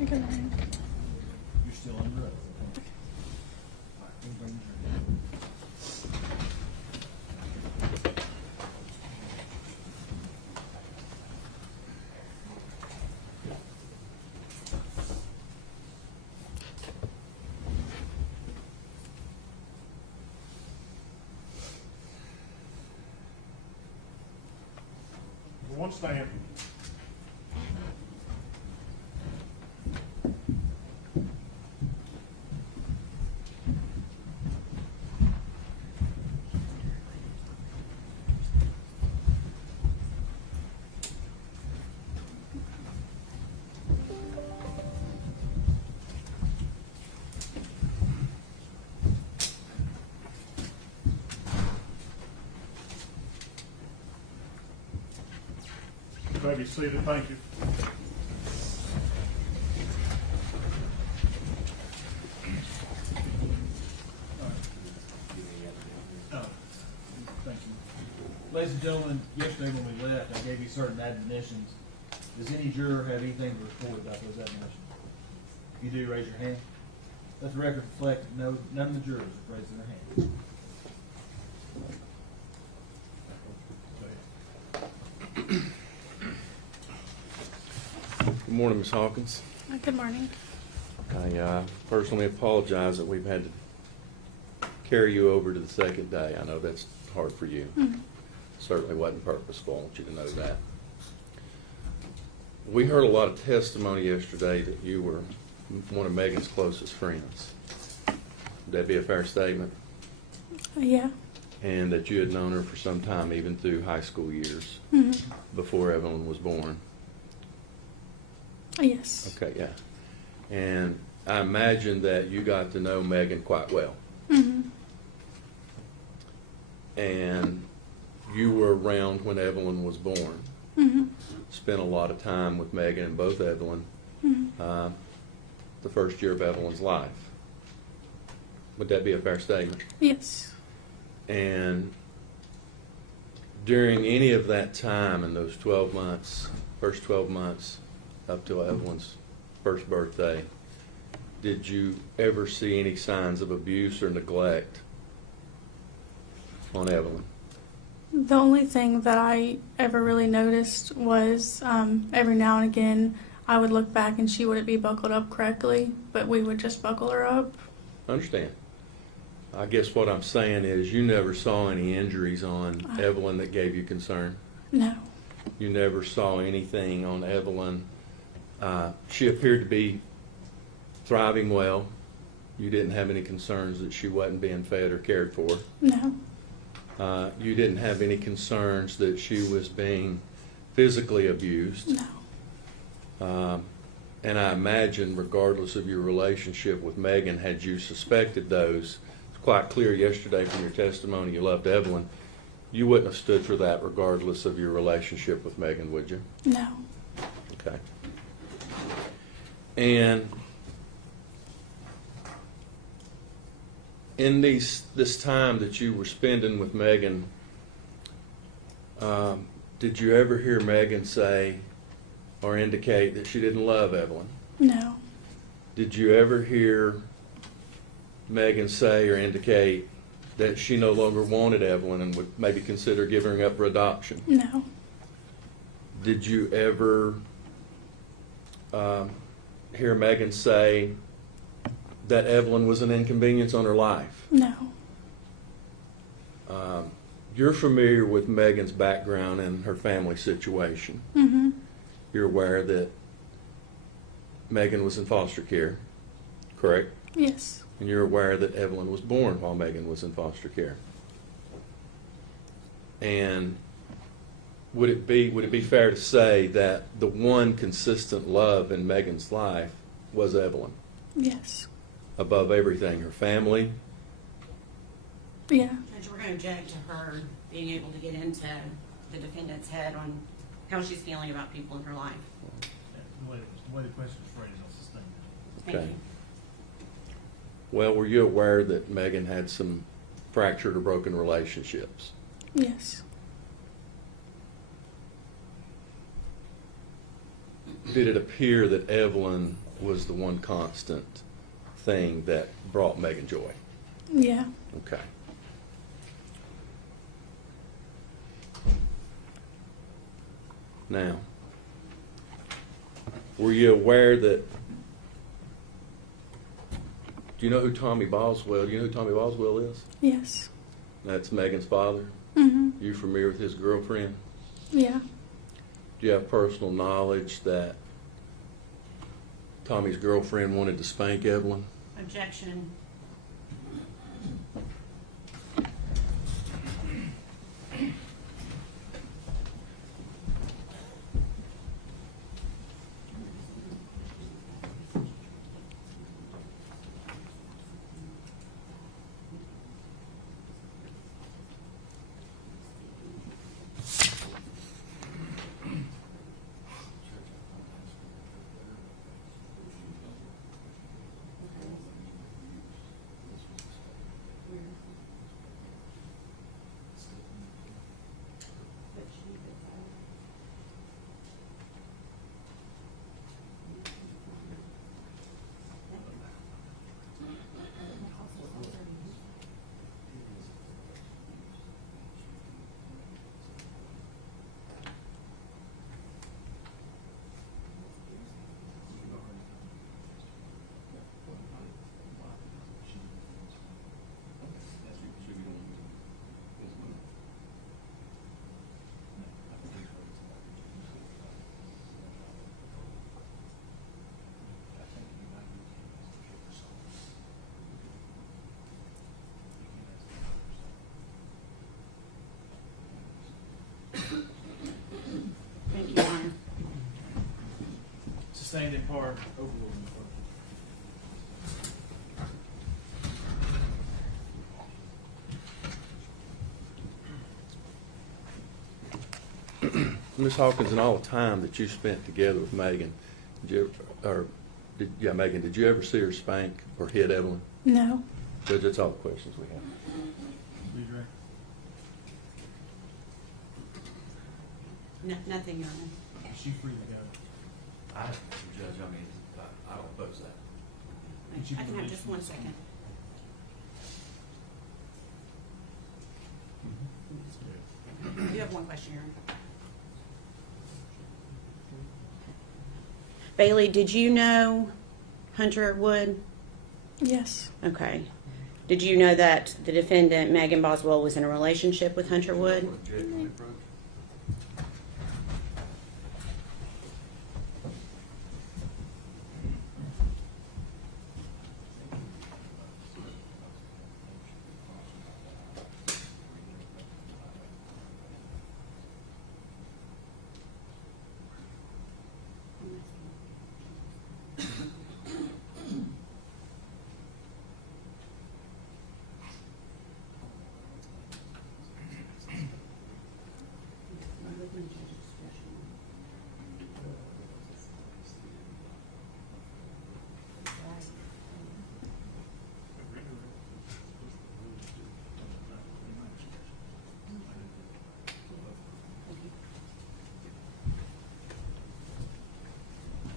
Good morning. You're still under it. One stand. You may be seated. Thank you. Oh, thank you. Ladies and gentlemen, yesterday when we left, I gave you certain admonitions. Does any juror have anything to report about those admonitions? If you do, raise your hand. Let the record reflect none of the jurors have raised their hands. Good morning, Ms. Hawkins. Good morning. I personally apologize that we've had to carry you over to the second day. I know that's hard for you. Certainly wasn't purposeful. I want you to know that. We heard a lot of testimony yesterday that you were one of Megan's closest friends. Would that be a fair statement? Yeah. And that you had known her for some time, even through high school years, before Evelyn was born. Yes. Okay, yeah. And I imagine that you got to know Megan quite well. And you were around when Evelyn was born. Spent a lot of time with Megan and both Evelyn the first year of Evelyn's life. Would that be a fair statement? Yes. And during any of that time in those 12 months, first 12 months up till Evelyn's first birthday, did you ever see any signs of abuse or neglect on Evelyn? The only thing that I ever really noticed was every now and again I would look back and she wouldn't be buckled up correctly, but we would just buckle her up. I understand. I guess what I'm saying is you never saw any injuries on Evelyn that gave you concern? No. You never saw anything on Evelyn? She appeared to be thriving well. You didn't have any concerns that she wasn't being fed or cared for? No. You didn't have any concerns that she was being physically abused? No. And I imagine, regardless of your relationship with Megan, had you suspected those, it's quite clear yesterday from your testimony you loved Evelyn, you wouldn't have stood for that regardless of your relationship with Megan, would you? No. Okay. And in this time that you were spending with Megan, did you ever hear Megan say or indicate that she didn't love Evelyn? No. Did you ever hear Megan say or indicate that she no longer wanted Evelyn and would maybe consider giving her up for adoption? No. Did you ever hear Megan say that Evelyn was an inconvenience on her life? No. You're familiar with Megan's background and her family situation. You're aware that Megan was in foster care, correct? Yes. And you're aware that Evelyn was born while Megan was in foster care. And would it be fair to say that the one consistent love in Megan's life was Evelyn? Yes. Above everything, her family? Yeah. Judge, we're going to object to her being able to get into the defendant's head on how she's feeling about people in her life. The way the question is phrased, I'll sustain it. Thank Okay. you. Well, were you aware that Megan had some fractured or broken relationships? Yes. Did it appear that Evelyn was the one constant thing that brought Megan joy. Yeah. Okay. Now, were you aware that, do you know who Tommy Boswell, do you know who Tommy Boswell is? Yes. That's Megan's father. Mhm. You familiar with his girlfriend? Yeah. Do you have personal knowledge that Tommy's girlfriend wanted to spank Evelyn? Objection. Thank you, Your Honor. Sustained in part, overruled in part. Ms. Hawkins, in all the time that you spent together with Megan, Megan, did you ever see her spank or hit Evelyn? No. Judge, that's all the questions we have. Please direct. No, nothing, Your Honor. Is she free to go? Judge, I don't oppose that. I can have just 1 second. You have one question, Your Honor. Bailey, did you know Hunter Wood? Yes. Okay. Did you know that the defendant, Megan Boswell, was in a relationship with Hunter Wood?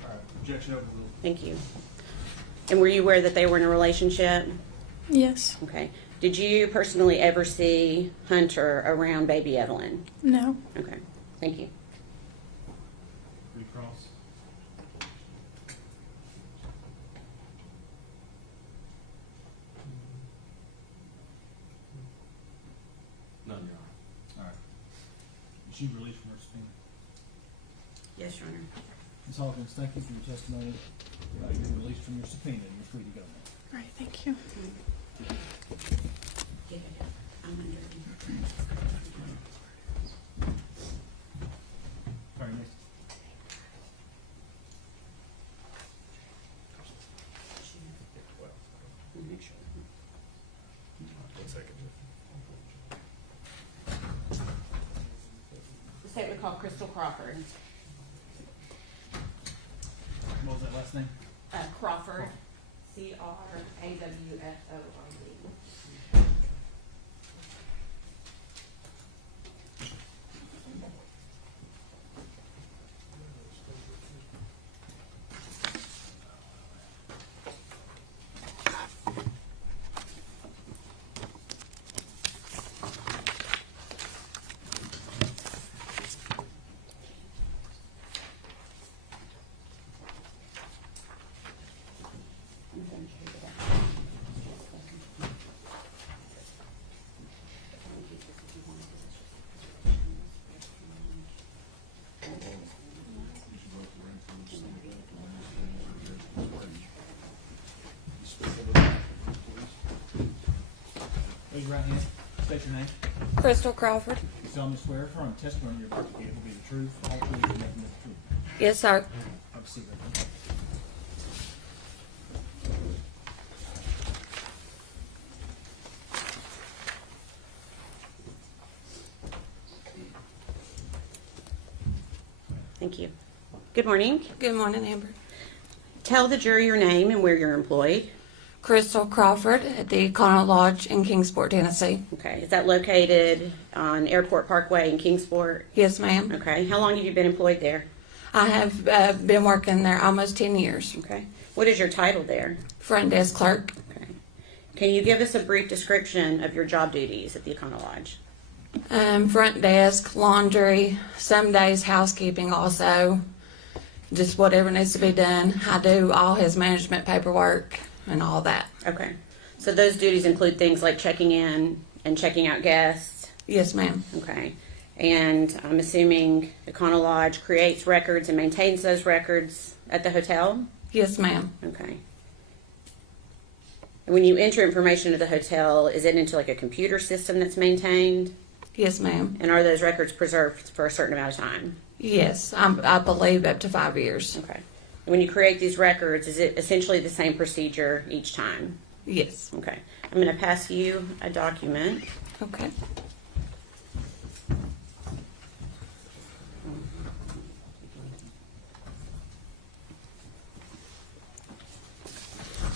All right, objection overruled. Thank you. And were you aware that they were in a relationship? Yes. Okay. Did you personally ever see Hunter around baby Evelyn? No. Okay. Thank you. Recross. None, Your Honor. All right. Is she released from her subpoena? Yes, Your Honor. Ms. Hawkins, thank you for your testimony. You're released from your subpoena. You're free to go now. Great. Thank you. Yeah, I'm under. All right, next. Make sure. One second. The state would call Crystal Crawford. What was that last name? Crawford. CRAWFORD. Raise your right hand. State your name. Crystal Crawford. You solemnly swear or affirm testimony you're about to give will be the truth, all truth, and nothing but the truth. Yes, sir. Have a seat right there. Thank you. Good morning. Good morning, Amber. Tell the jury your name and where you're employed. Crystal Crawford at the Econo Lodge in Kingsport, Tennessee. Okay. Is that located on Airport Parkway in Kingsport? Yes, ma'am. Okay. How long have you been employed there? I have been working there almost 10 years. Okay. What is your title there? Front desk clerk. Okay. Can you give us a brief description of your job duties at the Econo Lodge? Front desk, laundry, some days housekeeping also. Just whatever needs to be done. I do all his management paperwork and all that. Okay. So those duties include things like checking in and checking out guests. Yes, ma'am. Okay. And I'm assuming Econo Lodge creates records and maintains those records at the hotel? Yes, ma'am. Okay. And when you enter information to the hotel, is it into like a computer system that's maintained? Yes, ma'am. And are those records preserved for a certain amount of time? Yes, I believe up to 5 years. Okay. And when you create these records, is it essentially the same procedure each time? Yes. Okay. I'm going to pass you a document. Okay.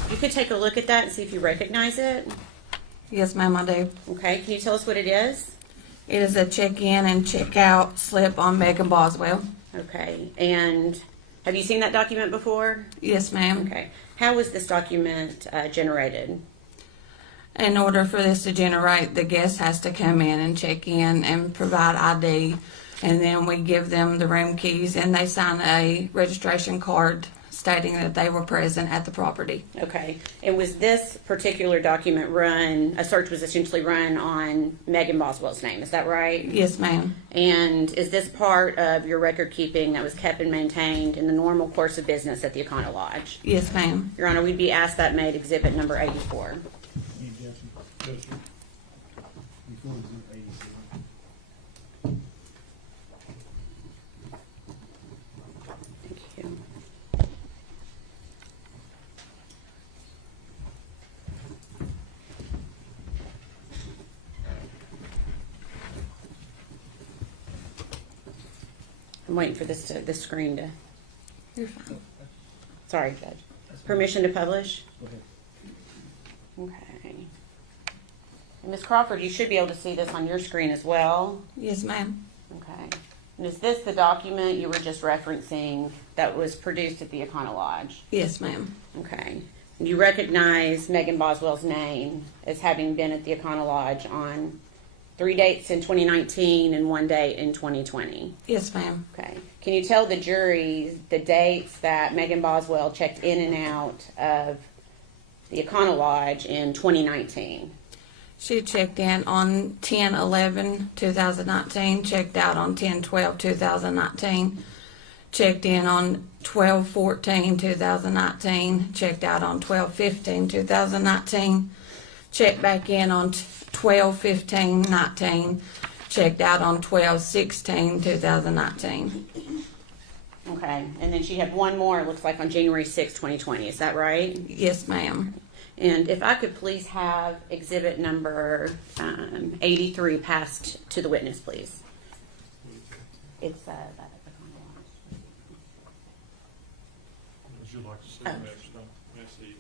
You could take a look at that and see if you recognize it. Yes, ma'am, I do. Okay. Can you tell us what it is? It is a check-in and check-out slip on Megan Boswell. Okay. And have you seen that document before? Yes, ma'am. Okay. How was this document generated? In order for this to generate, the guest has to come in and check in and provide ID, and then we give them the room keys and they sign a registration card stating that they were present at the property. Okay. And was this particular document run, a search was essentially run on Megan Boswell's name, is that right? Yes, ma'am. And is this part of your record keeping that was kept and maintained in the normal course of business at the Econo Lodge? Yes, ma'am. Your Honor, we'd be asked that made exhibit number 84. Any objection? Objection. Before exhibit 87. Thank you. I'm waiting for this screen to, You're fine. sorry, Judge. That's fine. Permission to publish? Go ahead. Okay. And Ms. Crawford, you should be able to see this on your screen as well. Yes, ma'am. Okay. And is this the document you were just referencing that was produced at the Econo Lodge? Yes, ma'am. Okay. And you recognize Megan Boswell's name as having been at the Econo Lodge on 3 dates in 2019 and 1 date in 2020? Yes, ma'am. Okay. Can you tell the jury the dates that Megan Boswell checked in and out of the Econo Lodge in 2019? She checked in on 10/11/2019, checked out on 10/12/2019, checked in on 12/14/2019, checked out on 12/15/2019, checked back in on 12/15/19, checked out on 12/16/2019. Okay. And then she had one more, it looks like on January 6, 2020. Is that right? Yes, ma'am. And if I could please have exhibit number 83 passed to the witness, please. It's that at the Econo Lodge. Would you like to see Oh. that stuff? Let's see.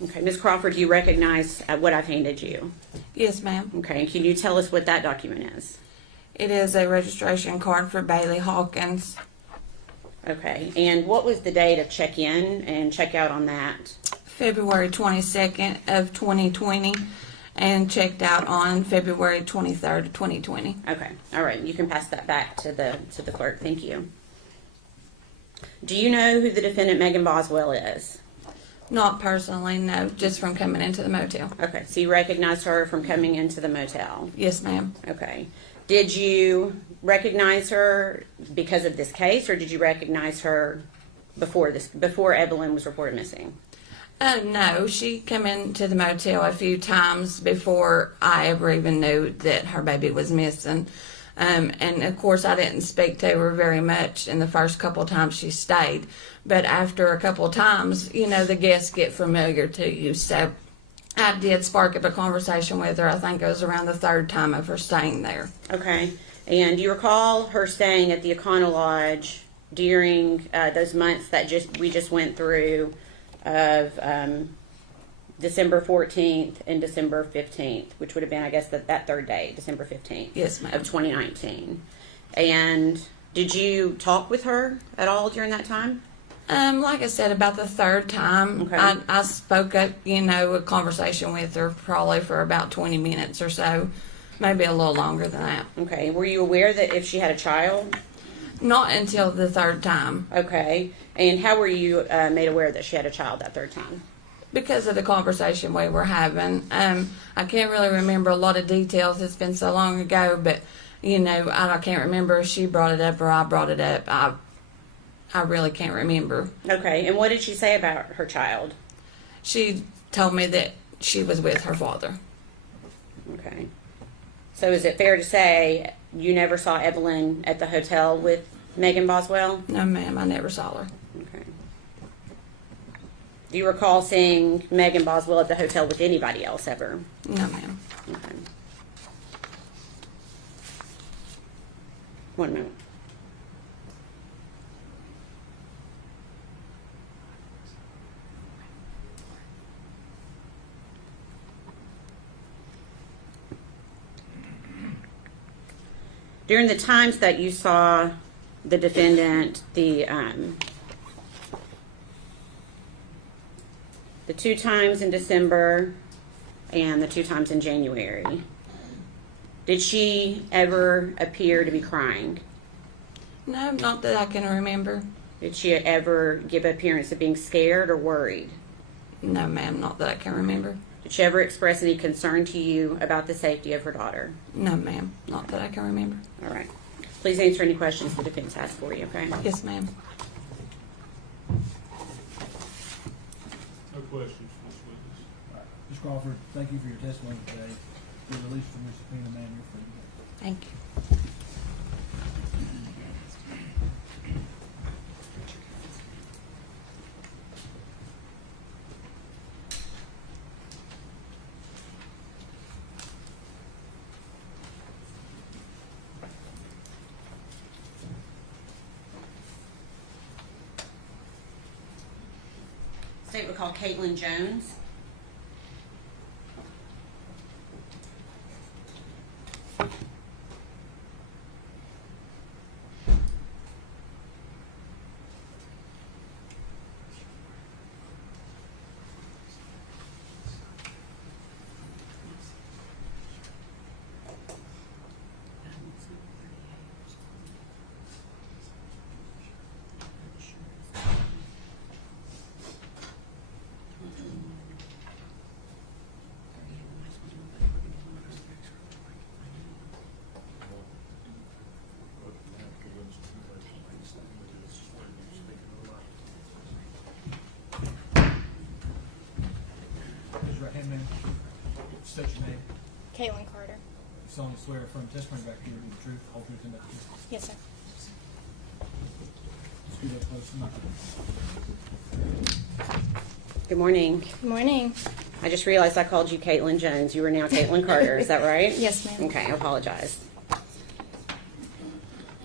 Okay, Ms. Crawford, do you recognize what I've handed you? Yes, ma'am. Okay, and can you tell us what that document is? It is a registration card for Bailey Hawkins. Okay, and what was the date of check-in and check-out on that? February 22nd of 2020, and checked out on February 23rd, 2020. Okay, all right, you can pass that back to the clerk, thank you. Do you know who the defendant Megan Boswell is? Not personally, no, just from coming into the motel. Okay, so you recognized her from coming into the motel. Yes, ma'am. Okay. Did you recognize her because of this case, or did you recognize her before Evelyn was reported missing? No, she came into the motel a few times before I ever even knew that her baby was missing. And of course, I didn't speak to her very much in the first couple of times she stayed. But after a couple of times, you know, the guests get familiar to you. So I did spark up a conversation with her. I think it was around the third time of her staying there. Okay. And do you recall her staying at the Econo Lodge during those months that we just went through of December 14th and December 15th, which would have been, I guess, that third day, December 15th Yes, ma'am. of 2019. And did you talk with her at all during that time? Like I said, about the third time, Okay. I spoke up, you know, a conversation with her probably for about 20 minutes or so, maybe a little longer than that. Okay. Were you aware that if she had a child? Not until the third time, Okay. And how were you made aware that she had a child that third time? because of the conversation we were having. I can't really remember a lot of details. It's been so long ago, but, you know, I can't remember if she brought it up or I brought it up. I really can't remember. Okay. And what did she say about her child? She told me that she was with her father. Okay. So is it fair to say you never saw Evelyn at the hotel with Megan Boswell? No, ma'am, I never saw her. Okay. Do you recall seeing Megan Boswell at the hotel with anybody else ever? No, ma'am. Okay. One moment. During the times that you saw the defendant, the 2 times in December and the 2 times in January, did she ever appear to be crying? No, not that I can remember. Did she ever give appearance of being scared or worried? No, ma'am, not that I can remember. Did she ever express any concern to you about the safety of her daughter? No, ma'am, not that I can remember. All right. Please answer any questions the defense has for you, okay? Yes, ma'am. No questions from this witness. All right. Ms. Crawford, thank you for your testimony today. You're released from your subpoena, ma'am. You're free to go. Thank you. State would call Caitlin Jones. Raise your right hand, ma'am. State your name. Caitlin Carter. You solemnly swear affirm testimony back here to be the truth, the whole truth, and nothing but the truth. Yes, sir. Scoot up close to the microphone. Good morning. Good morning. I just realized I called you Caitlin Jones. You are now Caitlin Carter. Is that right? Yes, ma'am. Okay, I apologize.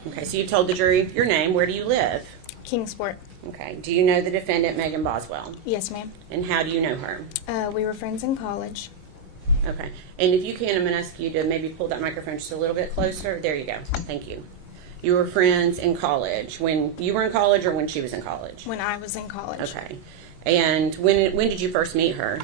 Okay, so you told the jury your name. Where do you live? Kingsport. Okay. Do you know the defendant, Megan Boswell? Yes, ma'am. And how do you know her? We were friends in college. Okay. And if you can, I'm going to ask you to maybe pull that microphone just a little bit closer. There you go. Thank you. You were friends in college. When you were in college or when she was in college? When I was in college. Okay. And when did you first meet her?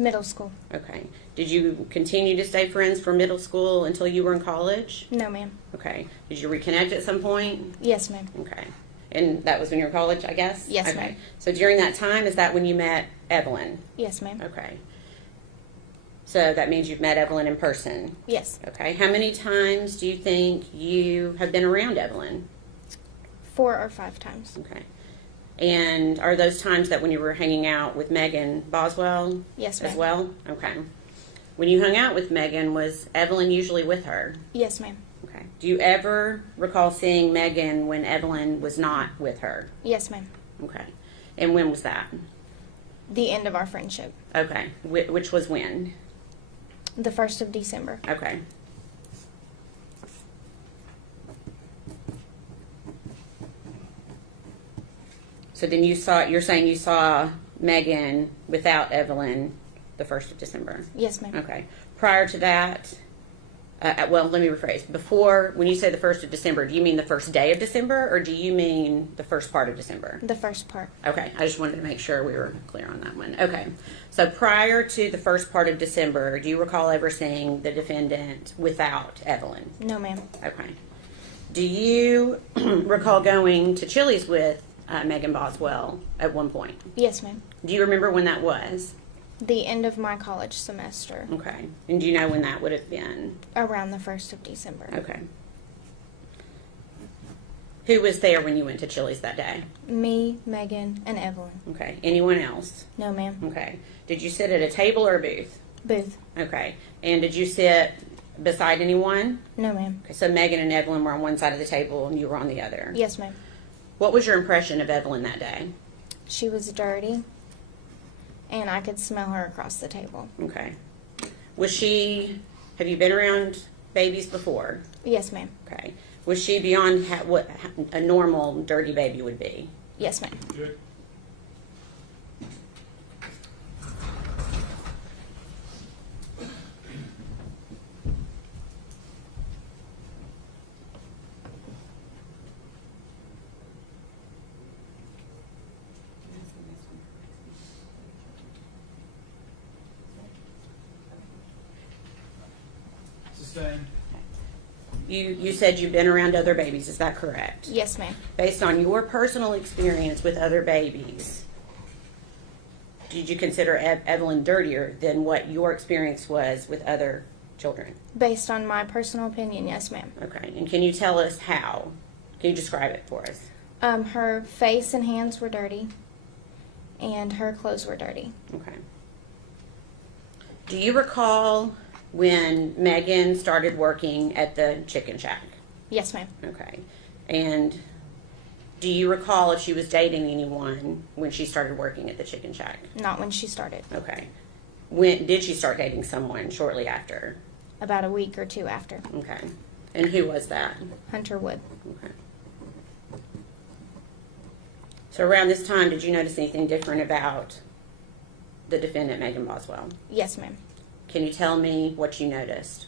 Middle school. Okay. Did you continue to stay friends from middle school until you were in college? No, ma'am. Okay. Did you reconnect at some point? Yes, ma'am. Okay. And that was when you were in college, I guess? Yes, okay. ma'am. So during that time, is that when you met Evelyn? Yes, ma'am. Okay. So that means you've met Evelyn in person? Yes. Okay. How many times do you think you have been around Evelyn? 4 or 5 times. Okay. And are those times that when you were hanging out with Megan Boswell Yes, as ma'am. well? Okay. When you hung out with Megan, was Evelyn usually with her? Yes, ma'am. Okay. Do you ever recall seeing Megan when Evelyn was not with her? Yes, ma'am. Okay. And when was that? The end of our friendship. Okay. Which was when? The 1st of December. Okay. So then you're saying you saw Megan without Evelyn the 1st of December. Yes, ma'am. Okay. Prior to that, well, let me rephrase. Before, when you say the 1st of December, do you mean the first day of December or do you mean the first part of December? The first part. Okay. I just wanted to make sure we were clear on that one. Okay. So prior to the first part of December, do you recall ever seeing the defendant without Evelyn? No, ma'am. Okay. Do you recall going to Chili's with Megan Boswell at one point? Yes, ma'am. Do you remember when that was? The end of my college semester. Okay. And do you know when that would have been? Around the 1st of December. Okay. Who was there when you went to Chili's that day? Me, Megan, and Evelyn. Okay. Anyone else? No, ma'am. Okay. Did you sit at a table or a booth? Booth. Okay. And did you sit beside anyone? No, ma'am. Okay. So Megan and Evelyn were on one side of the table and you were on the other. Yes, ma'am. What was your impression of Evelyn that day? She was dirty, and I could smell her across the table. Okay. Have you been around babies before? Yes, ma'am. Okay. Was she beyond what a normal dirty baby would be? Yes, ma'am. Good. Sustained. You said you've been around other babies, is that correct? Yes, ma'am. Based on your personal experience with other babies, did you consider Evelyn dirtier than what your experience was with other children? Based on my personal opinion, yes, ma'am. Okay. And can you tell us how? Can you describe it for us? Her face and hands were dirty, and her clothes were dirty. Okay. Do you recall when Megan started working at the chicken shack? Yes, ma'am. Okay. And do you recall if she was dating anyone when she started working at the chicken shack? Not when she started. Okay. When did she start dating someone shortly after? About a week or 2 after. Okay. And who was that? Hunter Wood. Okay. So around this time, did you notice anything different about the defendant, Megan Boswell? Yes, ma'am. Can you tell me what you noticed?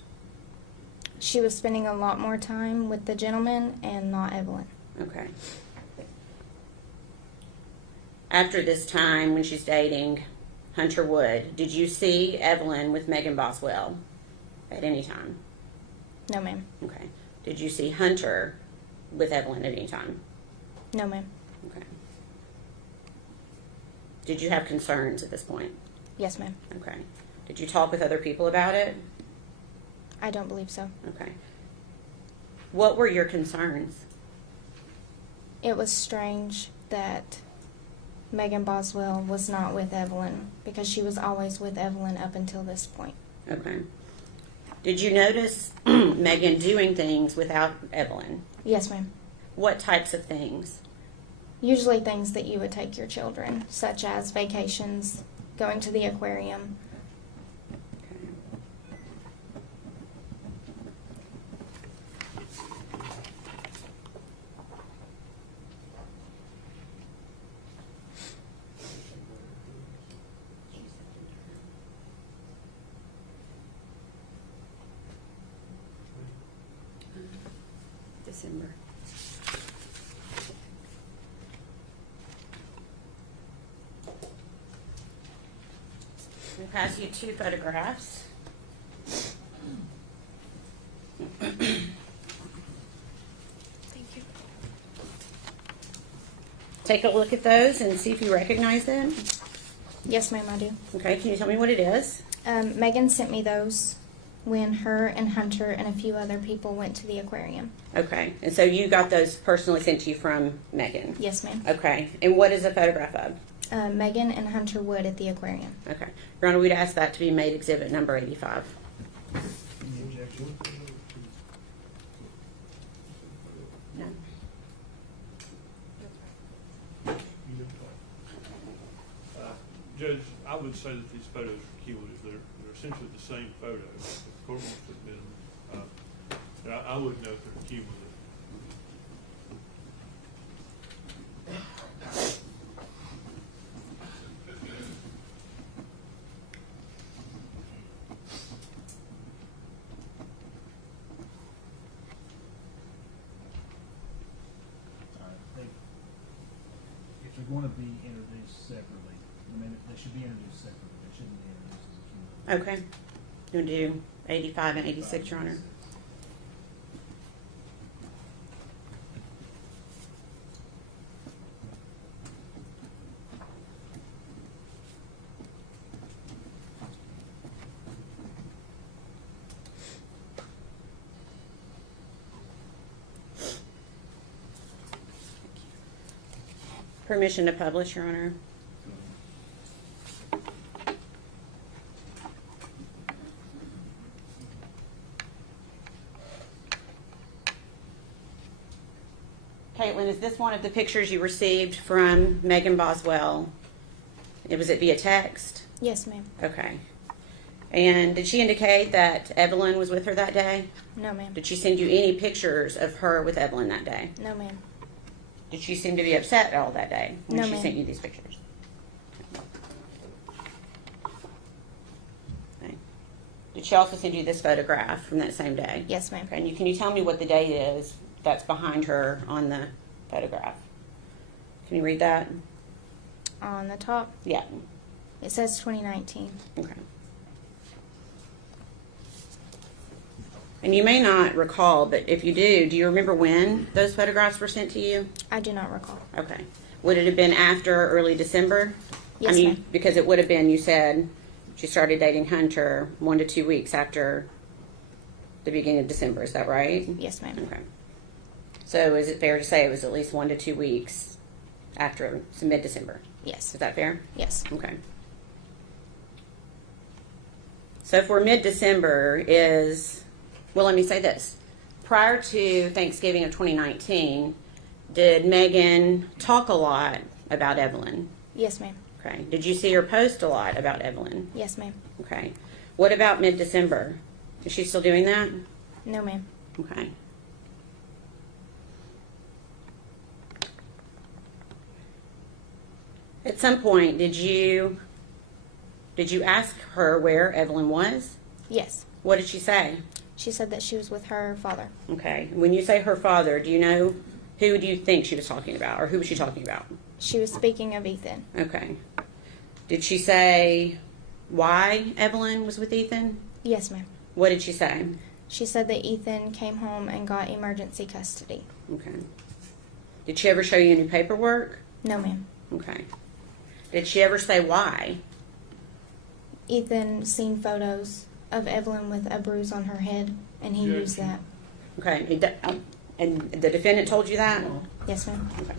She was spending a lot more time with the gentleman and not Evelyn. Okay. After this time, when she's dating Hunter Wood, did you see Evelyn with Megan Boswell at any time? No, ma'am. Okay. Did you see Hunter with Evelyn at any time? No, ma'am. Okay. Did you have concerns at this point? Yes, ma'am. Okay. Did you talk with other people about it? I don't believe so. Okay. What were your concerns? It was strange that Megan Boswell was not with Evelyn because she was always with Evelyn up until this point. Okay. Did you notice Megan doing things without Evelyn? Yes, ma'am. What types of things? Usually things that you would take your children, such as vacations, going to the aquarium. Okay. December. Okay. pass you 2 photographs. Thank you. Take a look at those and see if you recognize them. Yes, ma'am, I do. Okay, can you tell me what it is? Megan sent me those when her and Hunter and a few other people went to the aquarium. Okay, and so you got those personally sent to you from Megan? Yes, ma'am. Okay, and what is a photograph of? Megan and Hunter Wood at the aquarium. Okay. Your Honor, we'd ask that to be made exhibit number 85. Any objection? No. Judge, I would say that these photos are cumulative. They're essentially the same photos. If the court wants to admit them, I would note they're cumulative. All right, if they're going to be introduced separately, I mean, they should be introduced separately. They shouldn't be introduced as a cumulative. Okay. You want to do 85 and 86, Your Honor? Permission to publish, Your Honor. Caitlin, is this one of the pictures you received from Megan Boswell? Was it via text? Yes, ma'am. Okay. And did she indicate that Evelyn was with her that day? No, ma'am. Did she send you any pictures of her with Evelyn that day? No, ma'am. Did she seem to be upset at all that day when No, she ma'am. sent you these pictures? Okay. Did she also send you this photograph from that same day? Yes, ma'am. Okay, and can you tell me what the date is that's behind her on the photograph? Can you read that? On the top, Yeah. it says 2019. Okay. And you may not recall, but if you do you remember when those photographs were sent to you? I do not recall. Okay. Would it have been after early December? Yes, I mean, ma'am. because it would have been, you said, she started dating Hunter 1 to 2 weeks after the beginning of December. Is that right? Yes, ma'am. Okay. So is it fair to say it was at least 1 to 2 weeks after mid-December? Yes. Is that fair? Yes. Okay. So for mid-December is, well, let me say this. Prior to Thanksgiving of 2019, did Megan talk a lot about Evelyn? Yes, ma'am. Okay. Did you see her post a lot about Evelyn? Yes, ma'am. Okay. What about mid-December? Is she still doing that? No, ma'am. Okay. At some point, did you ask her where Evelyn was? Yes. What did she say? She said that she was with her father. Okay. When you say her father, do you know who do you think she was talking about, or who was she talking about? She was speaking of Ethan. Okay. Did she say why Evelyn was with Ethan? Yes, ma'am. What did she say? She said that Ethan came home and got emergency custody. Okay. Did she ever show you any paperwork? No, ma'am. Okay. Did she ever say why? Ethan seen photos of Evelyn with a bruise on her head, and he used that. Okay. And the defendant told you that? Yes, ma'am. Okay.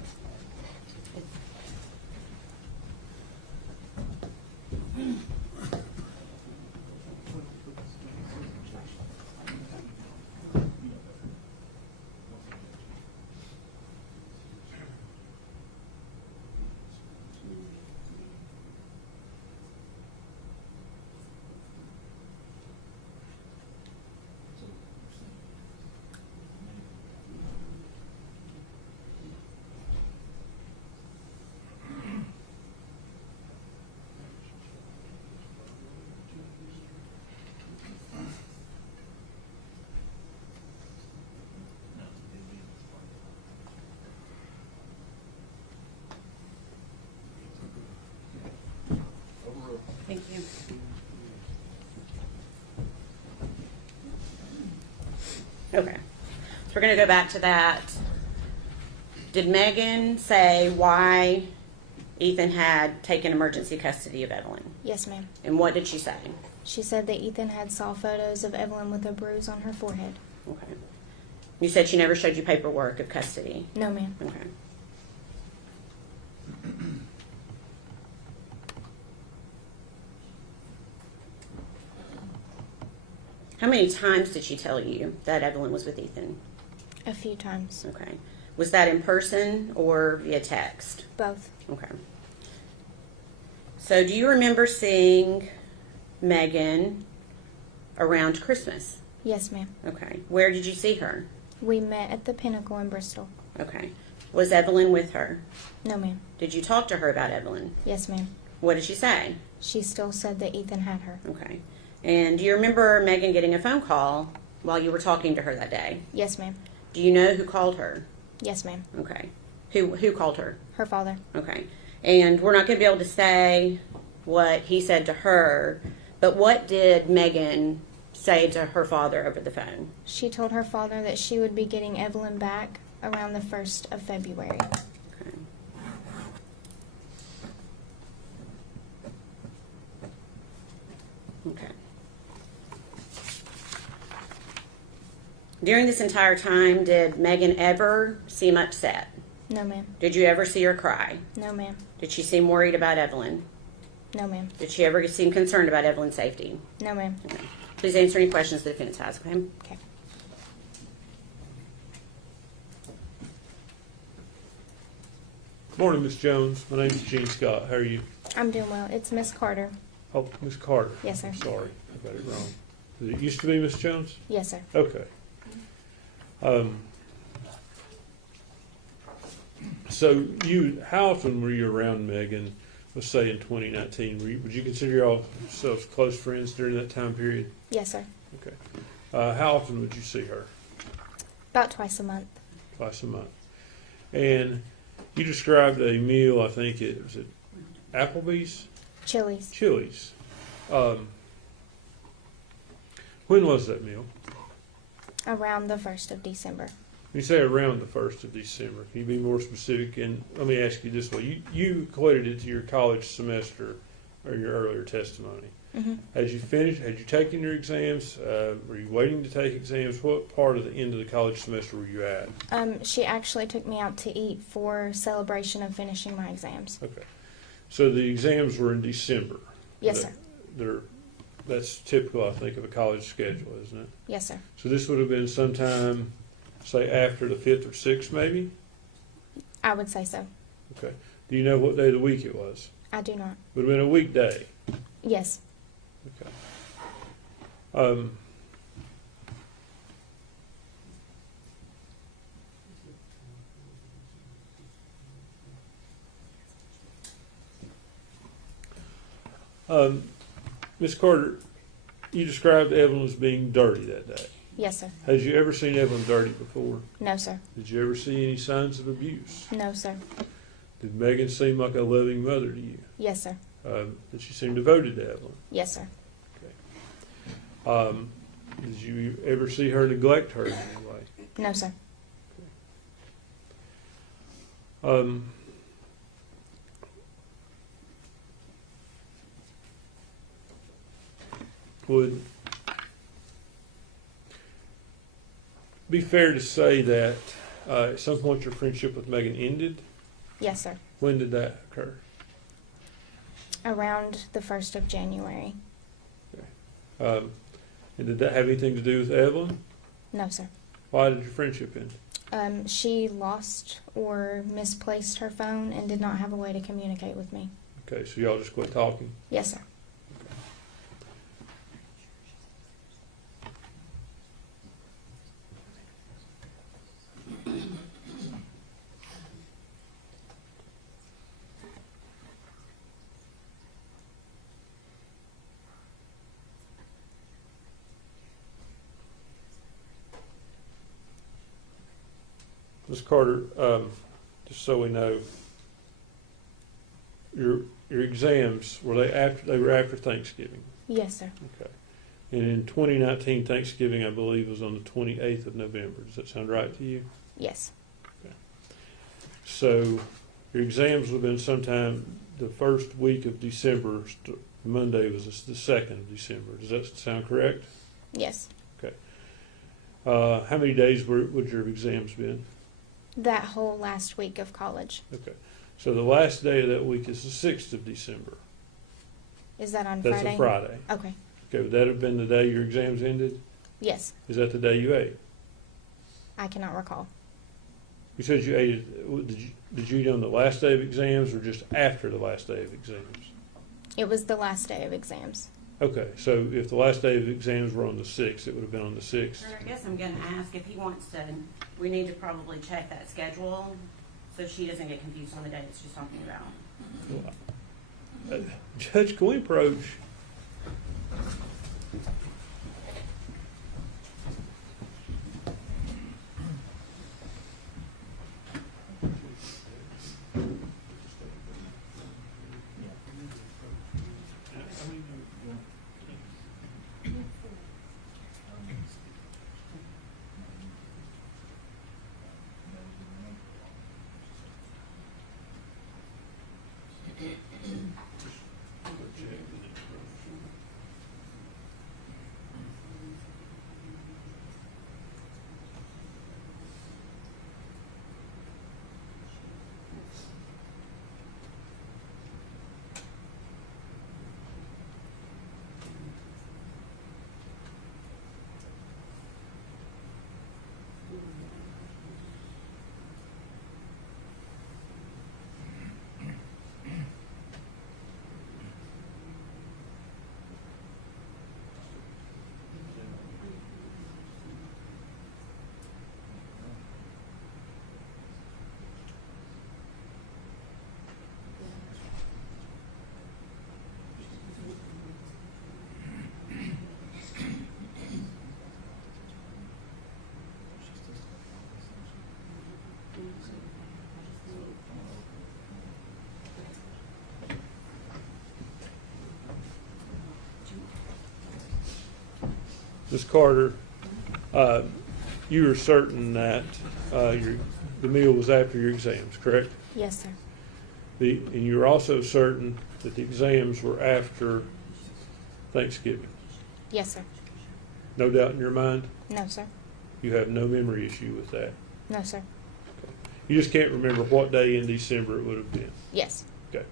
Okay. So we're going to go back to that. Did Megan say why Ethan had taken emergency custody of Evelyn? Yes, ma'am. And what did she say? She said that Ethan had saw photos of Evelyn with a bruise on her forehead. Okay. You said she never showed you paperwork of custody. No, ma'am. Okay. How many times did she tell you that Evelyn was with Ethan? A few times. Okay. Was that in person or via text? Both. Okay. So do you remember seeing Megan around Christmas? Yes, ma'am. Okay. Where did you see her? We met at the Pinnacle in Bristol. Okay. Was Evelyn with her? No, ma'am. Did you talk to her about Evelyn? Yes, ma'am. What did she say? She still said that Ethan had her. Okay. And do you remember Megan getting a phone call while you were talking to her that day? Yes, ma'am. Do you know who called her? Yes, ma'am. Okay. Who called her? Her father. Okay. And we're not going to be able to say what he said to her, but what did Megan say to her father over the phone? She told her father that she would be getting Evelyn back around the 1st of February. Okay. Okay. During this entire time, did Megan ever seem upset? No, ma'am. Did you ever see her cry? No, ma'am. Did she seem worried about Evelyn? No, ma'am. Did she ever seem concerned about Evelyn's safety? No, ma'am. Okay. Please answer any questions the defendant has, okay? Okay. Morning, Miss Jones. My name is Gene Scott. How are you? I'm doing well. It's Miss Carter. Oh, Miss Carter. Yes, sir. I'm sorry, I got it wrong. Did it used to be Miss Jones? Yes, sir. Okay. So how often were you around Megan, let's say in 2019? Would you consider yourselves close friends during that time period? Yes, sir. Okay. How often would you see her? About twice a month. Twice a month. And you described a meal, I think it was at Applebee's? Chili's. Chili's. When was that meal? Around the 1st of December. You say around the 1st of December. Can you be more specific? And let me ask you this way. You equated it to your college semester or your earlier testimony. Mm-hmm. Had you taken your exams? Were you waiting to take exams? What part of the end of the college semester were you at? She actually took me out to eat for celebration of finishing my exams. Okay. So the exams were in December. Yes, sir. That's typical, I think, of a college schedule, isn't it? Yes, sir. So this would have been sometime, say, after the 5th or 6th, maybe? I would say so. Okay. Do you know what day of the week it was? I do not. Would have been a weekday. Yes. Okay. Ms. Carter, you described Evelyn as being dirty that day. Yes, sir. Had you ever seen Evelyn dirty before? No, sir. Did you ever see any signs of abuse? No, sir. Did Megan seem like a loving mother to you? Yes, sir. Did she seem devoted to Evelyn? Yes, sir. Did you ever see her neglect her in any way? No, sir. Would be fair to say that at some point your friendship with Megan ended? Yes, sir. When did that occur? Around the 1st of January. And did that have anything to do with Evelyn? No, sir. Why did your friendship end? She lost or misplaced her phone and did not have a way to communicate with me. Okay, so y'all just quit talking. Yes, sir. Ms. Carter, just so we know, your exams, were they after Thanksgiving? Yes, sir. Okay. And in 2019, Thanksgiving, I believe, was on the 28th of November. Does that sound right to you? Yes. So your exams would have been sometime the first week of December. Monday was the 2nd of December. Does that sound correct? Yes. How many days would your exams been? That whole last week of college. Okay. So the last day of that week is the 6th of December. Is that on That's Friday? a Friday. Okay. Okay, would that have been the day your exams ended? Yes. Is that the day you ate? I cannot recall. You said you ate it. Did you eat on the last day of exams or just after the last day of exams? It was the last day of exams. Okay, so if the last day of exams were on the 6th, it would have been on the 6th. I guess I'm gonna ask if he wants to, we need to probably check that schedule so she doesn't get confused on the dates she's talking about. Judge, can we approach? Ms. Carter, you were certain that the meal was after your exams, correct? Yes, sir. And you were also certain that the exams were after Thanksgiving. Yes, sir. No doubt in your mind? No, sir. You have no memory issue with that? No, sir. You just can't remember what day in December it would have been? Yes. Okay.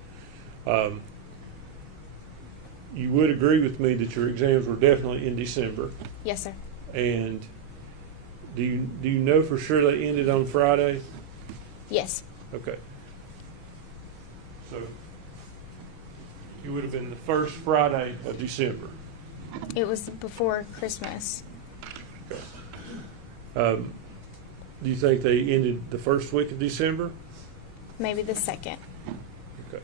You would agree with me that your exams were definitely in December, Yes, sir. and do you know for sure they ended on Friday? Yes. Okay. So it would have been the first Friday of December. It was before Christmas. Do you think they ended the first week of December? Maybe the 2nd. Okay.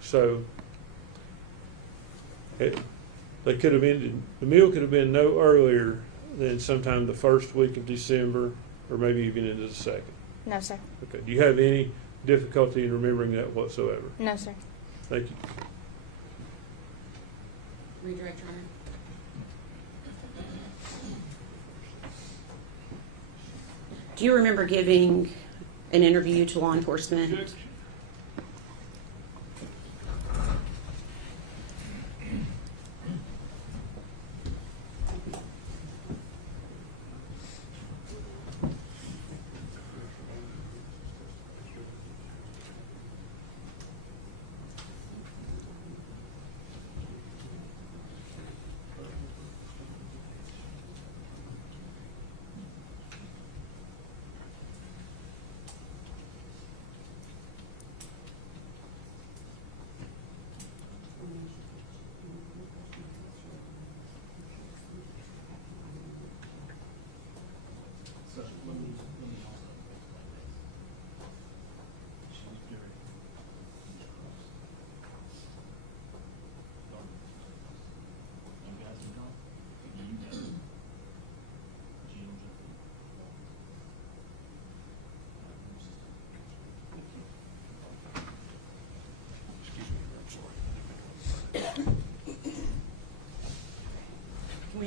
So they could have ended, the meal could have been no earlier than sometime the first week of December, or maybe even into the 2nd. No, sir. Okay. Do you have any difficulty in remembering that whatsoever? No, sir. Thank you. Redirect your honor. Do you remember giving an interview to law enforcement?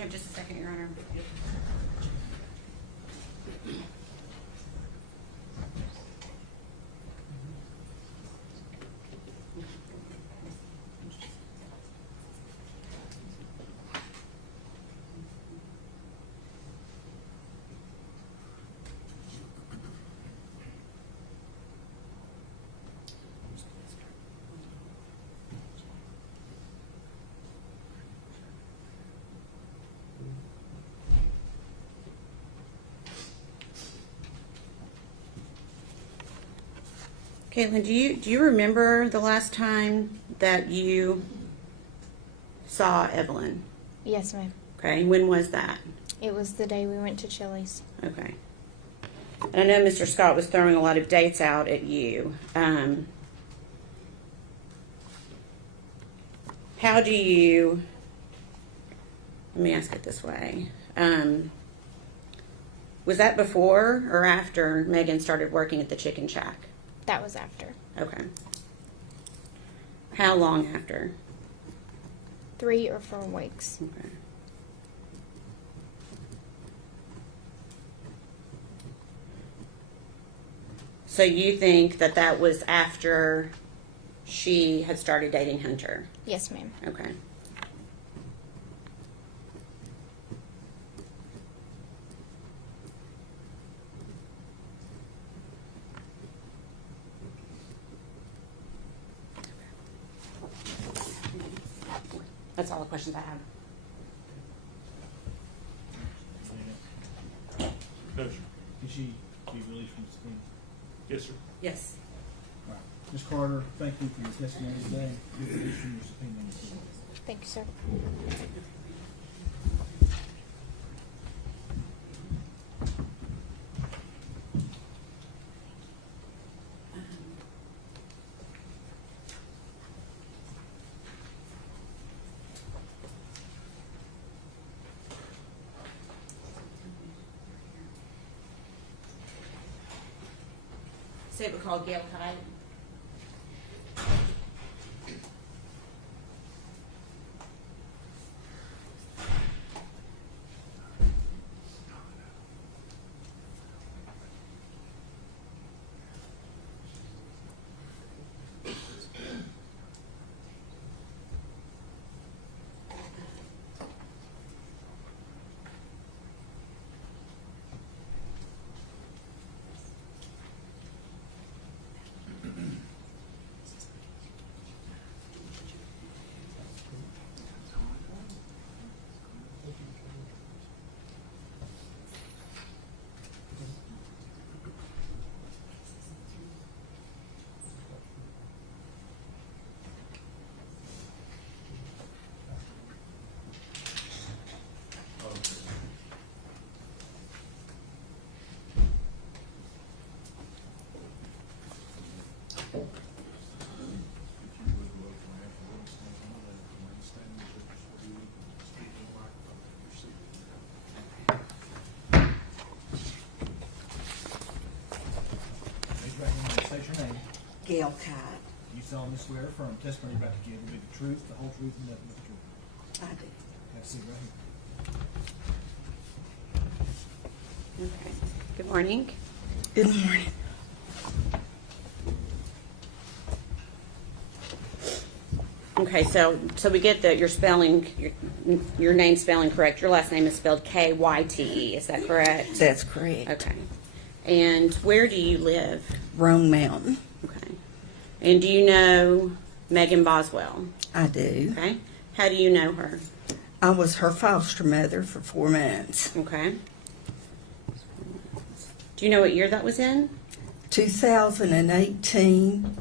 have just a second, Your Honor? Caitlin, do you remember the last time that you saw Evelyn? Yes, ma'am. Okay, when was that? It was the day we went to Chili's. Okay. And I know Mr. Scott was throwing a lot of dates out at you. How do you, let me ask it this way. Was that before or after Megan started working at the Chicken Shack? That was after. Okay. How long after? 3 or 4 weeks. Okay. So you think that that was after she had started dating Hunter? Yes, ma'am. Okay. That's all the questions I have. No, sir. Can she be released from subpoena? Yes, sir. Yes. All right. Ms. Carter, thank you for your testimony today. You're released from your subpoena. Thank you, sir. Say it was called Gail Tide. Raise your right hand and state your name. Gail Kite. You solemnly swear or affirm testimony you're about to give will be the truth, the whole truth, and nothing but the truth. I do. Have a seat right here. Okay. Good morning. Good morning. Okay, so we get that you're spelling your name spelling correct. Your last name is spelled Kyte. Is that correct? That's correct. Okay. And where do you live? Rome Mountain. Okay. And do you know Megan Boswell? I do. Okay. How do you know her? I was her foster mother for 4 months. Okay. Do you know what year that was in? 2018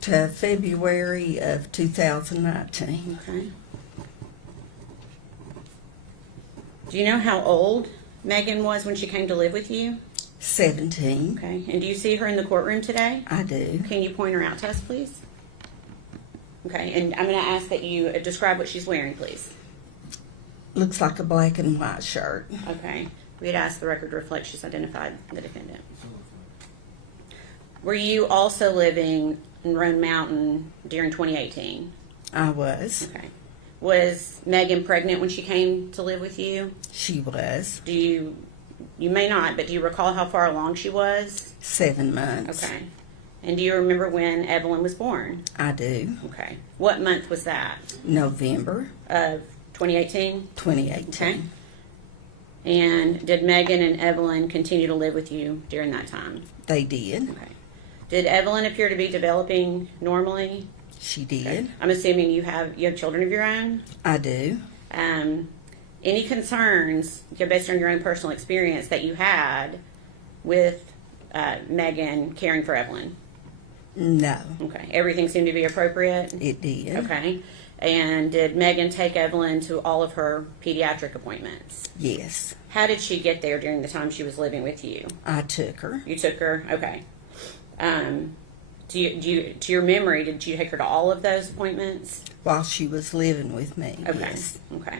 to February of 2019. Okay. Do you know how old Megan was when she came to live with you? 17. Okay. And do you see her in the courtroom today? I do. Can you point her out to us, please? Okay. And I'm going to ask that you describe what she's wearing, please. Looks like a black and white shirt. Okay. We'd ask the record to reflect she's identified the defendant. Were you also living in Roan Mountain during 2018? I was. Okay. Was Megan pregnant when she came to live with you? She was Do you may not, but do you recall how far along she was? 7 months. Okay. And do you remember when Evelyn was born? I do. Okay. What month was that? November Of 2018? 2018. Okay. And did Megan and Evelyn continue to live with you during that time? They did. Okay. Did Evelyn appear to be developing normally? She did. Okay. I'm assuming you have children of your own. I do. Any concerns, based on your own personal experience, that you had with Megan caring for Evelyn? No, Okay. Everything seemed to be appropriate? it did. Okay. And did Megan take Evelyn to all of her pediatric appointments? Yes, How did she get there during the time she was living with you? I took her. You took her? Okay. To your memory, did you take her to all of those appointments? While she was living with me. Okay. Yes. Okay.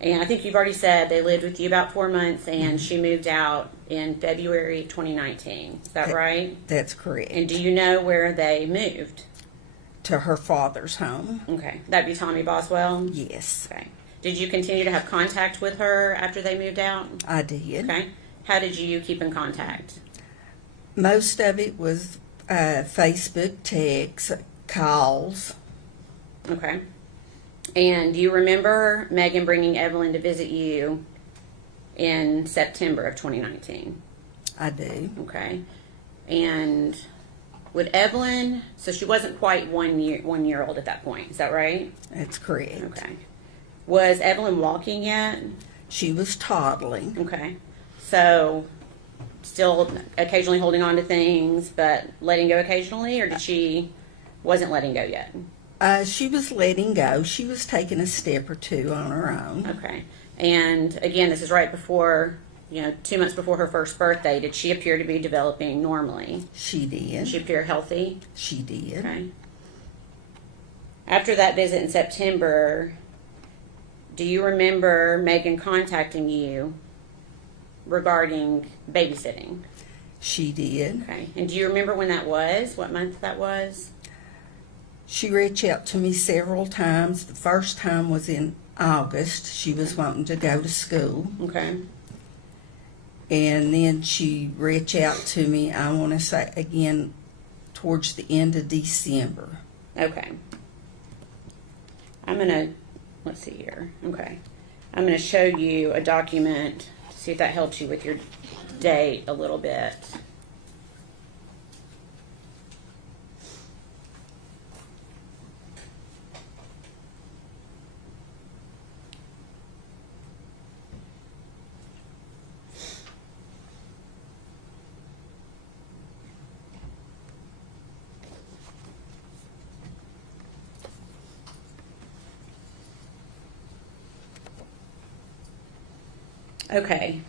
And I think you've already said they lived with you about 4 months, and she moved out in February 2019. Is that right? That's correct. And do you know where they moved? To her father's home. Okay. That'd be Tommy Boswell? Yes, Okay. Did you continue to have contact with her after they moved out? I did. Okay. How did you keep in contact? Most of it was Facebook, texts, calls. Okay. And do you remember Megan bringing Evelyn to visit you in September of 2019? I do. Okay. And would Evelyn, so she wasn't quite 1 year old at that point, is that right? That's correct. Okay. Was Evelyn walking yet? She was toddling. Okay. So still occasionally holding on to things, but letting go occasionally, or did she wasn't letting go yet? She was letting go. She was taking a step or two on her own. Okay. And again, this is right before, 2 months before her first birthday. Did she appear to be developing normally? She did. Did she appear healthy? She did. Okay. After that visit in September, do you remember Megan contacting you regarding babysitting? She did. Okay. And do you remember when that was? What month that was? She reached out to me several times. The first time was in August. She was wanting to go to school. Okay. And then she reached out to me, I want to say again, towards the end of December. Okay. Let's see here. Okay. I'm going to show you a document to see if that helps you with your date a little bit. Okay.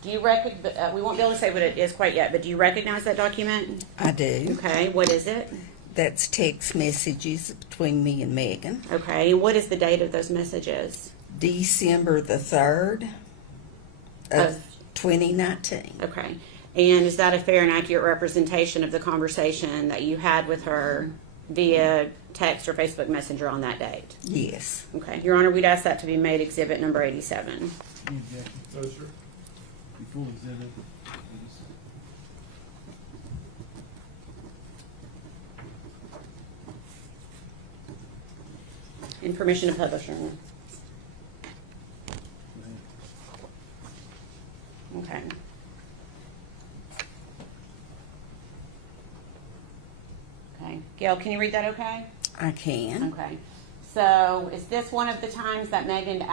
Do you we won't be able to say what it is quite yet, but do you recognize that document? I do. Okay. What is it? That's text messages between me and Megan. Okay. And what is the date of those messages? December the 3rd of 2019. Okay. And is that a fair and accurate representation of the conversation that you had with her via text or Facebook Messenger on that date? Yes. Okay. Your Honor, we'd ask that to be made exhibit number 87. Any objection? No, sir. Be full exhibit. And permission to publish, Your Honor. Okay. Okay. Gail, can you read that okay? I can. Okay. So is this one of the times that Megan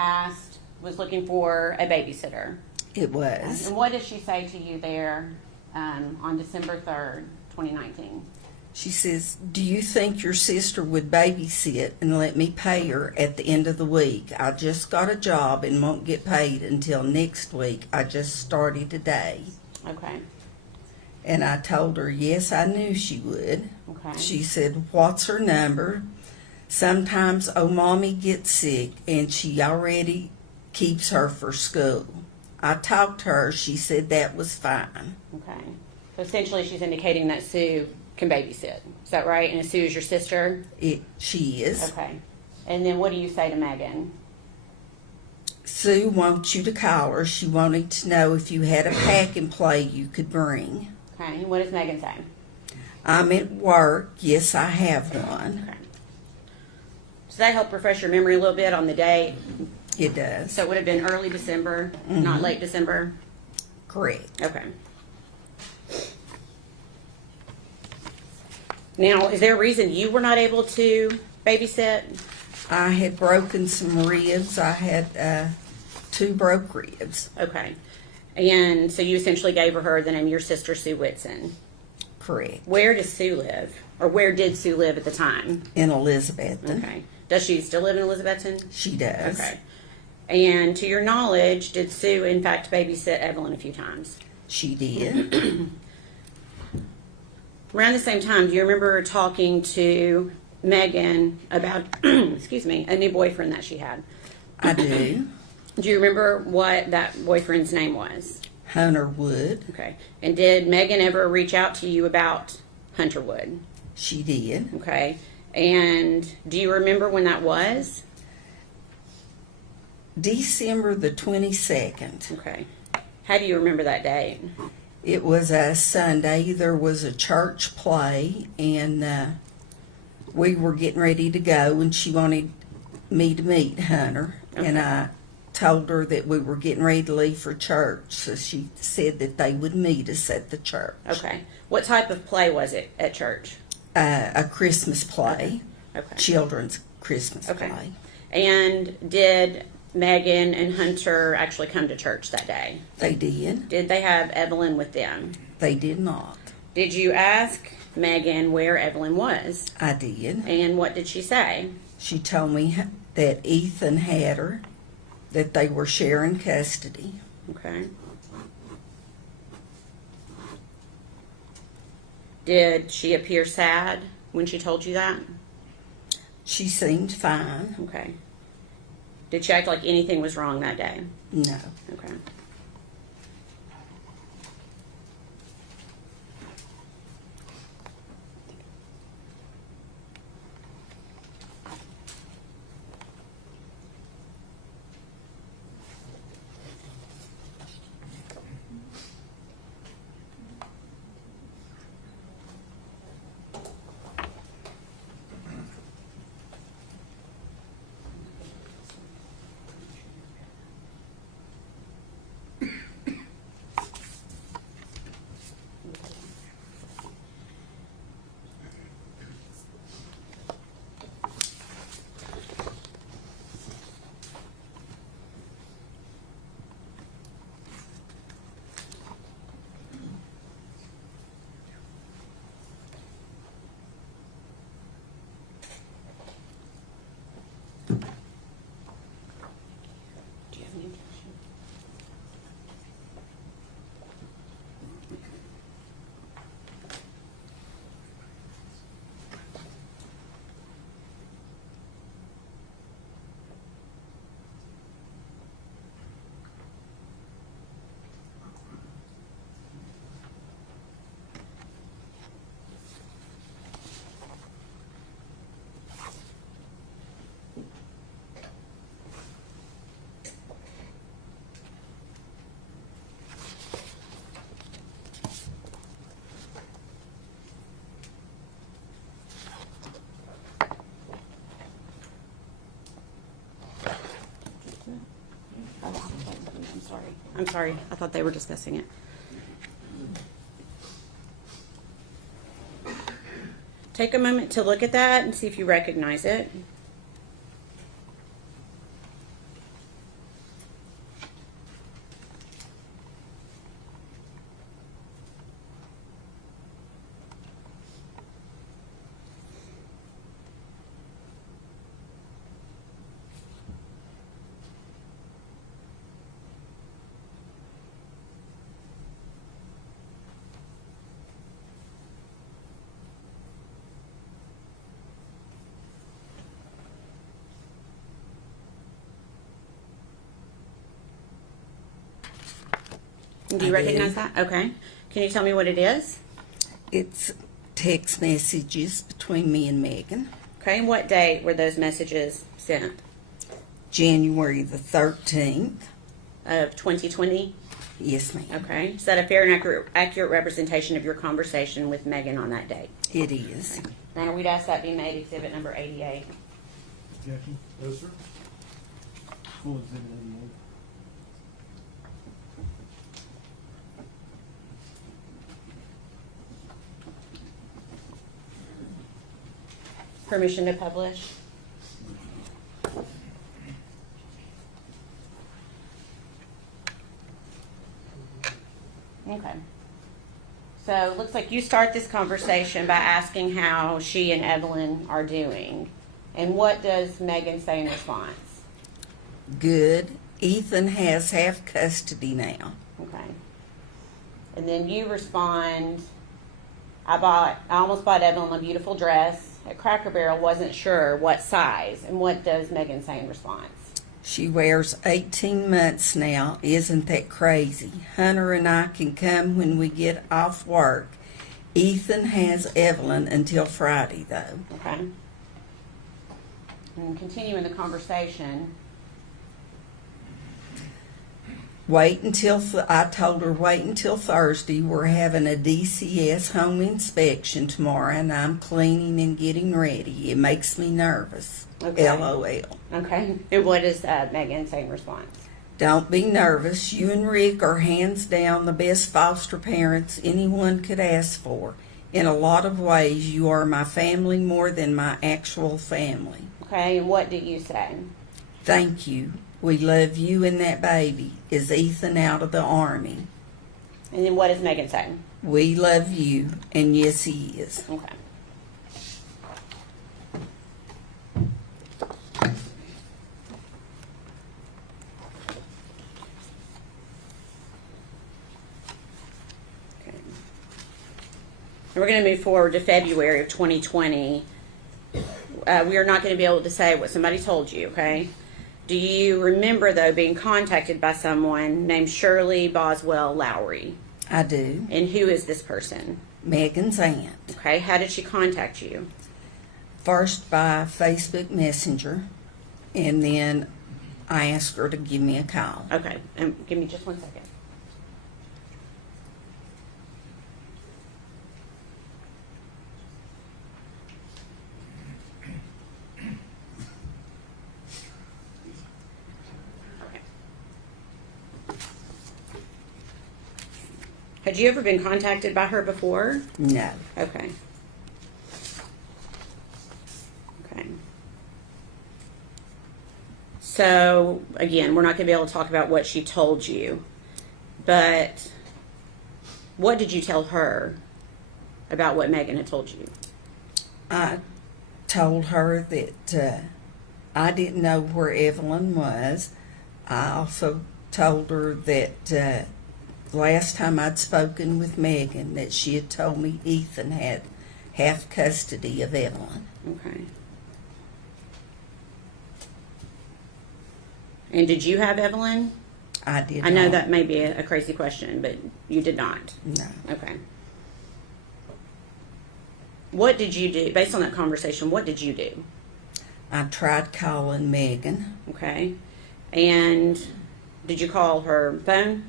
was looking for a babysitter? It was. And what did she say to you there on December 3rd, 2019? She says, do you think your sister would babysit and let me pay her at the end of the week? I just got a job and won't get paid until next week. I just started today. Okay. And I told her, yes, I knew she would. Okay. She said, what's her number? Sometimes, mommy gets sick and she already keeps her for school. I talked to her. She said that was fine. Okay. So essentially she's indicating that Sue can babysit. Is that right? And Sue is your sister? She is. Okay. And then what do you say to Megan? Sue wants you to call her. She wanted to know if you had a pack and play you could bring. Okay, and what does Megan say? I'm at work. Yes, I have one. Okay. Does that help refresh your memory a little bit on the date? It does. So it would have been early December, not late December? Correct. Okay. Now, is there a reason you were not able to babysit? I had broken some ribs. I had 2 broke ribs. Okay. And so you essentially gave her the name of your sister, Sue Whitson. Correct. Where does Sue live? Or where did Sue live at the time? In Elizabethton. Okay. Does she still live in Elizabethton? She does. Okay. And to your knowledge, did Sue in fact babysit Evelyn a few times? She did. Around the same time, do you remember talking to Megan about, excuse me, a new boyfriend that she had? I do. Do you remember what that boyfriend's name was? Hunter Wood. Okay. And did Megan ever reach out to you about Hunter Wood? She did. Okay. And do you remember when that was? December the 22nd. Okay. How do you remember that date? It was a Sunday. There was a church play, and we were getting ready to go, and she wanted me to meet Hunter. Okay. And I told her that we were getting ready to leave for church, so she said that they would meet us at the church. Okay. What type of play was it at church? A Christmas play, Okay. children's Christmas Okay. play. And did Megan and Hunter actually come to church that day? They did. Did they have Evelyn with them? They did not. Did you ask Megan where Evelyn was? I did. And what did she say? She told me that Ethan had her, that they were sharing custody. Okay. Did she appear sad when she told you that? She seemed fine. Okay. Did she act like anything was wrong that day? No. Okay. Do you have any objection? I'm sorry. I thought they were discussing it. Take a moment to look at that and see if you recognize it. Do you I do. recognize that? Okay. Can you tell me what it is? It's text messages between me and Megan. Okay, and what date were those messages sent? January the 13th. Of 2020? Yes, ma'am. Okay. Is that a fair and accurate representation of your conversation with Megan on that date? It is. Your Honor, we'd ask that be made exhibit number 88. Objection? No, sir. Full exhibit 88. Permission to publish? Okay. So it looks like you start this conversation by asking how she and Evelyn are doing. And what does Megan say in response? Good. Ethan has half custody now. Okay. And then you respond, I almost bought Evelyn a beautiful dress at Cracker Barrel, wasn't sure what size. And what does Megan say in response? She wears 18 months now. Isn't that crazy? Hunter and I can come when we get off work. Ethan has Evelyn until Friday, though. Okay. And continuing the conversation, I told her wait until Thursday. We're having a DCS home inspection tomorrow, and I'm cleaning and getting ready. It makes me nervous. Okay. LOL. okay. And what does Megan say in response? Don't be nervous. You and Rick are hands down the best foster parents anyone could ask for. In a lot of ways, you are my family more than my actual family. Okay, and what do you say? Thank you. We love you and that baby. Is Ethan out of the Army? And then what does Megan say? We love you, and yes, he is. Okay. Okay. And we're going to move forward to February of 2020. We are not going to be able to say what somebody told you, okay? Do you remember, though, being contacted by someone named Shirley Boswell Lowry? I do. And who is this person? Megan's aunt. Okay, how did she contact you? First by Facebook Messenger, and then I asked her to give me a call. Okay, and give me just 1 second. Okay. Had you ever been contacted by her before? No. Okay. Okay. So, again, we're not going to be able to talk about what she told you, but what did you tell her about what Megan had told you? I told her that I didn't know where Evelyn was. I also told her that last time I'd spoken with Megan that she had told me Ethan had half custody of Evelyn. Okay. And did you have Evelyn? I did I know not. that may be a crazy question, but you did not. No. Okay. What did you do? Based on that conversation, what did you do? I tried calling Megan. Okay. And did you call her phone?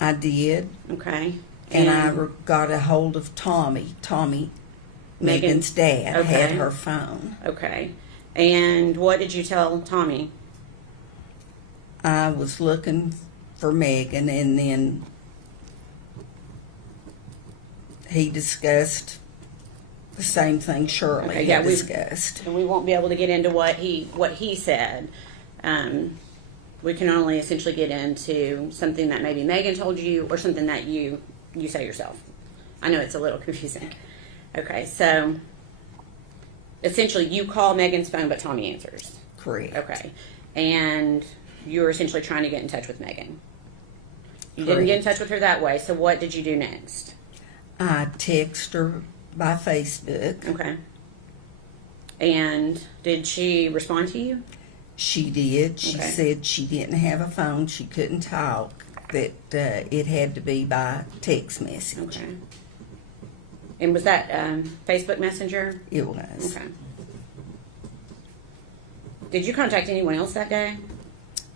I did. Okay. And I got a hold of Tommy. Tommy, Megan's dad, Okay. had her phone. Okay. And what did you tell Tommy? I was looking for Megan, and then he discussed the same thing Shirley Okay, yeah, had we- discussed. And we won't be able to get into what he said. We can only essentially get into something that maybe Megan told you or something that you say yourself. I know it's a little confusing. Okay, so essentially you call Megan's phone, but Tommy answers. Correct. Okay. And you were essentially trying to get in touch with Megan. You didn't get in touch with her that way, so what did you do next? I texted her by Facebook. Okay. And did she respond to you? She did. She Okay. said she didn't have a phone. She couldn't talk. That it had to be by text message. Okay. And was that Facebook Messenger? It was. Okay. Did you contact anyone else that day?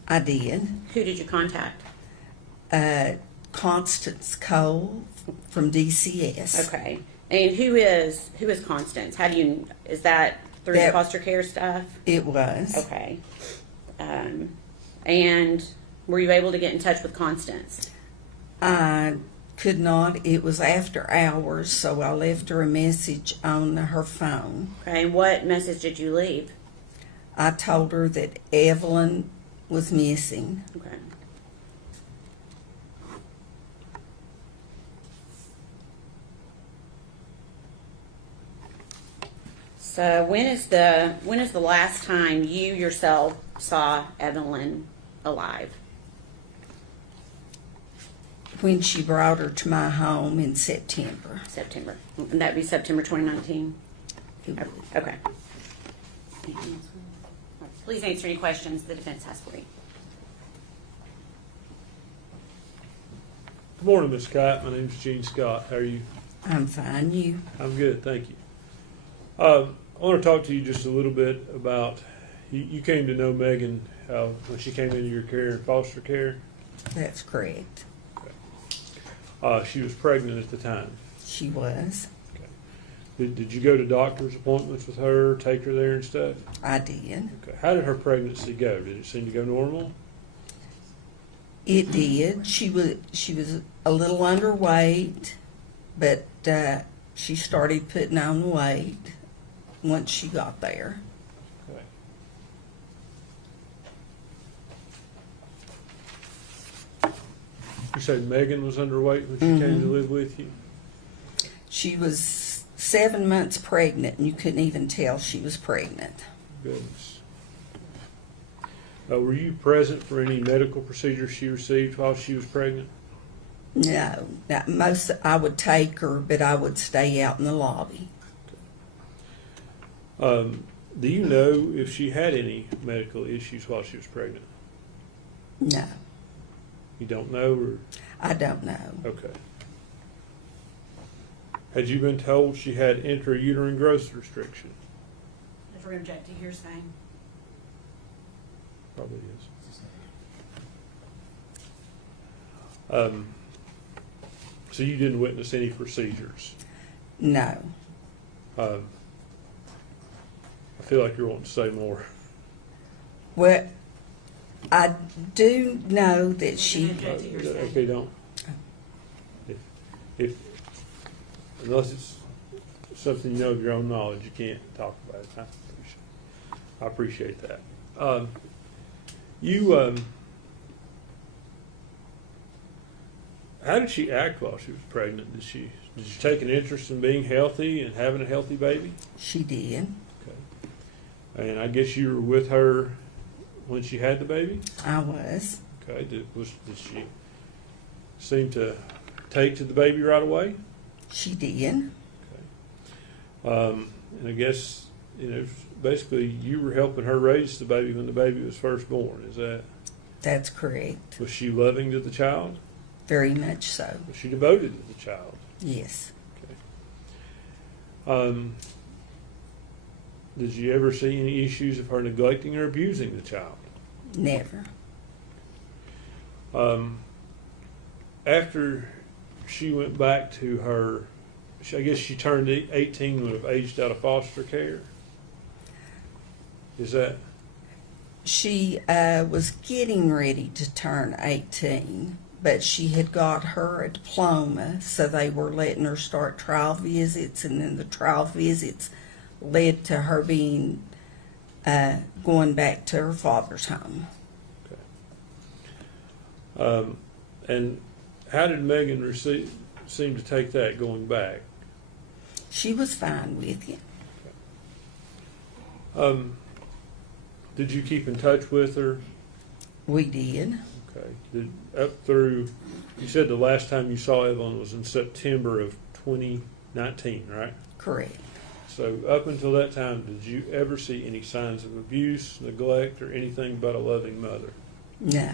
I did. Who did you contact? Constance Cole from DCS. Okay. And who is Constance? How do you, is that through the That- foster care stuff? It was. Okay. And were you able to get in touch with Constance? I could not. It was after hours, so I left her a message on her phone. Okay. And what message did you leave? I told her that Evelyn was missing. Okay. So when is the last time you yourself saw Evelyn alive? When she brought her to my home in September. September. And that'd be September 2019? It was- Okay. Please answer any questions the defense has for you. Good morning, Ms. Scott. My name's Gene Scott. How are you? I'm fine. You? I'm good, thank you. I want to talk to you just a little bit about, you came to know Megan when she came into your care in foster care. That's correct. She was pregnant at the time. She was. Did you go to doctor's appointments with her, take her there and stuff? I did. Okay. How did her pregnancy go? Did it seem to go normal? It did. She was a little underweight, but she started putting on weight once she got there. Okay. You said Megan was underweight when she came to live with you? She was 7 months pregnant, and you couldn't even tell she was pregnant. Goodness. Were you present for any medical procedures she received while she was pregnant? No, most I would take her, but I would stay out in the lobby. Do you know if she had any medical issues while she was pregnant? No, You don't know, or I don't know. okay. Had you been told she had intrauterine growth restriction? If we're object to hearsay. Probably is. So you didn't witness any procedures? No, I feel like you're wanting to say more. well, I do know that she. Object to hearsay. Okay, don't. If unless it's something you know of your own knowledge, you can't talk about it. I appreciate that. How did she act while she was pregnant? Did you take an interest in being healthy and having a healthy baby? She did. Okay. And I guess you were with her when she had the baby? I was. Okay. Did she seem to take to the baby right away? She did. And I guess, basically you were helping her raise the baby when the baby was first born. That's correct. Was she loving to the child? Very much so. Was she devoted to the child? Yes. Did you ever see any issues of her neglecting or abusing the child? Never. After she went back to her, I guess she turned 18 when have aged out of foster care. Is that? She was getting ready to turn 18, but she had got her diploma, so they were letting her start trial visits, and then the trial visits led to her being going back to her father's home. And how did Megan seem to take that going back? She was fine with it. Did you keep in touch with her? We did. Okay. Up through, you said the last time you saw Evelyn was in September of 2019, right? Correct. So up until that time, did you ever see any signs of abuse, neglect, or anything but a loving mother? No.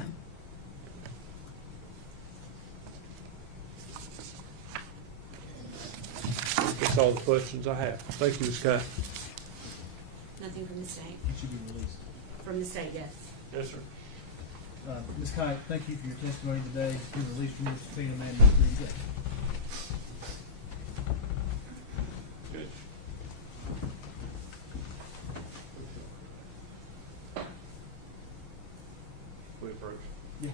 That's all the questions I have. Thank you, Ms. Scott. Nothing from the state. It should be released. From the state, yes. Yes, sir. Ms. Kite, thank you for your testimony today. You're released from your subpoena mandate for today. Good. We approach. Yeah.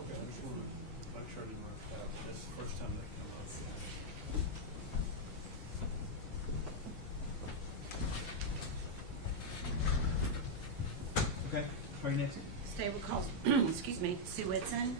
Okay, I just want to make sure I didn't mark it out. That's the first time they come up. Okay, are you next? State will call, excuse me, Sue Whitson.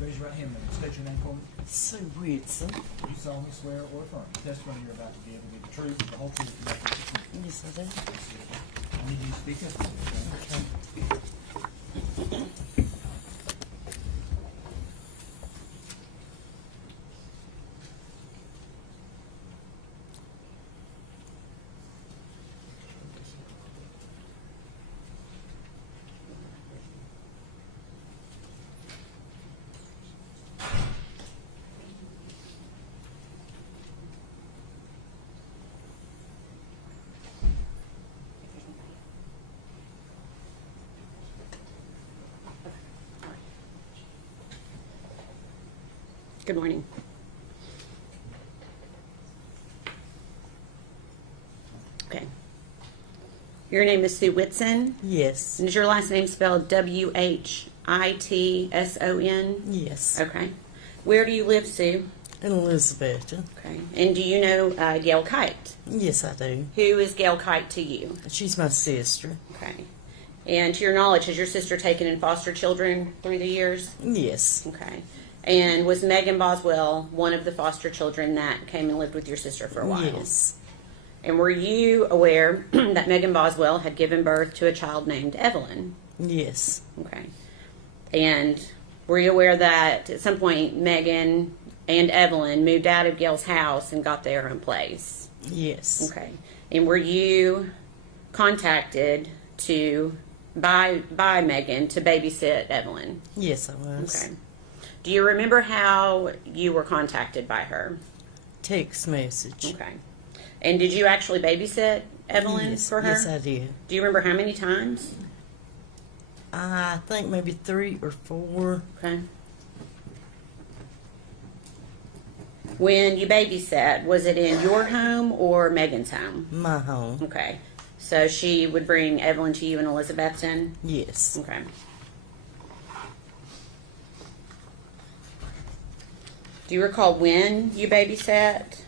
Raise your right hand and state your name for me. Sue Whitson. Do you solemnly swear or affirm the testimony you're about to give will be the truth, the whole truth, and nothing but the truth? Yes, I do. I need you to speak up. Okay. Good morning. Okay. Your name is Sue Whitson, Yes. and is your last name spelled Whitson? Yes. Okay. Where do you live, Sue? In Elizabeth. Okay. And do you know Gail Kite? Yes, I do. Who is Gail Kite to you? She's my sister. Okay. And to your knowledge, has your sister taken in foster children through the years? Yes. Okay. And was Megan Boswell one of the foster children that came and lived with your sister for a while? Yes. And were you aware that Megan Boswell had given birth to a child named Evelyn? Yes. Okay. And were you aware that at some point Megan and Evelyn moved out of Gail's house and got their own place? Yes. Okay. And were you contacted by Megan to babysit Evelyn? Yes, I was. Okay. Do you remember how you were contacted by her? Text message. Okay. And did you actually babysit Evelyn Yes. for her? Yes, I did. Do you remember how many times? I think maybe 3 or 4. Okay. When you babysat, was it in your home or Megan's home? My home. Okay. So she would bring Evelyn to you in Elizabethton? Yes. Okay. Do you recall when you babysat?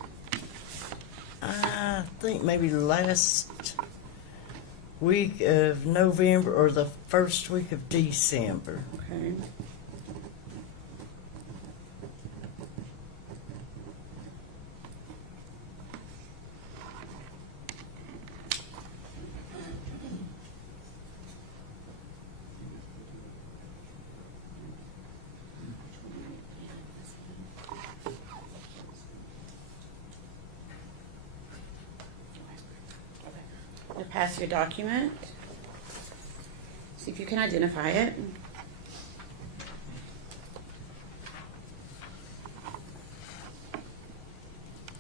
I think maybe the last week of November or the first week of December. Okay. I'll pass you a document. See if you can identify it.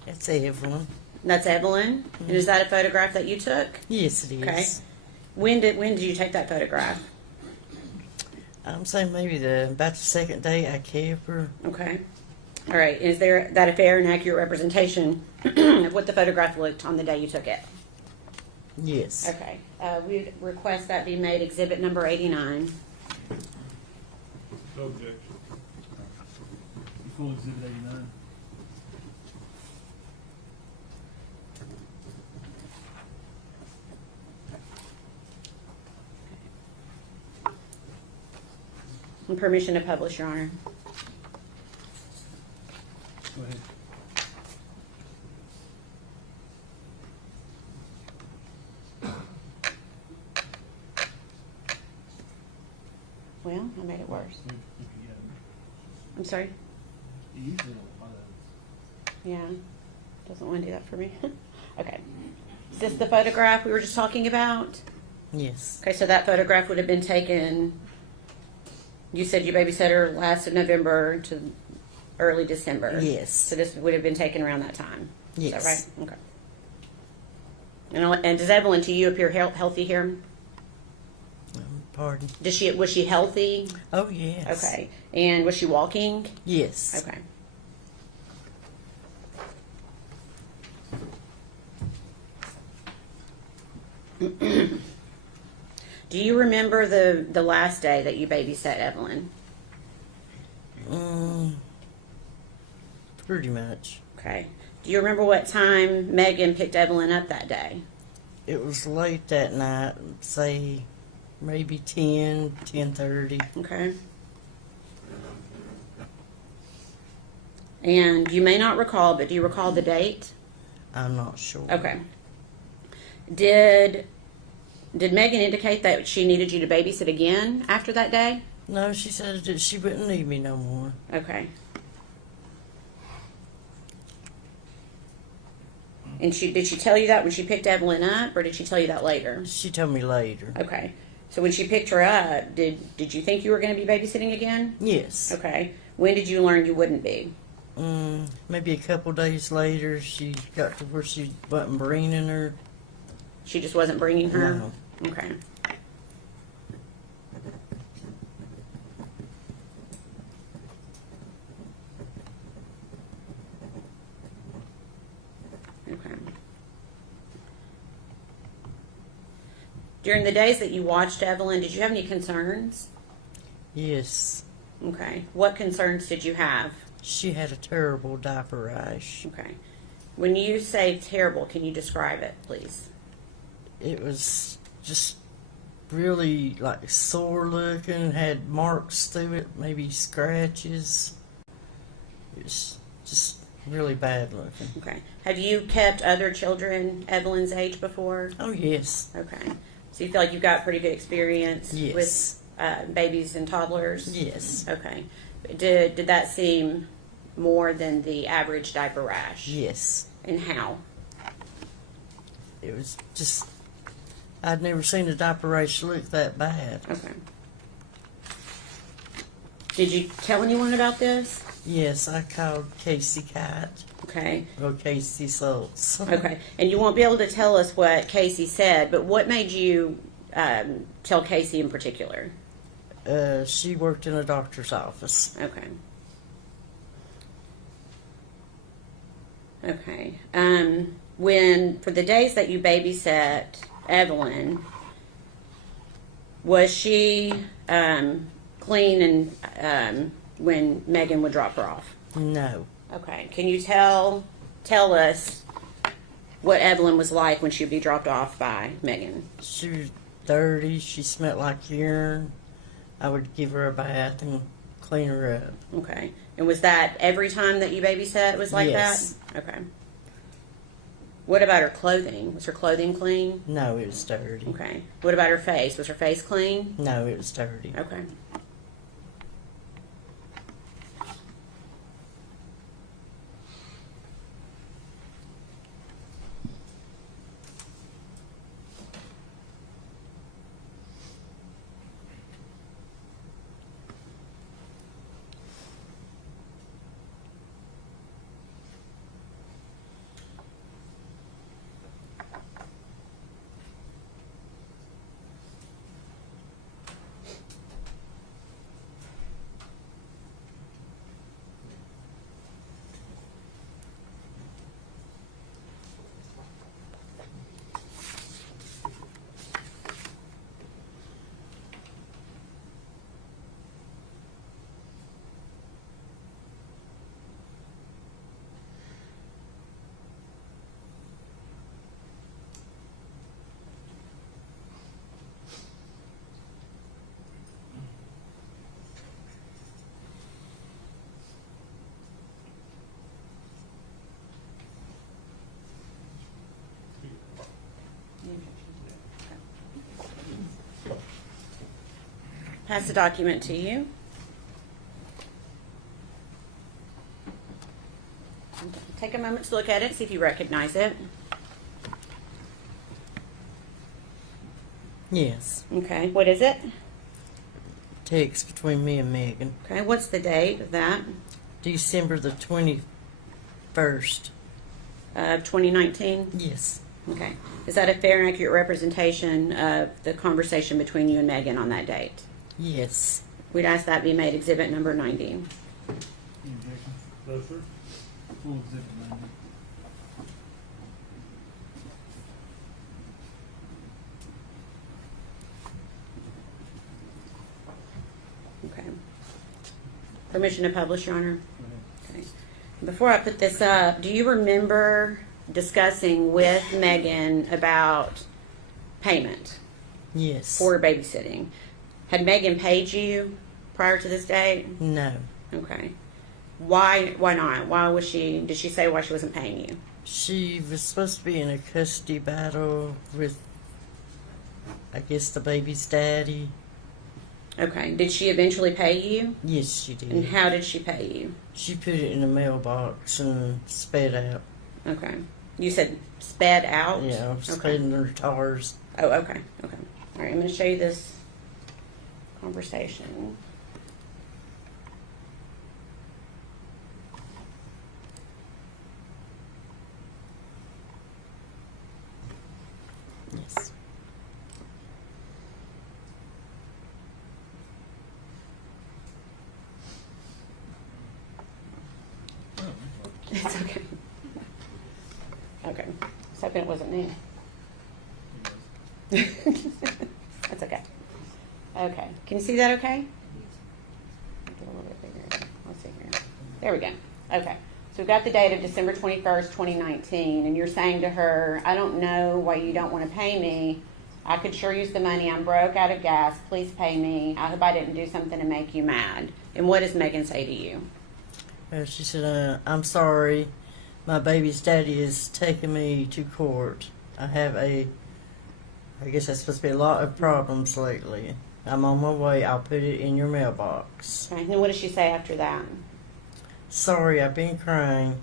That's Evelyn. That's Evelyn. And is that a photograph that you took? Yes, it is. Okay. When did you take that photograph? I'm saying maybe about the second day I kept her. Okay. All right, is there that a fair and accurate representation of what the photograph looked on the day you took it? Yes. Okay, we request that be made exhibit number 89. No objection. You full exhibit 89? And permission to publish, Your Honor. Go ahead. Well, I made it worse. If you get them. I'm sorry? You usually don't want to. Yeah, doesn't want to do that for me. Okay. Is this the photograph we were just talking about? Yes. Okay, so that photograph would have been taken, you said you babysat her last of November to early December. Yes. So this would have been taken around that time. Is Yes. that right? Okay. And does Evelyn to you appear healthy here? Pardon? Was she healthy? Oh, yes. Okay. And was she walking? Yes. Okay. Do you remember the last day that you babysat Evelyn? Pretty much. Okay. Do you remember what time Megan picked Evelyn up that day? It was late that night, say maybe 10:30. Okay. And you may not recall, but do you recall the date? I'm not sure. Okay. Did Megan indicate that she needed you to babysit again after that day? No, she said that she wouldn't need me no more. Okay. And did she tell you that when she picked Evelyn up, or did she tell you that later? She told me later. Okay. So when she picked her up, did you think you were going to be babysitting again? Yes. Okay. When did you learn you wouldn't be? Maybe a couple days later, she got to where she wasn't bringing her. She just wasn't bringing her? No. Okay. Okay. During the days that you watched Evelyn, did you have any concerns? Yes. Okay. What concerns did you have? She had a terrible diaper rash. Okay. When you say terrible, can you describe it, please? It was just really like sore looking, had marks through it, maybe scratches. It was just really bad looking. Okay. Have you kept other children Evelyn's age before? Oh, yes. Okay. So you feel like you've got pretty good experience Yes. with babies and toddlers? Yes. Okay. Did that seem more than the average diaper rash? Yes. And how? It was just, I'd never seen a diaper rash look that bad. Okay. Did you tell anyone about this? Yes, I called Casey Kite, Okay. or Casey Schultz. Okay. And you won't be able to tell us what Casey said, but what made you tell Casey in particular? She worked in a doctor's office. Okay. Okay. When, for the days that you babysat Evelyn, was she clean and when Megan would drop her off? No. Okay. Can you tell us what Evelyn was like when she would be dropped off by Megan? She was dirty. She smelled like urine. I would give her a bath and clean her up. Okay. And was that every time that you babysat was like Yes. that? Okay. What about her clothing? Was her clothing clean? No, it was dirty. Okay. What about her face? Was her face clean? No, it was dirty. Okay. pass the document to you. Take a moment to look at it, see if you recognize it. Yes. Okay, what is it? Text between me and Megan. Okay, what's the date of that? December the 21st. Of 2019? Yes. Okay. Is that a fair and accurate representation of the conversation between you and Megan on that date? Yes. We'd ask that be made exhibit number 90. Any objection? No, sir. Full exhibit 90. Okay. Permission to publish, Your Honor? Go ahead. Okay. Before I put this up, do you remember discussing with Megan about payment Yes. for babysitting? Had Megan paid you prior to this date? No. Okay. Why not? Did she say why she wasn't paying you? She was supposed to be in a custody battle with, I guess, the baby's daddy. Okay. Did she eventually pay you? Yes, she And did. how did she pay you? She put it in a mailbox and sped out. Okay. You said sped out? Yeah, Okay. sped in her tires. Oh, okay. Okay. All right. I'm going to show you this conversation. Yes. It's okay. Okay. I was hoping it wasn't me. That's okay. Okay. Can you see that okay? Get a little bit bigger. Let's see here. There we go. Okay. So we've got the date of December 21st, 2019, and you're saying to her, I don't know why you don't want to pay me. I could sure use the money. I'm broke, out of gas. Please pay me. I hope I didn't do something to make you mad. And what does Megan say to you? She said, I'm sorry. My baby's daddy is taking me to court. I guess that's supposed to be a lot of problems lately. I'm on my way. I'll put it in your mailbox. Okay. And what does she say after that? Sorry, I've been crying,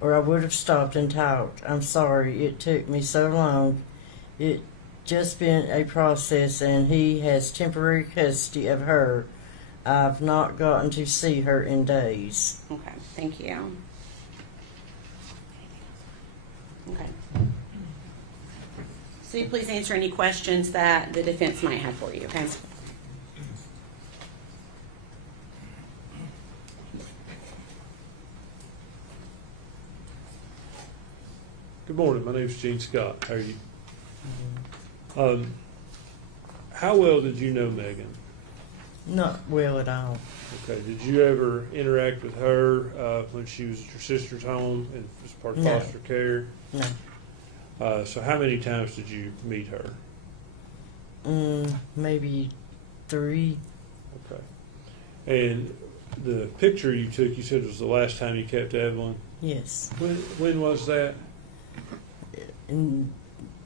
or I would have stopped and talked. I'm sorry it took me so long. It just been a process, and he has temporary custody of her. I've not gotten to see her in days. Okay, thank you. Okay. So you please answer any questions that the defense might have for you, okay? Good morning, my name's Gene Scott. How are you? How well did you know Megan? Not well at all. Okay, did you ever interact with her when she was at your sister's home and was part of No. foster care? No. So how many times did you meet her? Maybe 3. Okay. And the picture you took, you said was the last time you kept Evelyn. Yes. When was that? In,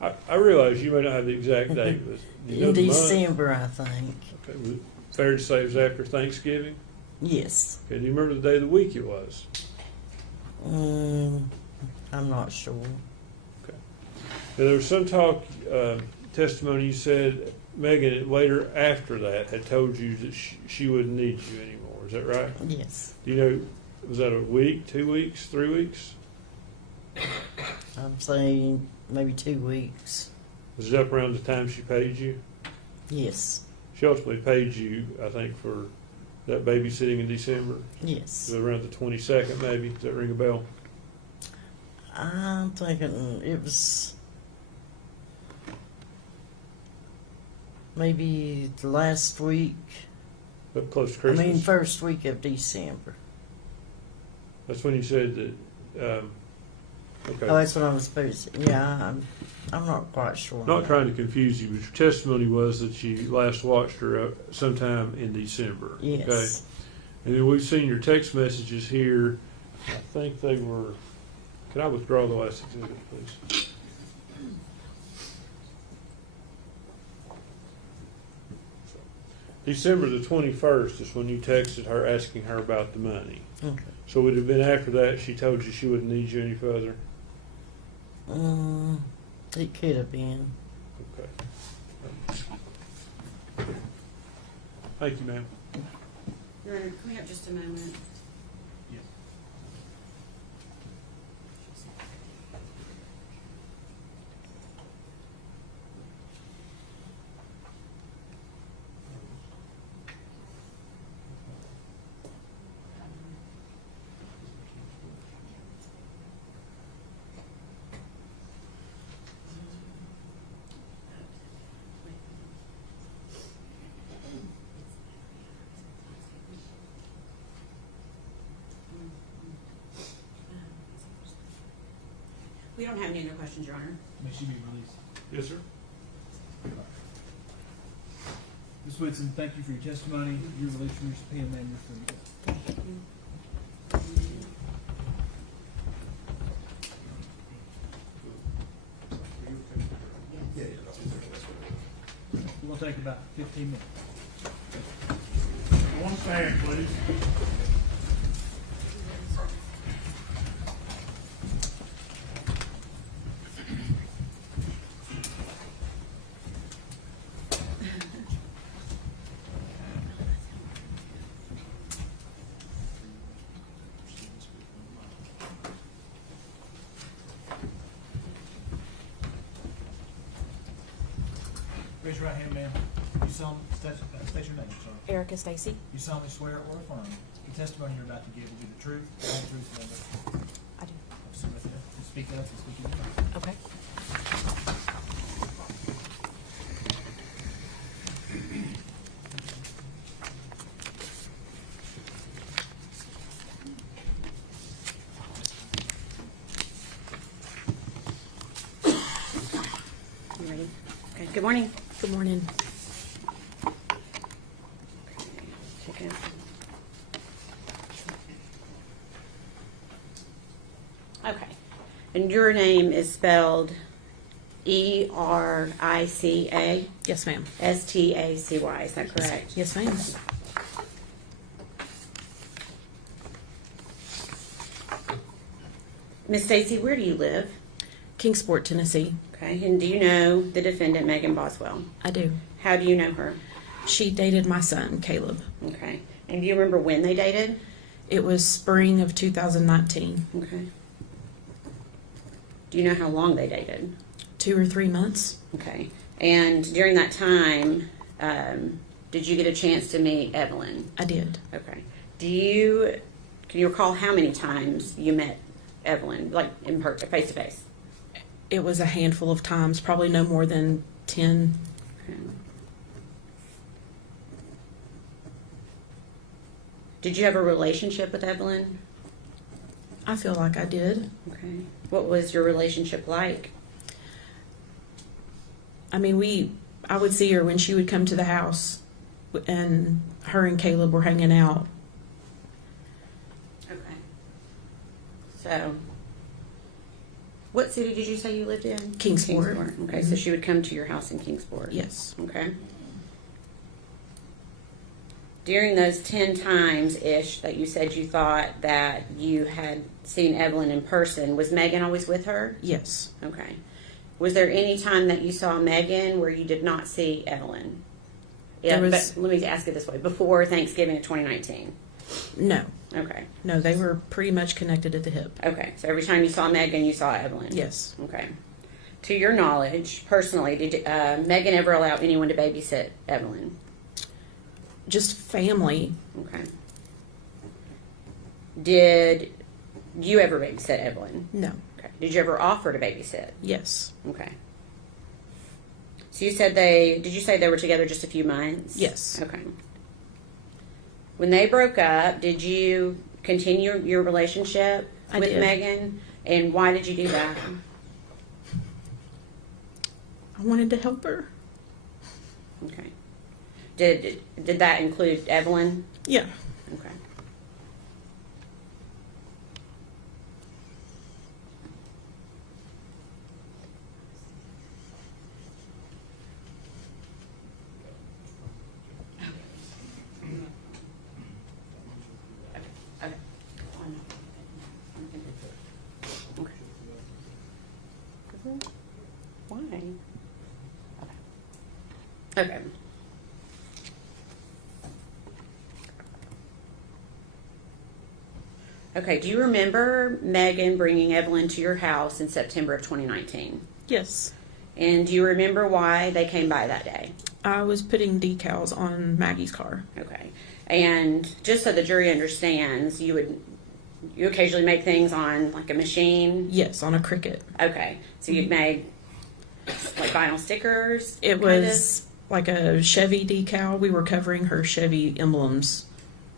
I realize you may not have the exact date, but you know in the month? December, I think. Okay, was it fair to say it was after Thanksgiving? Yes. Okay, do you remember the day of the week it was? I'm not sure. Okay. Now, there was some talk, testimony you said Megan later after that had told you that she wouldn't need you anymore. Is that right? Yes. Do you know, was that a week, 2 weeks, 3 weeks? I'm saying maybe 2 weeks. Was it up around the time she paid you? Yes. She ultimately paid you, I think, for that babysitting in December. Yes. Was it around the 22nd maybe? Does that ring a bell? I'm thinking it was maybe the last week. Up close to I Christmas? mean, first week of December. That's when you said that, okay. Oh, that's what I was supposed to. Yeah, I'm not quite sure. Not trying to confuse you, but your testimony was that you last watched her sometime in December. Yes. Okay? And then we've seen your text messages here. I think they were, can I withdraw the last exhibit, please? December the 21st is when you texted her asking her about the money. Okay. So would it have been after that she told you she wouldn't need you any further? It could have been. Okay. Thank you, ma'am. Your Honor, can we have just a moment? Yes. We don't have any other questions, Your Honor. May she be released. Yes, sir. Ms. Whitson, thank you for your testimony. You're released from your subpoena, ma'am. You're free. We'll take about 15 minutes. One stand, please. Raise your right hand, ma'am. You solemnly state your name, sir. Erica Stacy. You solemnly swear or affirm the testimony you're about to give will be the truth, the whole truth, and nothing but I do. the truth. Speak up and speak in your mind. Okay. You ready? Okay, good morning. Good morning. Okay. Okay. And your name is spelled Erica Yes, ma'am. Stacy, is that correct? Yes, ma'am. Miss Stacy, where do you live? Kingsport, Tennessee. Okay, and do you know the defendant, Megan Boswell? I do. How do you know her? She dated my son, Caleb. Okay. And do you remember when they dated? It was spring of 2019. Okay. Do you know how long they dated? 2 or 3 months. Okay. And during that time, did you get a chance to meet Evelyn? I did. Okay. Can you recall how many times you met Evelyn, like in face to face? It was a handful of times, probably no more than 10. Okay. Did you have a relationship with Evelyn? I feel like I did. Okay. What was your relationship like? I mean, I would see her when she would come to the house, and her and Caleb were hanging out. Okay. So, what city did you say you lived in? Kingsport. Okay, so she would come to your house in Kingsport. Yes. Okay. During those 10 times-ish that you said you thought that you had seen Evelyn in person, was Megan always with her? Yes. Okay. Was there any time that you saw Megan where you did not see Evelyn? Yeah, There was- but let me ask it this way. Before Thanksgiving of 2019? No. Okay. No, they were pretty much connected at the hip. Okay. So every time you saw Megan, you saw Evelyn? Yes. Okay. To your knowledge, personally, did Megan ever allow anyone to babysit Evelyn? Just family. Okay. Did you ever babysit Evelyn? No. Okay. Did you ever offer to babysit? Yes. Okay. So you said did you say they were together just a few months? Yes. Okay. When they broke up, did you continue your relationship I with did. Megan? And why did you do that? I wanted to help her. Okay. Did that include Evelyn? Yeah. Okay. Okay. Okay, do you remember Megan bringing Evelyn to your house in September of 2019? Yes. And do you remember why they came by that day? I was putting decals on Maggie's car. Okay. And just so the jury understands, you occasionally make things on like a machine? Yes, on a Cricut. Okay. So you'd made like vinyl stickers? It was like a Chevy decal. We were covering her Chevy emblems.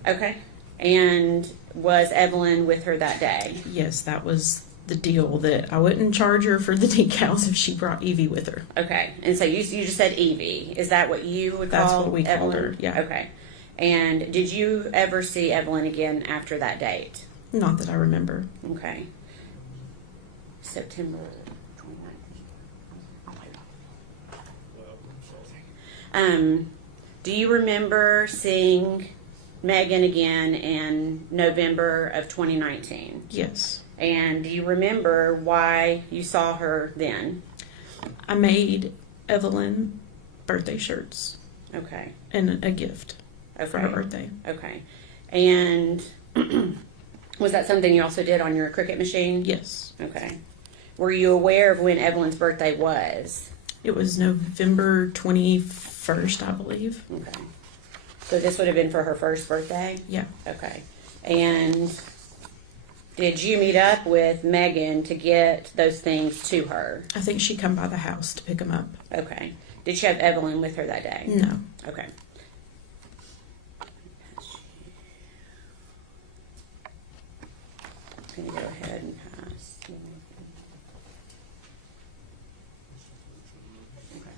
Okay. And was Evelyn with her that day? Yes, that was the deal, that I wouldn't charge her for the decals if she brought Evie with her. Okay. And so you just said Evie. Is that what you would call That's what we Evelyn? called her, yeah. Okay. And did you ever see Evelyn again after that date? Not that I remember. Okay. September 2019. Do you remember seeing Megan again in November of 2019? Yes. And do you remember why you saw her then? I made Evelyn birthday shirts Okay. and a gift for her Okay. birthday. Okay. And was that something you also did on your Cricut machine? Yes. Okay. Were you aware of when Evelyn's birthday was? It was November 21st, I believe. Okay. So this would have been for her first birthday? Yeah. Okay. And did you meet up with Megan to get those things to her? I think she come by the house to pick them up. Okay. Did she have Evelyn with her that day? No. Okay. I'm going to go ahead and pass. Okay.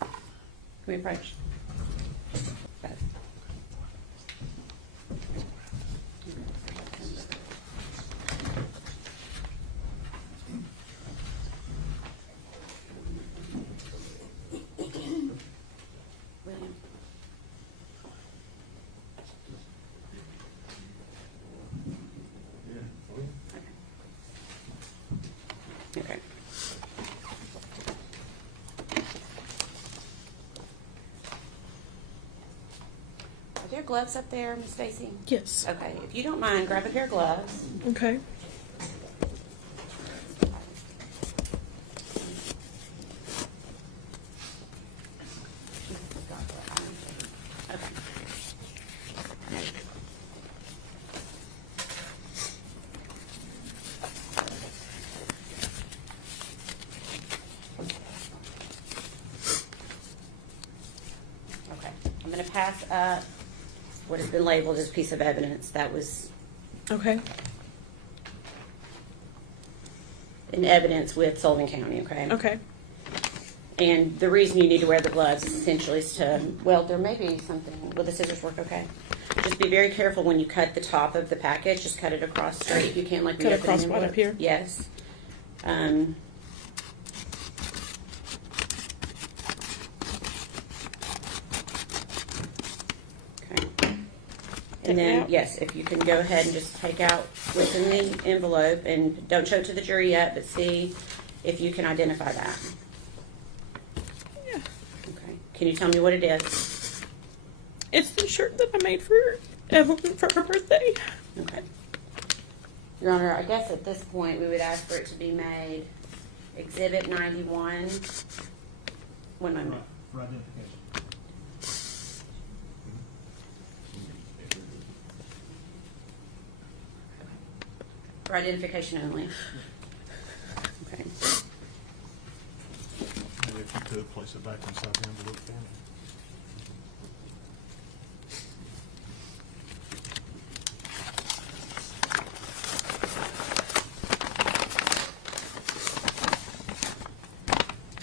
Can we approach? Okay. William. Okay. Are there gloves up there, Miss Stacy? Yes. Okay, if you don't mind, grab a pair of gloves. Okay. Okay, I'm going to pass up what has been labeled as a piece of evidence that was Okay. in evidence with Sullivan County, okay? Okay. And the reason you need to wear the gloves is essentially is to, well, there may be something, will the scissors work okay? Just be very careful when you cut the top of the package, just cut it across straight. You can't like Cut read up an across right envelope. up here? Yes. Okay. Take And it then, out? yes, if you can go ahead and just take out what's in the envelope, and don't show it to the jury yet, but see if you can identify that. Yeah. Okay. Can you tell me what it is? It's the shirt that I made for Evelyn for her birthday. Okay. Your Honor, I guess at this point, we would ask for it to be made Exhibit 91. One moment. For identification. For identification only. Okay. Maybe if you could place it back inside the envelope for me.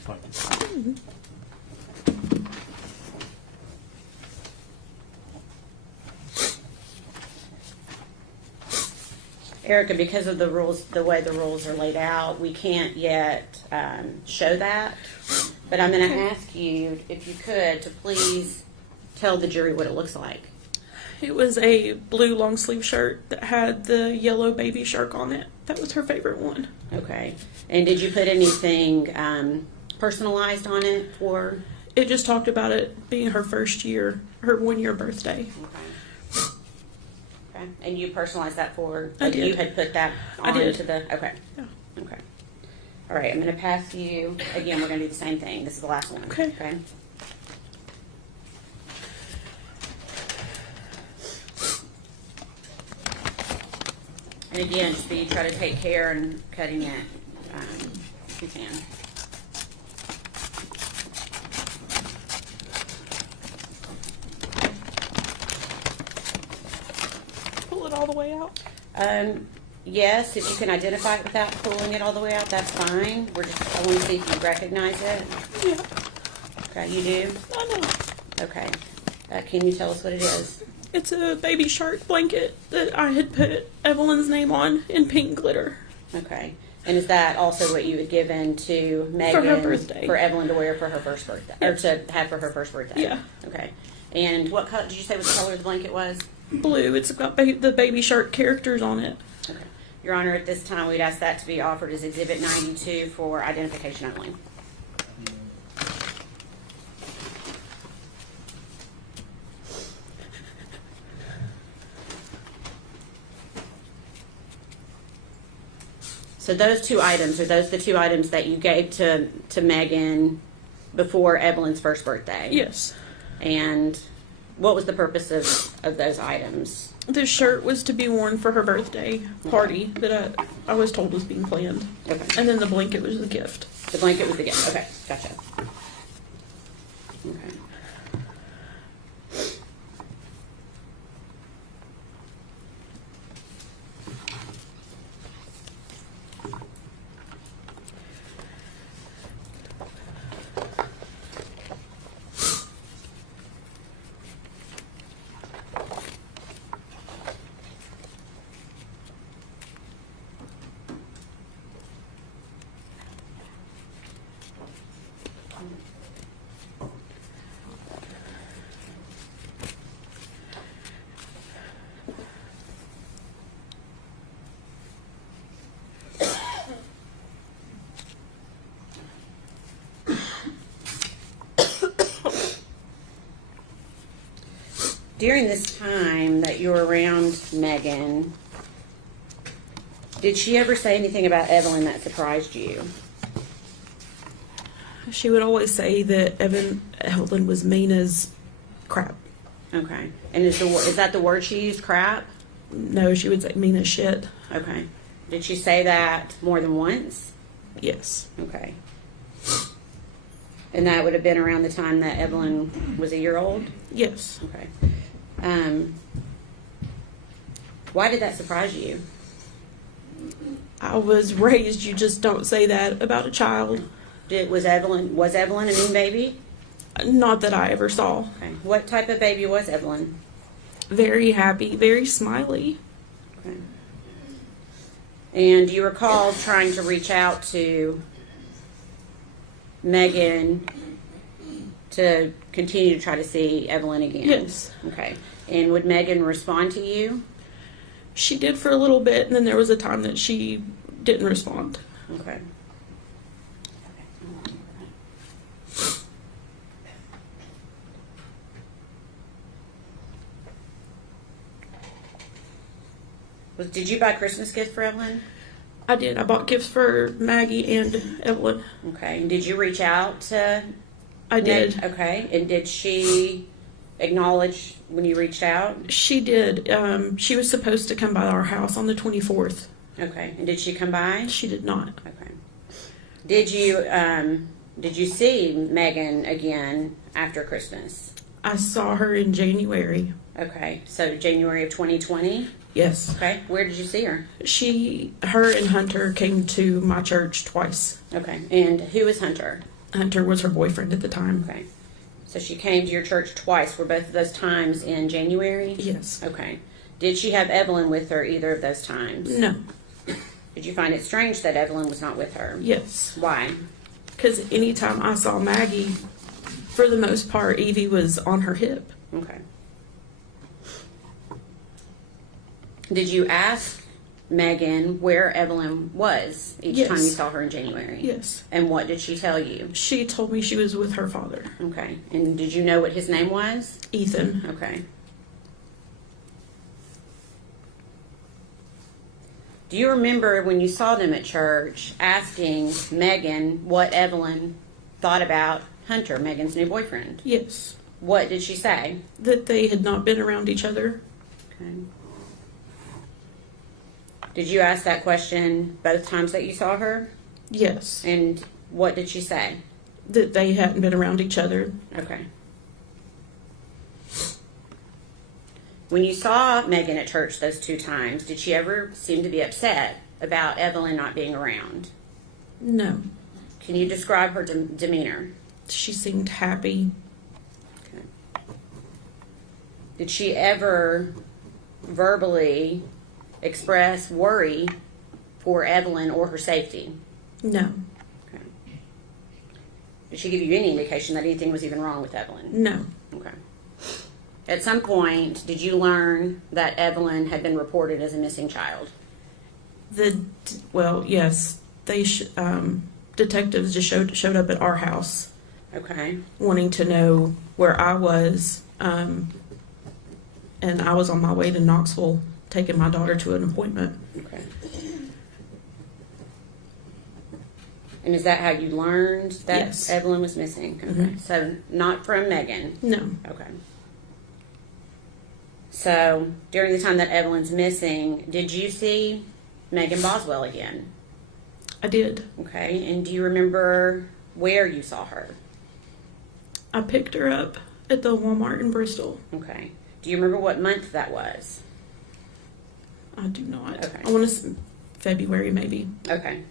Thank you. Erica, because of the rules, the way the rules are laid out, we can't yet show that. But I'm going to ask you, if you could, to please tell the jury what it looks like. It was a blue long sleeve shirt that had the yellow baby shark on it. That was her favorite one. Okay. And did you put anything personalized on it for? It just talked about it being her first year, her 1-year birthday. Okay. Okay. And you personalized that for? I did. You had put that I on did. to the. Okay. Yeah. Okay. All right. I'm going to pass you again. We're going to do the same thing. This is the last one. Okay. Okay. And again, just be try to take care and cutting it if you can. Pull it all the way out. Yes, if you can identify it without pulling it all the way out, that's fine. I want to see if you recognize it. Yeah, Okay, you do? I know. Okay. Can you tell us what it is? It's a baby shark blanket that I had put Evelyn's name on in pink glitter. Okay. And is that also what you had given to Megan? For her birthday. For Evelyn to wear for her first birthday? Or to have for her first birthday? Yeah. Okay. And what color, did you say what the color of the blanket was? Blue. It's got the baby shark characters on it. Okay. Your Honor, at this time, we'd ask that to be offered as Exhibit 92 for identification only. So those two items, are those the two items that you gave to Megan before Evelyn's first birthday? Yes. And what was the purpose of those items? This shirt was to be worn for her birthday party that I was told was being planned. Okay. And then the blanket was the gift. The blanket was the gift. Okay, gotcha. Okay. During this time that you were around Megan, did she ever say anything about Evelyn that surprised you? She would always say that Evelyn was mean as crap. Okay. And is that the word she used, crap? No, she would say mean as shit. Okay. Did she say that more than once? Yes. Okay. And that would have been around the time that Evelyn was a year old? Yes. Okay. Why did that surprise you? I was raised, you just don't say that about a child. Was Evelyn a mean baby? Not that I ever saw. Okay. What type of baby was Evelyn? Very happy, very smiley. Okay. And do you recall trying to reach out to Megan to continue to try to see Evelyn again? Yes. Okay. And would Megan respond to you? She did for a little bit, and then there was a time that she didn't respond. Okay. Did you buy Christmas gifts for Evelyn? I did. I bought gifts for Maggie and Evelyn. Okay. And did you reach out to I did. Okay. And did she acknowledge when you reached out? She did. She was supposed to come by our house on the 24th. Okay. And did she come by? She did not. Okay. Did you see Megan again after Christmas? I saw her in January. Okay. So January of 2020? Yes. Okay. Where did you see her? Her and Hunter came to my church twice. Okay. And who was Hunter? Hunter was her boyfriend at the time. Okay. So she came to your church twice. Were both of those times in January? Yes. Okay. Did she have Evelyn with her either of those times? No. Did you find it strange that Evelyn was not with her? Yes. Why? Because anytime I saw Maggie, for the most part, Evie was on her hip. Okay. Did you ask Megan where Evelyn was each Yes. time you saw her in January? Yes. And what did she tell you? She told me she was with her father, Okay. And did you know what his name was? Ethan. Okay. Do you remember when you saw them at church asking Megan what Evelyn thought about Hunter, Megan's new boyfriend? Yes. What did she say? That they had not been around each other. Okay. Did you ask that question both times that you saw her? Yes. And what did she say? That they hadn't been around each other. Okay. When you saw Megan at church those 2 times, did she ever seem to be upset about Evelyn not being around? No. Can you describe her demeanor? She seemed happy. Okay. Did she ever verbally express worry for Evelyn or her safety? No. Okay. Did she give you any indication that anything was even wrong with Evelyn? No. Okay. At some point, did you learn that Evelyn had been reported as a missing child? Yes. They detectives just showed up at our house Okay. wanting to know where I was, and I was on my way to Knoxville taking my daughter to an appointment. Okay. And is that how you learned that Yes. Evelyn was missing? Okay. Mhm. So not from Megan. No. Okay. So during the time that Evelyn's missing, did you see Megan Boswell again? I did. Okay. And do you remember where you saw her? I picked her up at the Walmart in Bristol. Okay. Do you remember what month that was? I do not. Okay. I want to February maybe. Okay.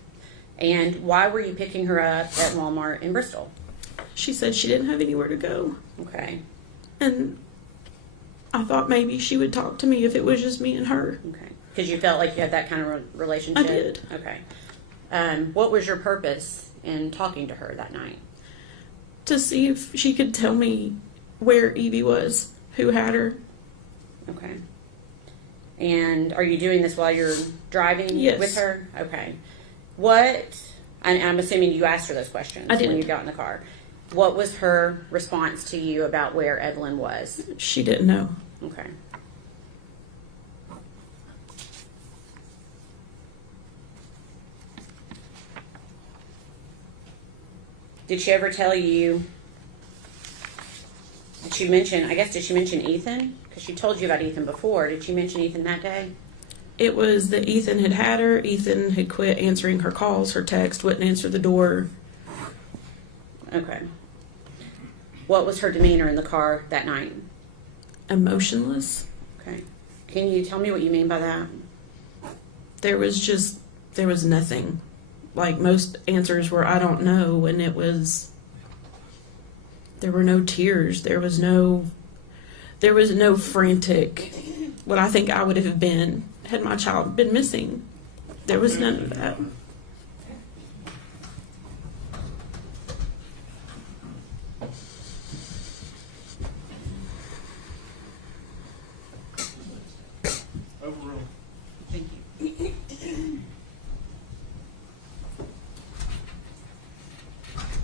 And why were you picking her up at Walmart in Bristol? She said she didn't have anywhere to go. Okay. And I thought maybe she would talk to me if it was just me and her. Okay. Because you felt like you had that kind of relationship? I did. Okay. What was your purpose in talking to her that night? To see if she could tell me where Evie was, who had her. Okay. And are you doing this while you're driving Yes. with her? Okay. I'm assuming you asked her those questions I did. when you got in the car. What was her response to you about where Evelyn was? She didn't know. Okay. Did she ever tell you, did she mention Ethan? Because she told you about Ethan before. Did she mention Ethan that day? It was that Ethan had her. Ethan had quit answering her calls, her text, wouldn't answer the door. Okay. What was her demeanor in the car that night? Emotionless. Okay. Can you tell me what you mean by that? There was nothing. Like most answers were, I don't know, and there were no tears. There was no frantic, what I think I would have been had my child been missing. There was none of that. Overruled. Thank you.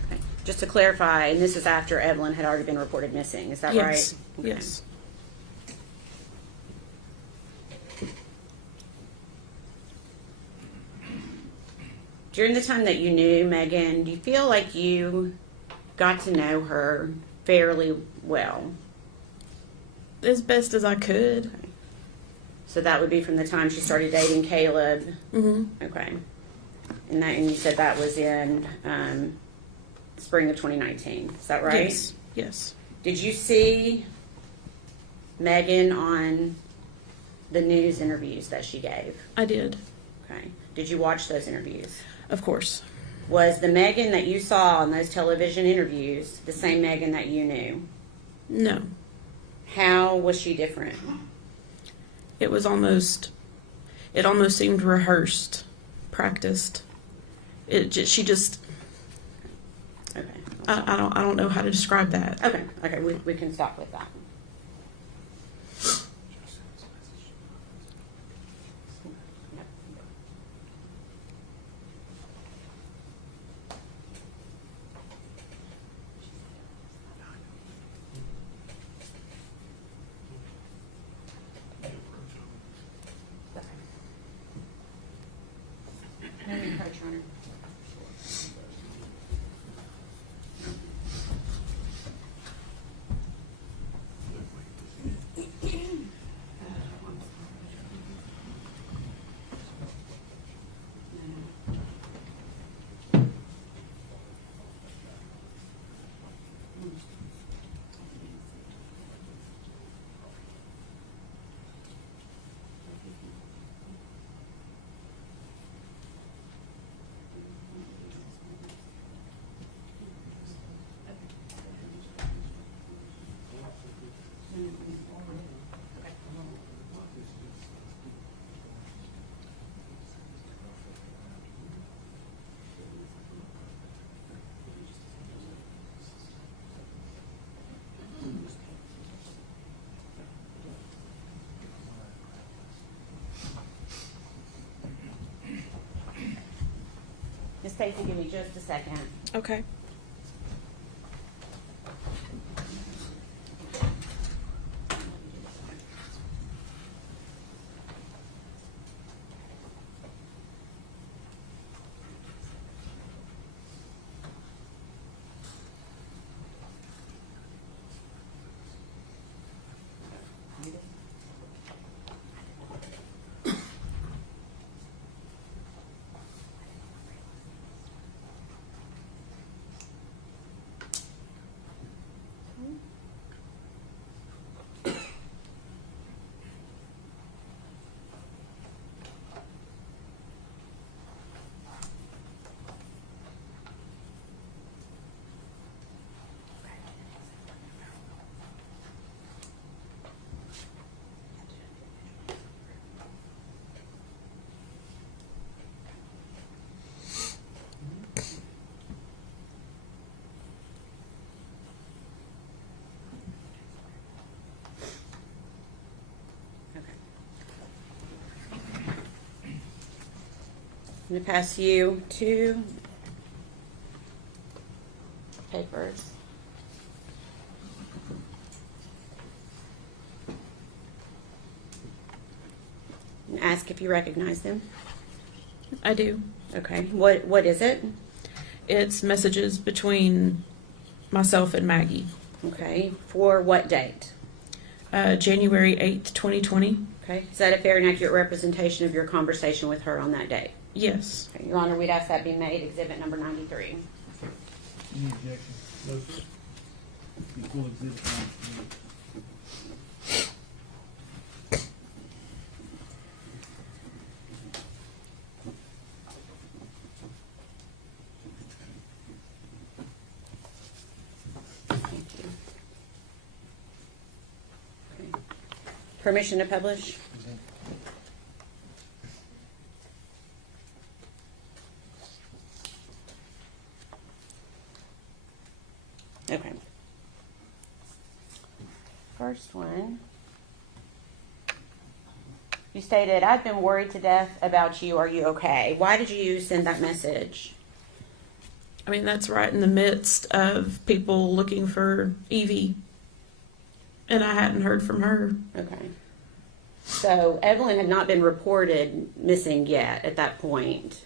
Okay. Just to clarify, and this is after Evelyn had already been reported missing, is that Yes. right? Okay. Yes. During the time that you knew Megan, do you feel like you got to know her fairly well? As best as I could. So that would be from the time she started dating Caleb. Mm-hmm. Okay. And you said that was in spring of 2019. Is that right? Yes. Yes. Did you see Megan on the news interviews that she gave? I did. Okay. Did you watch those interviews? Of course. Was the Megan that you saw in those television interviews the same Megan that you knew? No. How was she different? It almost seemed rehearsed, practiced. She just, Okay. I don't know how to describe that. Okay. We can stop with that. Your Honor. Miss Stacy, give me just a second. Okay. I'm going to pass you two papers. And ask if you recognize them. I do. Okay. What is it? It's messages between myself and Maggie. Okay. For what date? January 8th, 2020. Okay. Is that a fair and accurate representation of your conversation with her on that date? Yes. Okay. Your Honor, we'd ask that be made exhibit number 93. Any objection? No. Equal exhibit 93. Thank you. Okay. Permission to publish? Okay. First one. You stated, I've been worried to death about you. Are you okay? Why did you send that message? I mean, that's right in the midst of people looking for Evie. And I hadn't heard from her. Okay. So Evelyn had not been reported missing yet at that point.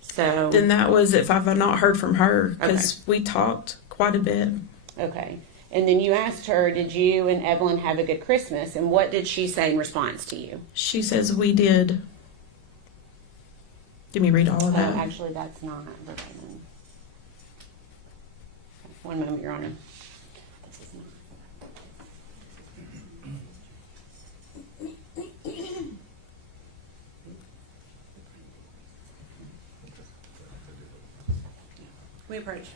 So Then that was if I've not heard from her, because we talked quite a bit. okay. And then you asked her, did you and Evelyn have a good Christmas? And what did she say in response to you? She says we did. Did me read all of that? Actually, that's not verbatim. One moment, Your Honor. This is not. We approach.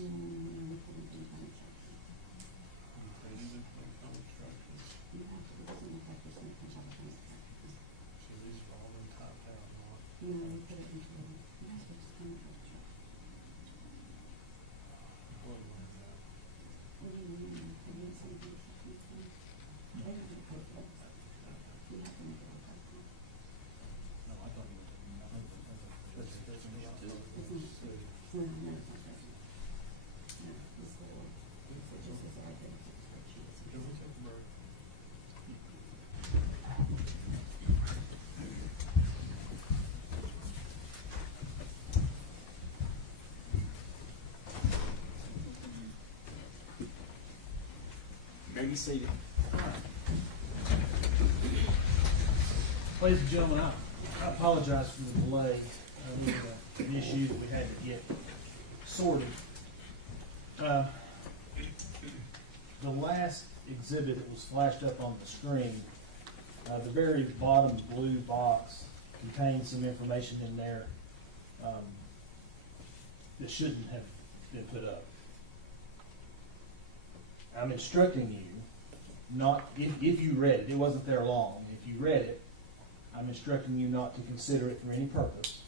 So these are all been typed out, right? No, I thought Can we take a break? Be seated. Ladies and gentlemen, I apologize for the delay. We had an issue that we had to get sorted. The last exhibit that was flashed up on the screen, the very bottom blue box contains some information in there that shouldn't have been put up. I'm instructing you not, if you read it, it wasn't there long, if you read it, I'm instructing you not to consider it for any purpose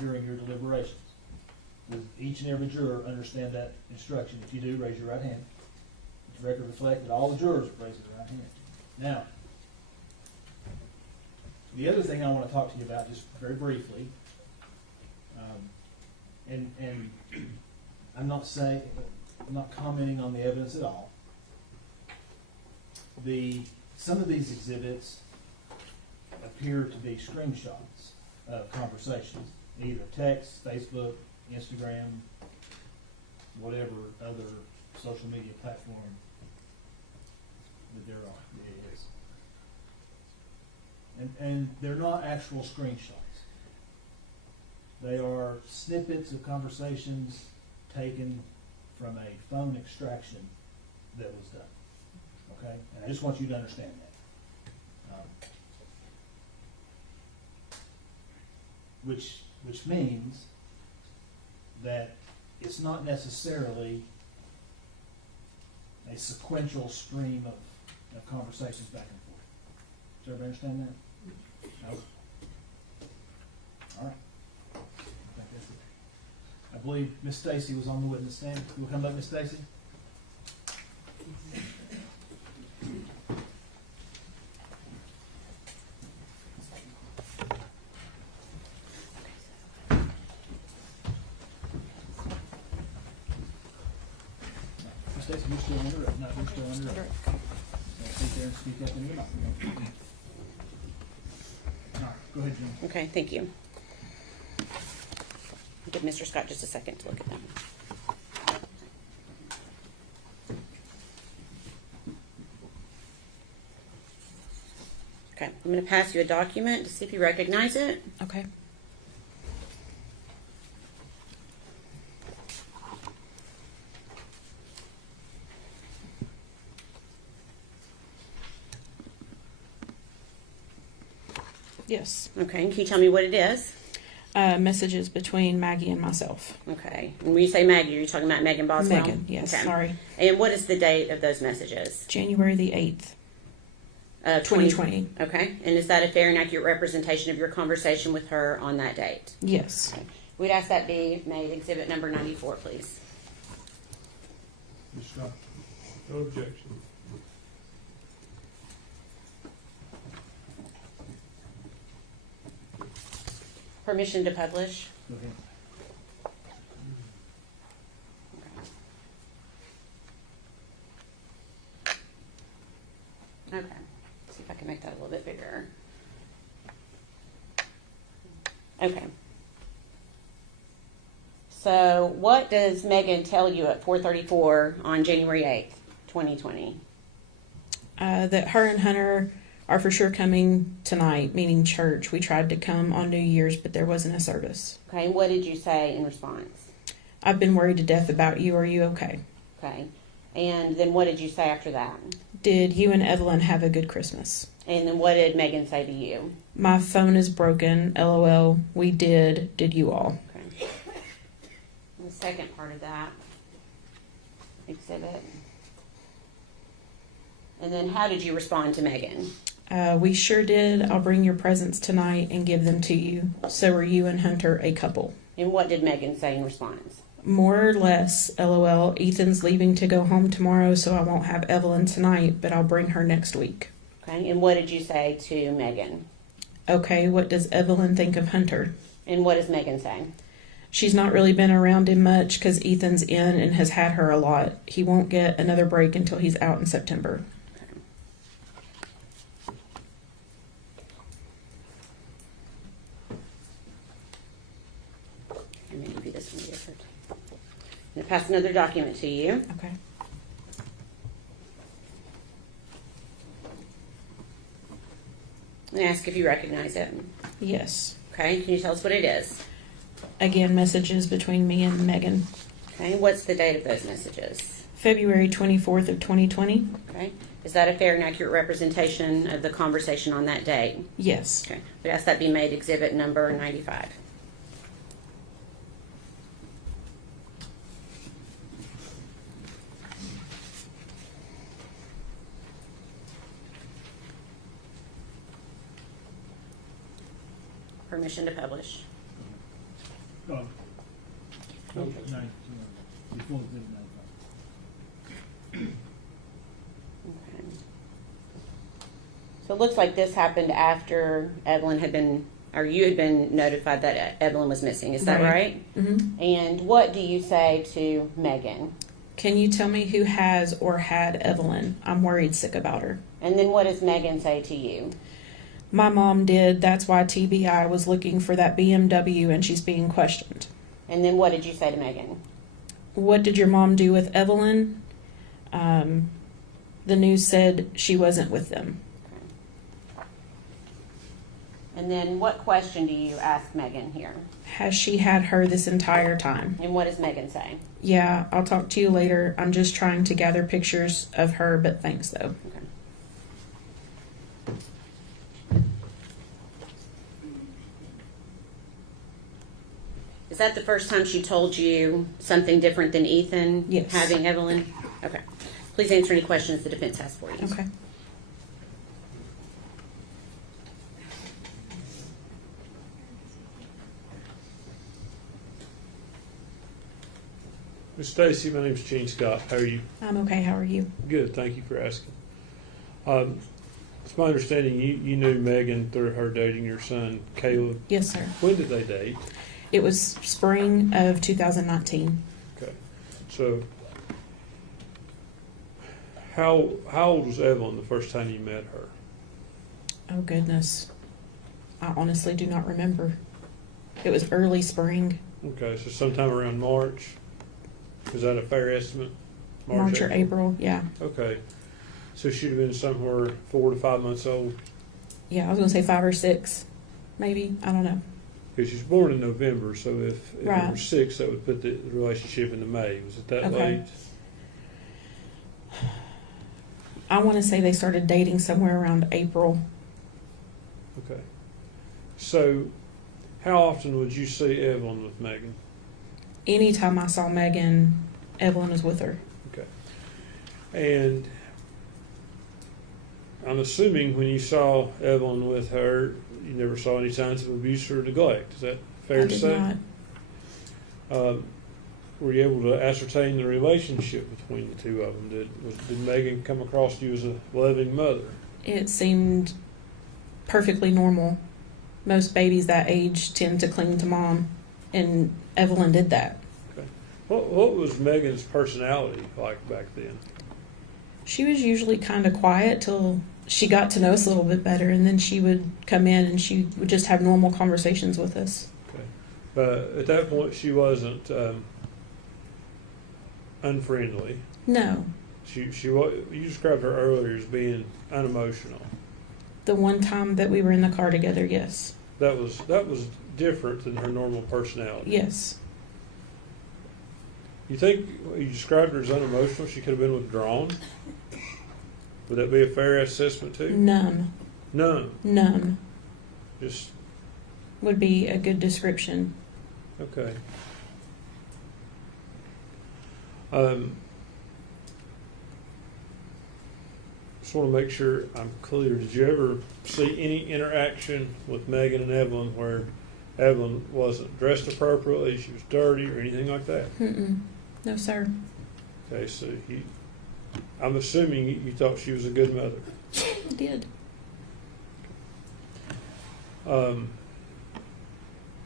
during your deliberations. Does each and every juror understand that instruction? If you do, raise your right hand. Let the record reflect that all the jurors have raised their right hand. Now, the other thing I want to talk to you about, just very briefly, and I'm not commenting on the evidence at all. Some of these exhibits appear to be screenshots of conversations, either text, Facebook, Instagram, whatever other social media platform that they're on. It is. And they're not actual screenshots. They are snippets of conversations taken from a phone extraction that was done. Okay? And I just want you to understand that. Which means that it's not necessarily a sequential stream of conversations back and forth. Does everybody understand that? No? All right. I think that's it. I believe Miss Stacy was on the witness stand. You will come up, Miss Stacy? Miss Stacy, you're still under it. No, you're still under it. Sit there and speak up in your mouth. All right, go ahead, Jim. Okay, thank you. Give Mr. Scott just a second to look at them. Okay, I'm going to pass you a document to see if you recognize it. Okay. Yes. Okay, and can you tell me what it is? Messages between Maggie and myself. Okay, and when you say Maggie, are you talking about Megan Boswell? Megan, yes. Okay. Sorry. And what is the date of those messages? January the 8th, 2020. Okay, and is that a fair and accurate representation of your conversation with her on that date? Yes. Okay. We'd ask that be made exhibit number 94, please. Mr. Scott. No objection. Permission to publish? Go ahead. Okay, see if I can make that a little bit bigger. Okay. So what does Megan tell you at 4:34 on January 8th, 2020? That her and Hunter are for sure coming tonight, meaning church. We tried to come on New Year's, but there wasn't a service. Okay, and what did you say in response? I've been worried to death about you. Are you okay? Okay, and then what did you say after that? Did you and Evelyn have a good Christmas? And then what did Megan say to you? My phone is broken. LOL. We did. Did you all? Okay. And the second part of that. exhibit. And then how did you respond to Megan? We sure did. I'll bring your presents tonight and give them to you. So are you and Hunter a couple? And what did Megan say in response? More or less, LOL. Ethan's leaving to go home tomorrow, so I won't have Evelyn tonight, but I'll bring her next week. Okay, and what did you say to Megan? Okay, what does Evelyn think of Hunter? And what does Megan say? She's not really been around him much because Ethan's in and has had her a lot. He won't get another break until he's out in September. I'm going to give you this one, Gifford. I'm going to pass another document to you. Okay. And ask if you recognize it. Yes. Okay, can you tell us what it is? Again, messages between me and Megan. Okay, what's the date of those messages? February 24th of 2020. Okay, is that a fair and accurate representation of the conversation on that date? Yes. Okay, we ask that be made exhibit number 95. Permission to publish. No, before exhibit 95. Okay. So it looks like this happened after Evelyn had been, or you had been notified that Evelyn was missing. Is that right? Mm-hmm. And what do you say to Megan? Can you tell me who has or had Evelyn? I'm worried sick about her. And then what does Megan say to you? My mom did. That's why TBI was looking for that BMW and she's being questioned. And then what did you say to Megan? What did your mom do with Evelyn? The news said she wasn't with them. And then what question do you ask Megan here? Has she had her this entire time? And what does Megan say? Yeah, I'll talk to you later. I'm just trying to gather pictures of her, but thanks though. Okay. Is that the first time she told you something different than Ethan Yes. having Evelyn? Okay. Please answer any questions the defense has for you. Okay. Miss Stacy, my name's Gene Scott. How are you? I'm okay. How are you? Good, thank you for asking. It's my understanding you knew Megan through her dating your son, Caleb. Yes, sir. When did they date? It was spring of 2019. Okay. So, how old was Evelyn the first time you met her? Oh, goodness. I honestly do not remember. It was early spring, Okay, so sometime around March. Is that a fair estimate? March or April. Yeah. Okay. So she'd have been somewhere 4 to 5 months old. Yeah, I was going to say 5 or 6, maybe. I don't know. Because she was born in November, so if it Right. were 6, that would put the relationship into May. Was it that Okay. late? I want to say they started dating somewhere around April. Okay. So, how often would you see Evelyn with Megan? Anytime I saw Megan, Evelyn was with her. Okay. And I'm assuming when you saw Evelyn with her, you never saw any signs of abuse or neglect. Is that fair I to did say? not. Were you able to ascertain the relationship between the two of them? Did Megan come across you as a loving mother? It seemed perfectly normal. Most babies that age tend to cling to mom, and Evelyn did that. Okay. What was Megan's personality like back then? She was usually kind of quiet till she got to know us a little bit better, and then she would come in and she would just have normal conversations with us. Okay. But at that point, she wasn't unfriendly. No. You described her earlier as being unemotional. The one time that we were in the car together, yes. That was different than her normal personality. Yes. You think you described her as unemotional? She could have been withdrawn. Would that be a fair assessment too? Numb. No. Numb Just would be a good description. okay. just want to make sure I'm clear. Did you ever see any interaction with Megan and Evelyn where Evelyn wasn't dressed appropriately, she was dirty, or anything like that? Mm-mm. No, sir. Okay, so I'm assuming you thought she was a good mother. I did.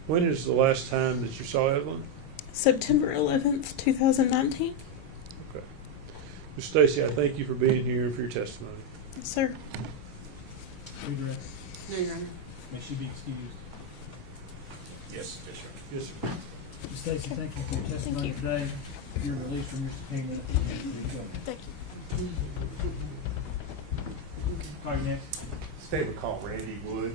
When is the last time that you saw Evelyn? September 11th, 2019. Okay. Ms. Stacy, I thank you for being here and for your testimony. Yes, sir. Redirect. No, Your Honor. May she be excused. Yes, yes, sir. Yes, sir. Ms. Stacy, thank you for your testimony you. today. You're released from your subpoena. Thank you. All right, next. State would call Randy Wood.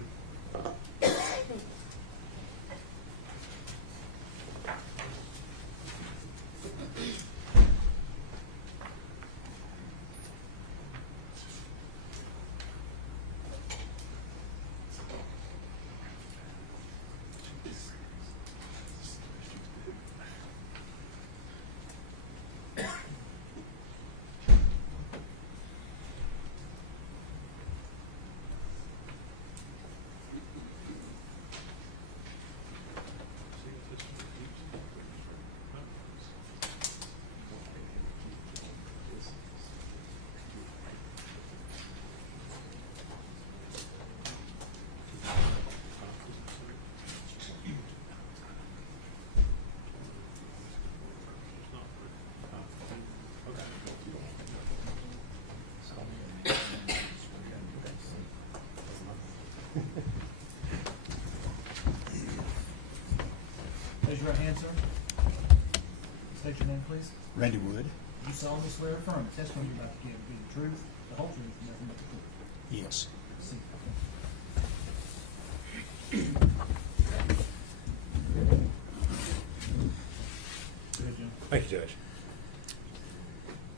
Raise your right hand, sir. State your name, please. Randy Wood. You solemnly swear or affirm the testimony you're about to give will be the truth, the whole truth, and nothing but the truth. Yes. See. Go ahead, Jim. Thank you, Judge.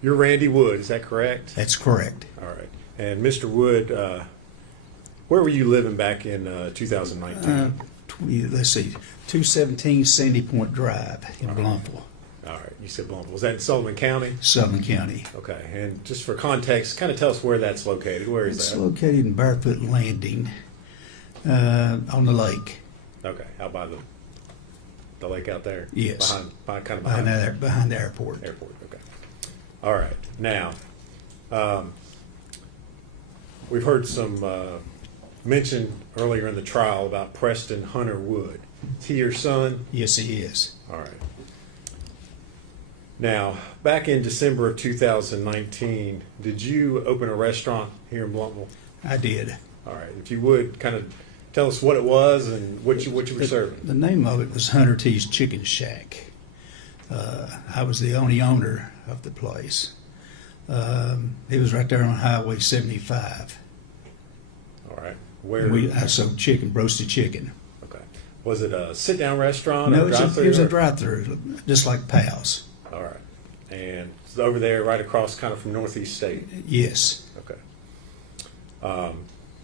You're Randy Wood, is that correct? That's correct. All right. And Mr. Wood, where were you living back in 2019? Let's see, 217 Sandy Point Drive in Blumpville, All right, you said Blumpville. Was that in Sullivan County? Sullivan County. Okay, and just for context, kind of tell us where that's located. Where is It's that? located in Barefoot Landing on the lake. Okay, out by the lake out there? Yes. Behind Behind the airport. Airport, okay. All right. Now, we've heard some mention earlier in the trial about Preston Hunter Wood. Is he your son? Yes, he is. All right. Now, back in December of 2019, did you open a restaurant here in Blumpville? I did. All right. If you would, kind of tell us what it was and what you were serving. The name of it was Hunter T's Chicken Shack. I was the only owner of the place. It was right there on Highway 75. All right. Where? I sold chicken, roasted chicken. Okay. Was it a sit-down restaurant? No, or it was a drive-through, just like Pal's. All right. And it's over there, right across, kind of from Northeast State. Yes. Okay.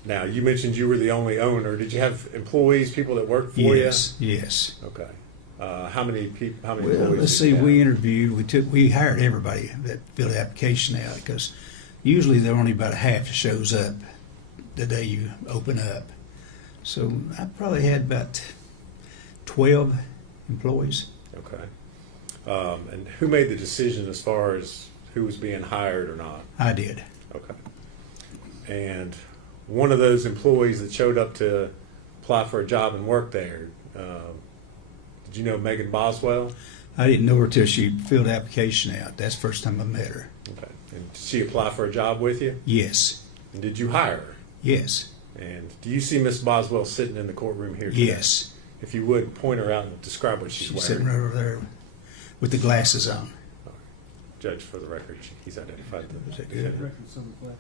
Now, you mentioned you were the only owner. Did you have employees, people that worked for Yes. Yes. you? Okay. How many people? How many Well, employees? let's did see. you have? We interviewed. We hired everybody that filled the application out because usually there are only about a half shows up the day you open up. So I probably had about 12 employees. Okay. And who made the decision as far as who was being hired or not? I did. Okay. And one of those employees that showed up to apply for a job and work there, did you know Megan Boswell? I didn't know her till she filled the application out. That's the first time I met her. Okay. And did she apply for a job with you? Yes. And did you hire her? Yes. And do you see Miss Boswell sitting in the courtroom here today? Yes. If you would, point her out and describe what she's She's wearing. sitting right over there with the glasses on. Judge, for the record, he's identified the Is that defendant. good? Record silver flag.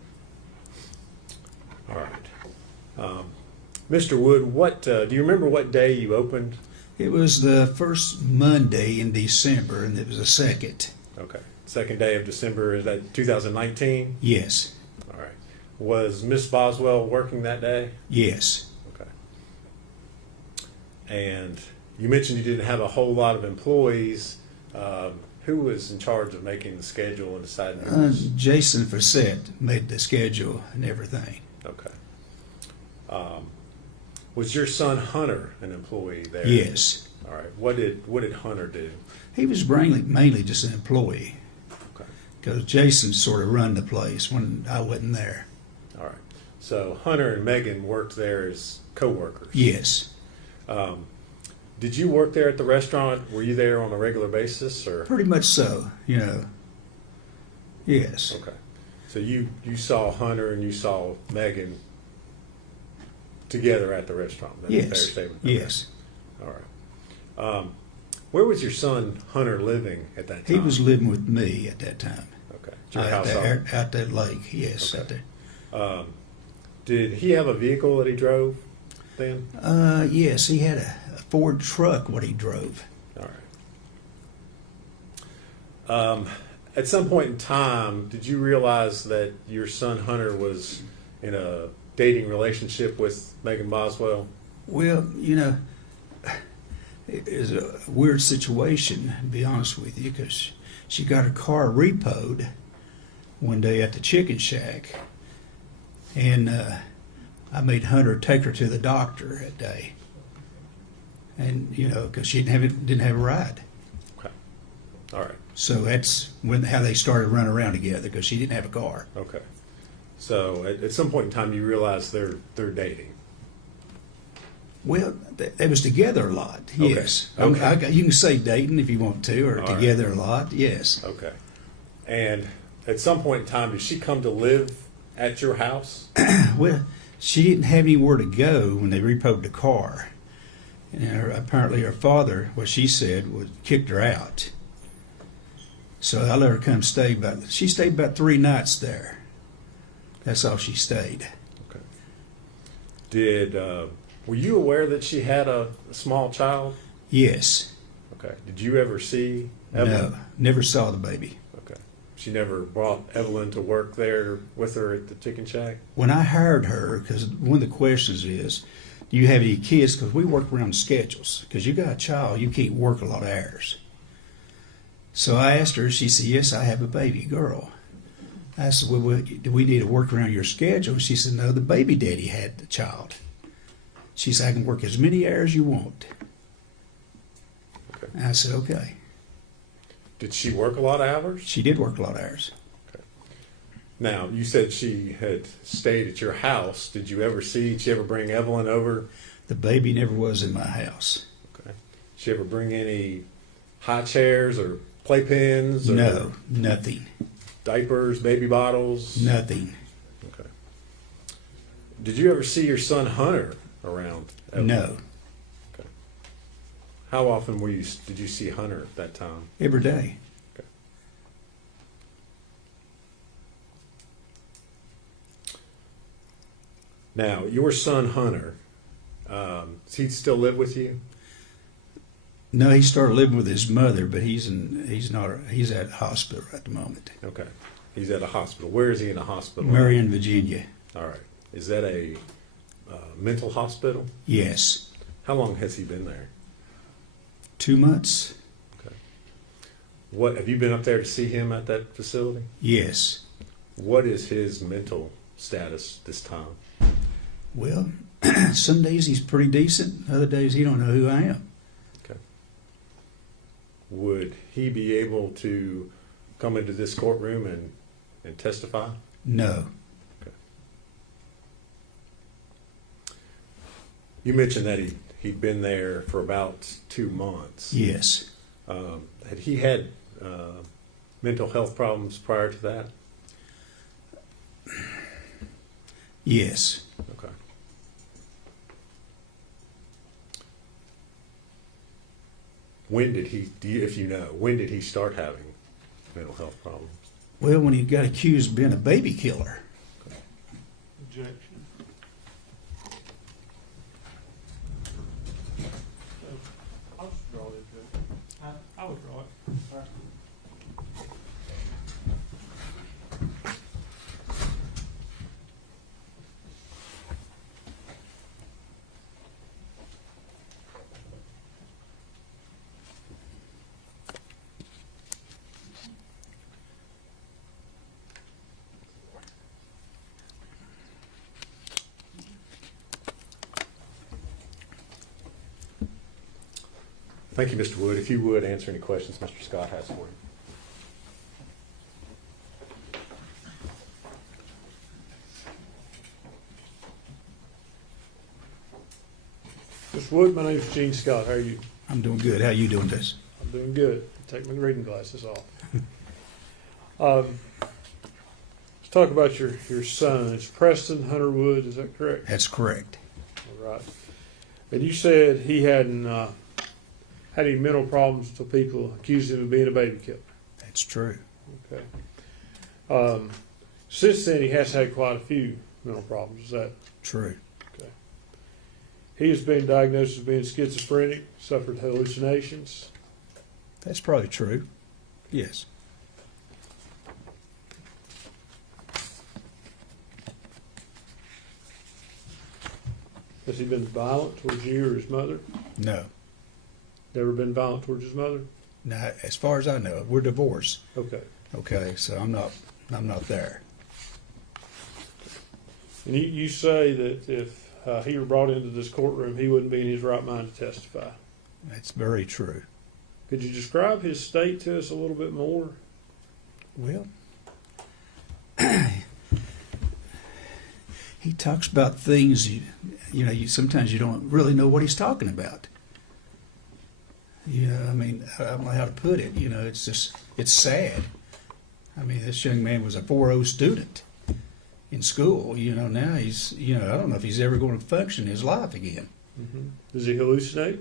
All right. Mr. Wood, what do you remember what day you opened? It was the first Monday in December, and it was the second. Okay. Second day of December, is that 2019? Yes. All right. Was Miss Boswell working that day? Yes. Okay. And you mentioned you didn't have a whole lot of employees. who was in charge of making the schedule and deciding who was? Jason Facette made the schedule and everything. Okay. Was your son Hunter an employee there? Yes. All right. What did Hunter do? He was mainly just an employee Okay. because Jason sort of run the place when I wasn't there. All right. So Hunter and Megan worked there as co-workers. Yes. Did you work there at the restaurant? Were you there on a regular basis, or? Pretty much so, you know. Yes. Okay. So you saw Hunter and you saw Megan together at the restaurant. That's a fair Yes. statement. Okay. Yes. All right. Where was your son Hunter living at that time? He was living with me at that time. Okay. At your Out house there, out that lake. Yes. Okay. Out there. Did he have a vehicle that he drove then? Yes, he had a Ford truck. What he drove. All right. At some point in time, did you realize that your son Hunter was in a dating relationship with Megan Boswell? Well, you know, it is a weird situation, to be honest with you, because she got her car repoed one day at the chicken shack, and I made Hunter take her to the doctor that day, and you know, because she didn't have a ride. Okay. All right. So that's how they started running around together, because she didn't have a car. Okay. So at some point in time, you realize they're dating. Well, they was together a lot. Okay. Yes. Okay. You can say dating if you want to, or All together a lot. Yes. Okay. And at some point in time, did she come to live at your house? Well, she didn't have anywhere to go when they repoed the car. And apparently her father, what she said, kicked her out. So I let her come stay. She stayed about 3 nights there. That's all she stayed. Okay. Were you aware that she had a small child? Yes. Okay. Did you ever see Evelyn? No, never saw the baby. Okay. She never brought Evelyn to work there with her at the chicken shack? When I hired her, because one of the questions is, do you have any kids? Because we work around schedules. Because you got a child, you can't work a lot of hours. So I asked her, she said, yes, I have a baby girl. I said, well, do we need to work around your schedule? She said, no, the baby daddy had the child. She said, I can work as many hours you want. Okay. And I said, okay. Did she work a lot of hours? She did work a lot of hours. Okay. Now, you said she had stayed at your house. Did you ever bring Evelyn over? The baby never was in my house. Okay. Did she ever bring any high chairs or playpens? Or No, nothing. Diapers, baby bottles? Nothing. Okay. Did you ever see your son Hunter around? Evelyn? No. Okay. How often did you see Hunter at that time? Every day. Okay. Now, your son Hunter, does he still live with you? No, he started living with his mother, but he's at hospital at the moment. Okay. He's at a hospital. Where is he in a hospital? Marion, Virginia. All right. Is that a mental hospital? Yes. How long has he been there? 2 months. Okay. What have you been up there to see him at that facility? Yes. What is his mental status this time? Well, some days he's pretty decent. Other days he don't know who I am. Okay. Would he be able to come into this courtroom and testify? No. Okay. You mentioned that he'd been there for about 2 months. Yes. Had he had mental health problems prior to that? Yes. Okay. When did he start having mental health problems? Well, when he got accused of being a baby killer. Objection. I'll just draw it, Judge. I would draw it. Thank you, Mr. Wood. If you would answer any questions Mr. Scott has for you. Mr. Wood, my name's Gene Scott. How are you? I'm doing good. How you doing this? I'm doing good. Take my reading glasses off. Let's talk about your son. It's Preston Hunter Wood. Is that correct? That's correct. All right. And you said he hadn't had any mental problems until people accused him of being a baby killer. That's true. Okay. Since then, he has had quite a few mental problems. Is that True. okay? He has been diagnosed as being schizophrenic, suffered hallucinations. That's probably true. Yes. Has he been violent towards you or his mother? No. Never been violent towards his mother? Not as far as I know. We're divorced. Okay. Okay, so I'm not there. And you say that if he were brought into this courtroom, he wouldn't be in his right mind to testify. That's very true. Could you describe his state to us a little bit more? Well, he talks about things you sometimes you don't really know what he's talking about. I mean, I don't know how to put it. It's sad. I mean, this young man was a 4.0 student in school. Now he's, I don't know if he's ever going to function in his life again. Mm-hmm. Does he hallucinate?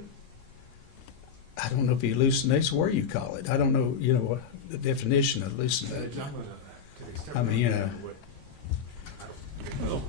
I don't know if he hallucinates or what you call it. I don't know, what the definition of hallucinate. I mean, Well,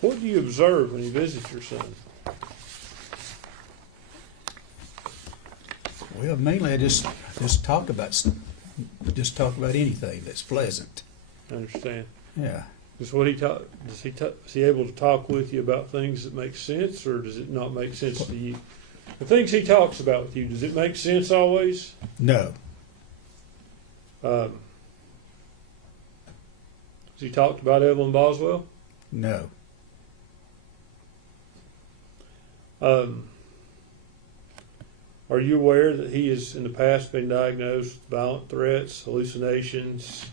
what do you observe when you visit your son? well, mainly I just talk about anything that's pleasant. I understand. Yeah. Is what he talk? Is he able to talk with you about things that make sense, or does it not make sense to you? The things he talks about with you, does it make sense always? No. Has he talked about Evelyn Boswell? No. Are you aware that he has in the past been diagnosed with violent threats, hallucinations?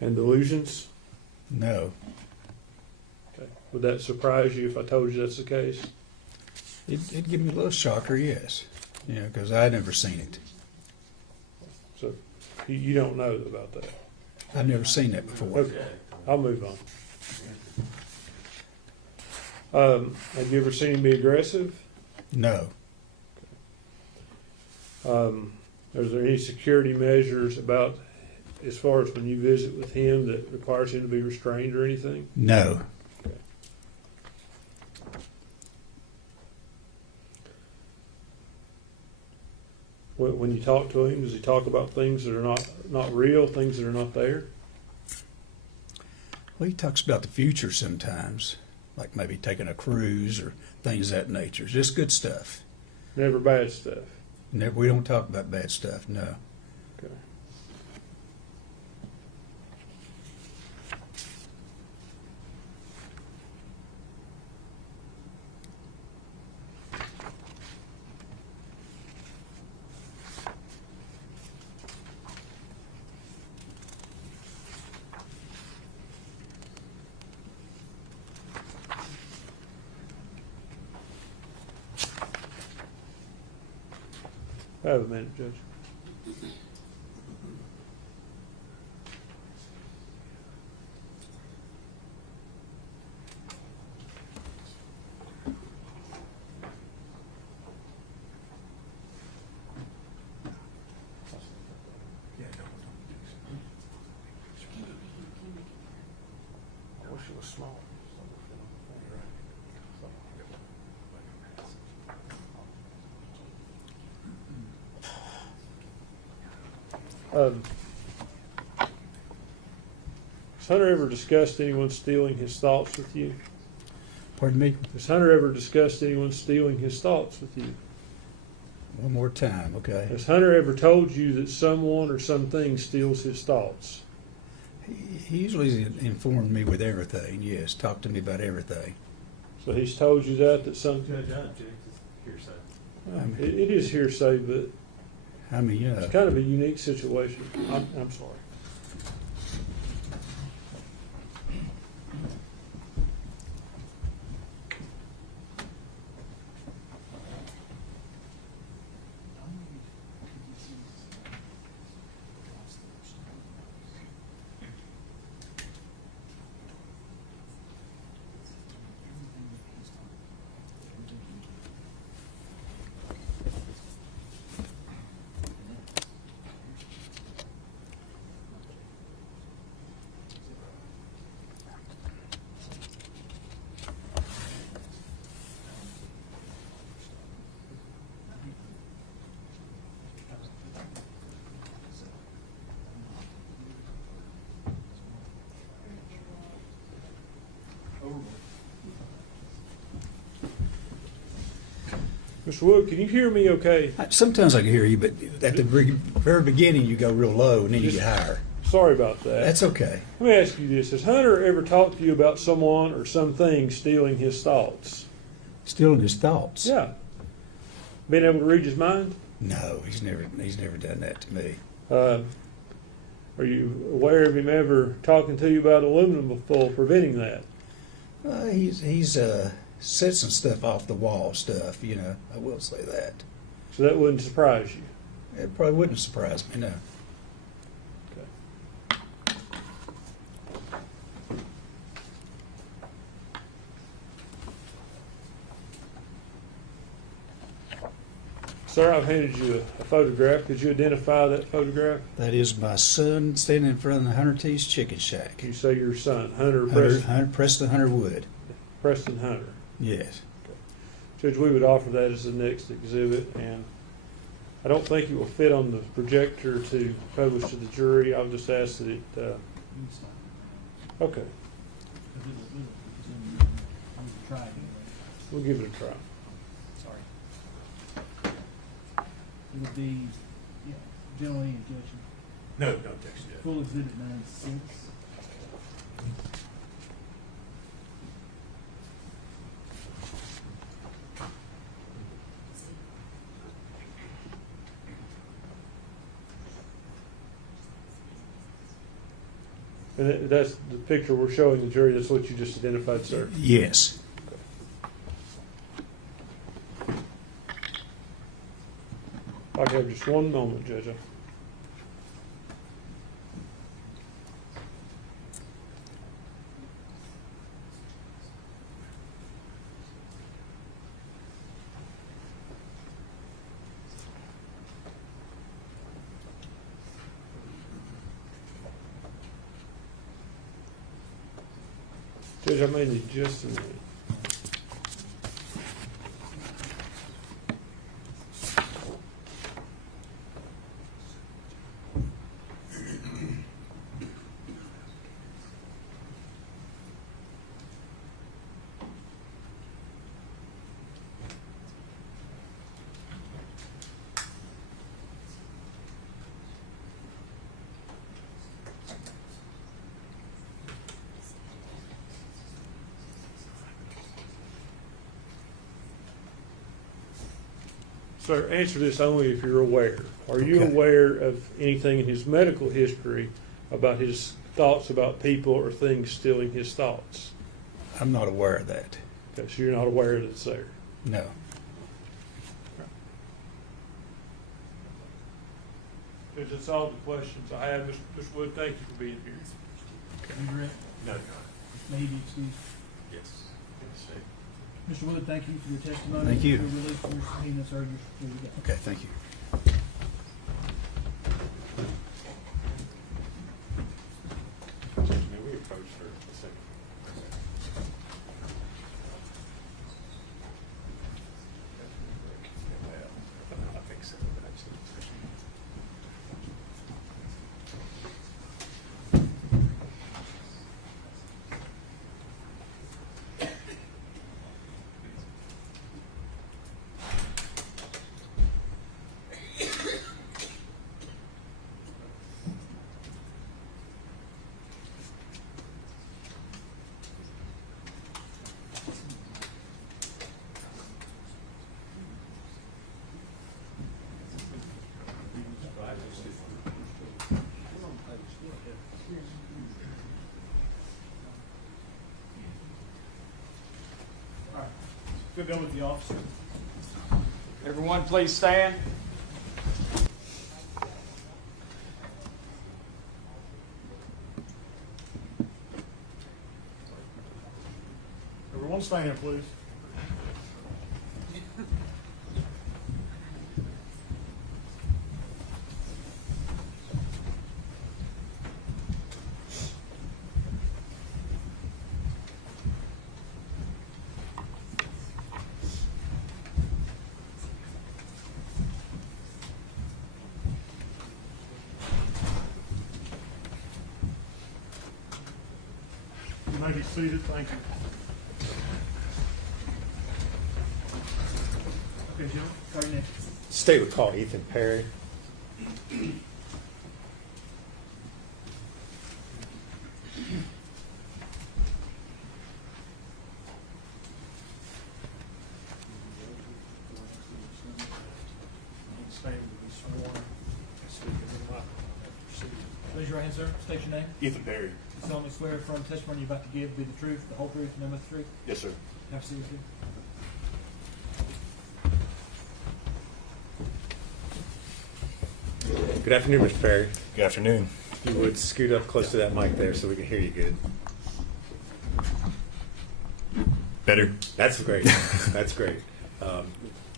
And delusions? No. Okay. Would that surprise you if I told you that's the case? It'd give me a little shocker, yes. Because I'd never seen it. So you don't know about that? I've never seen that before. Okay, I'll move on. Have you ever seen him be aggressive? No. Are there any security measures about, as far as when you visit with him, that requires him to be restrained or anything? No. Okay. When you talk to him, does he talk about things that are not real, things that are not there? Well, he talks about the future sometimes, like maybe taking a cruise or things of that nature. Just good stuff. Never bad stuff. We don't talk about bad stuff, no. Okay. Have a minute, Judge. I wish it was smaller. Has Hunter ever discussed anyone stealing his thoughts with you? Pardon me? Has Hunter ever discussed anyone stealing his thoughts with you? One more time, okay? Has Hunter ever told you that someone or something steals his thoughts? He usually informed me with everything, yes, talked to me about everything. So he's told you that some. Judge, I object to hearsay. It is hearsay, but I mean, it's kind of a unique situation. I'm sorry. Mr. Wood, can you hear me okay? sometimes I can hear you, but at the very beginning you go real low and then you get higher. Sorry about that. That's okay. Let me ask you this. Has Hunter ever talked to you about someone or something stealing his thoughts? Stealing his thoughts? Yeah. Been able to read his mind? No, he's never done that to me. Are you aware of him ever talking to you about aluminum foil preventing that? He's said some stuff off the wall stuff, you know. I will say that. So that wouldn't surprise you? It probably wouldn't surprise me, no. Sir, I've handed you a photograph. Could you identify that photograph? That is my son standing in front of the Hunter T's Chicken Shack. You say your son, Hunter Preston Hunter Wood. Preston Hunter. Yes. Judge, we would offer that as the next exhibit, and I don't think it will fit on the projector to publish to the jury. I'll just ask that it, okay, we'll give it a try. Sorry. It would be, generally objection. No objection. Full exhibit 9-6. And that's the picture we're showing the jury. That's what you just identified, sir. Yes. If I have just one moment, Judge. Judge, I may need just a minute. Sir, answer this only if you're aware. Are you Okay. aware of anything in his medical history about his thoughts about people or things stealing his thoughts? I'm not aware of that. Okay, so you're not aware that it's there. No. Because it's all the questions I have. Mr. Wood, thank you for being here. You agree? No, May you be excused. yes. Mr. Wood, thank you for your testimony. Thank you. You're released from your subpoena, sir. You're free to go. Okay, thank you. May we approach for a second? I think so, actually. All right. We'll go with the officer. Everyone, please stand. Everyone stand, please. You may be seated. Thank you. Okay, Jim, call your name. State would call Ethan Perry. Stand to be sworn. Raise your right hand, sir. State your name. Ethan Perry. You solemnly swear affirm the testimony you're about to give be the truth, the whole truth, and nothing but the truth. Yes, sir. Have a seat, please. Good afternoon, Mr. Perry. Good afternoon. If you would scoot up close to that mic there so we can hear you good. Better? That's great. That's great.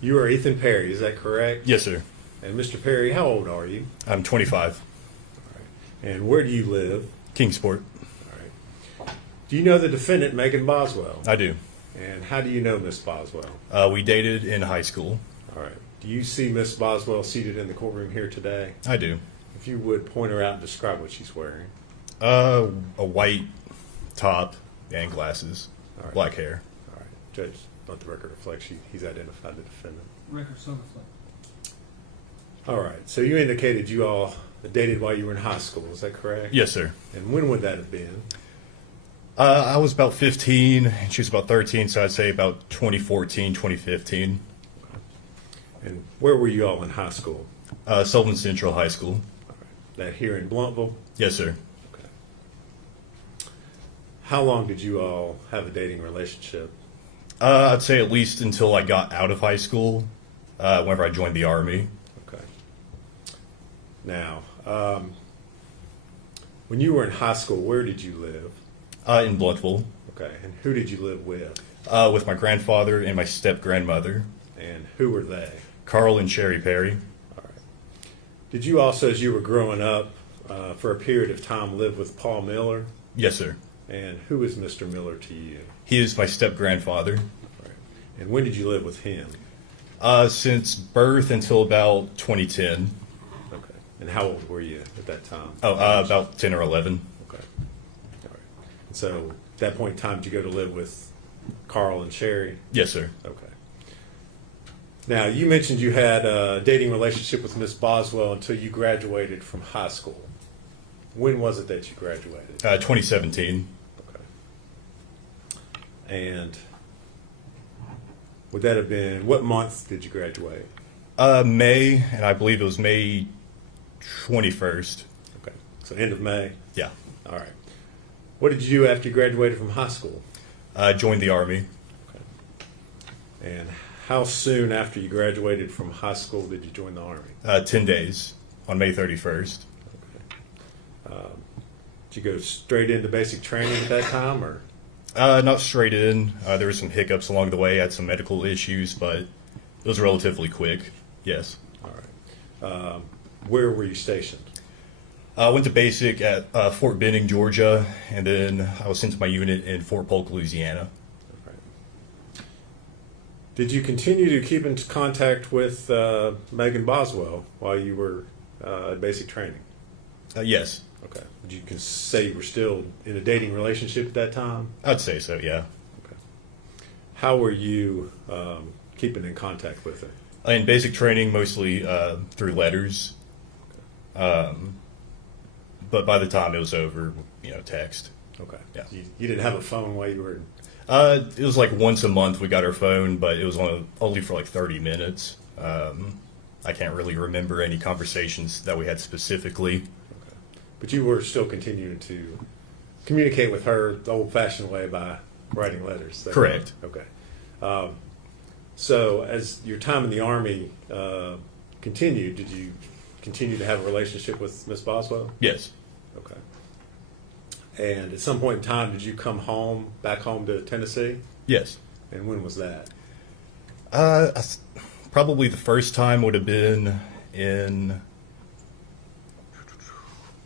You are Ethan Perry, is that correct? Yes, sir. And Mr. Perry, how old are you? I'm 25. And where do you live? Kingsport. All right. Do you know the defendant, Megan Boswell? I do. And how do you know Miss Boswell? We dated in high school. All right. Do you see Miss Boswell seated in the courtroom here today? I do. If you would point her out and describe what she's wearing. A white top and glasses. All right. Black hair. All right. Judge, let the record reflect he's identified the defendant. Record so reflect. All right. So you indicated you all dated while you were in high school. Is that correct? Yes, sir. And when would that have been? I was about 15, and she was about 13, so I'd say about 2014, 2015. And where were you all in high school? Sullivan Central High School. All right. That here in Blountville? Yes, sir. Okay. How long did you all have a dating relationship? I'd say at least until I got out of high school, whenever I joined the Army. Okay. Now, when you were in high school, where did you live? In Blountville. Okay. And who did you live with? With my grandfather and my step-grandmother. And who were they? Carl and Sherry Perry. All right. Did you also, as you were growing up, for a period of time, live with Paul Miller? Yes, sir. And who is Mr. Miller to you? He is my step-grandfather. All right. And when did you live with him? Since birth until about 2010. Okay. And how old were you at that time? Oh, about 10 or 11. Okay. All right. And so at that point in time, did you go to live with Carl and Sherry? Yes, sir. Okay. Now, you mentioned you had a dating relationship with Miss Boswell until you graduated from high school. When was it that you graduated? 2017. Okay. And would that have been, what month did you graduate? May, and I believe it was May 21st. Okay. So end of May? Yeah. All right. What did you do after you graduated from high school? Joined the Army. And how soon after you graduated from high school did you join the Army? 10 days on May 31st. Did you go straight into basic training at that time, or? Not straight in. There were some hiccups along the way. I had some medical issues, but it was relatively quick. Yes. All right. Where were you stationed? I went to basic at Fort Benning, Georgia, and then I was sent to my unit in Fort Polk, Louisiana. Did you continue to keep in contact with Megan Boswell while you were at basic training? Yes. Okay. Would you say you were still in a dating relationship at that time? I'd say so, yeah. Okay. How were you keeping in contact with her? In basic training, mostly through letters. But by the time it was over, text. Okay. Yeah. You didn't have a phone while you were... It was like once a month we got our phone, but it was only for like 30 minutes. I can't really remember any conversations that we had specifically. Okay. But you were still continuing to communicate with her the old-fashioned way by writing letters? Correct. Okay. So as your time in the Army continued, did you continue to have a relationship with Miss Boswell? Yes. Okay. And at some point in time, did you come back home to Tennessee? Yes. And when was that? Probably the first time would have been in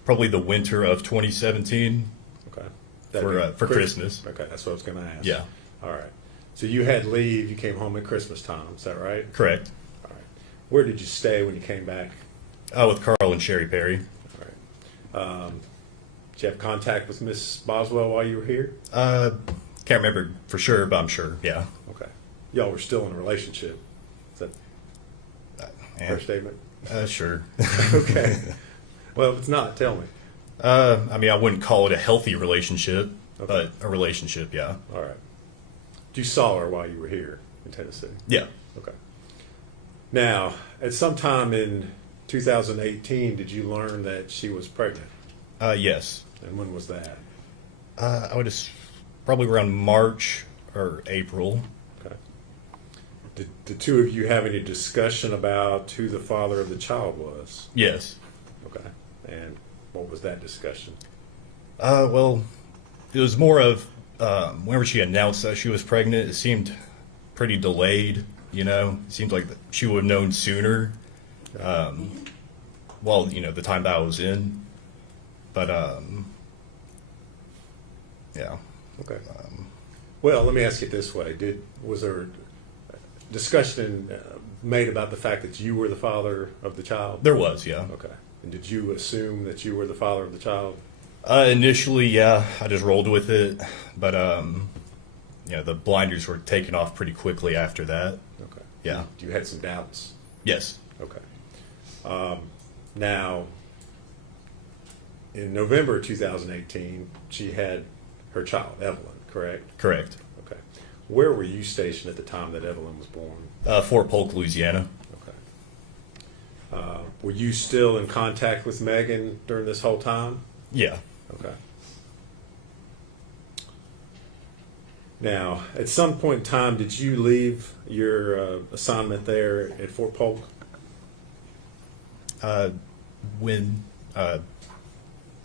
probably the winter of 2017. Okay. For Christmas. Okay, that's what I was going to ask. Yeah. All right. So you had leave. You came home at Christmas time. Is that right? Correct. All right. Where did you stay when you came back? With Carl and Sherry Perry. All right. Did you have contact with Miss Boswell while you were here? Can't remember for sure, but I'm sure. Yeah. Okay. Y'all were still in a relationship. Is that fair statement? Sure. Okay. Well, if it's not, tell me. I wouldn't call it a healthy relationship, Okay. but a relationship, yeah. All right. You saw her while you were here in Tennessee? Yeah. Okay. Now, at some time in 2018, did you learn that she was pregnant? Yes. And when was that? I would have probably around March or April. Okay. Did the two of you have any discussion about who the father of the child was? Yes. Okay. And what was that discussion? Well, it was more of whenever she announced that she was pregnant, it seemed pretty delayed, It seemed like she would have known sooner. Well, the time that I was in. But, yeah. Okay. Well, let me ask it this way. Was there discussion made about the fact that you were the father of the child? There was, yeah. Okay. And did you assume that you were the father of the child? Initially, yeah, I just rolled with it. But, the blinders were taken off pretty quickly after that. Okay. Yeah. You had some doubts? Yes. Okay. Now, in November 2018, she had her child, Evelyn, correct? Correct. Okay. Where were you stationed at the time that Evelyn was born? Fort Polk, Louisiana. Okay. Were you still in contact with Megan during this whole time? Yeah. Okay. Now, at some point in time, did you leave your assignment there at Fort Polk? When?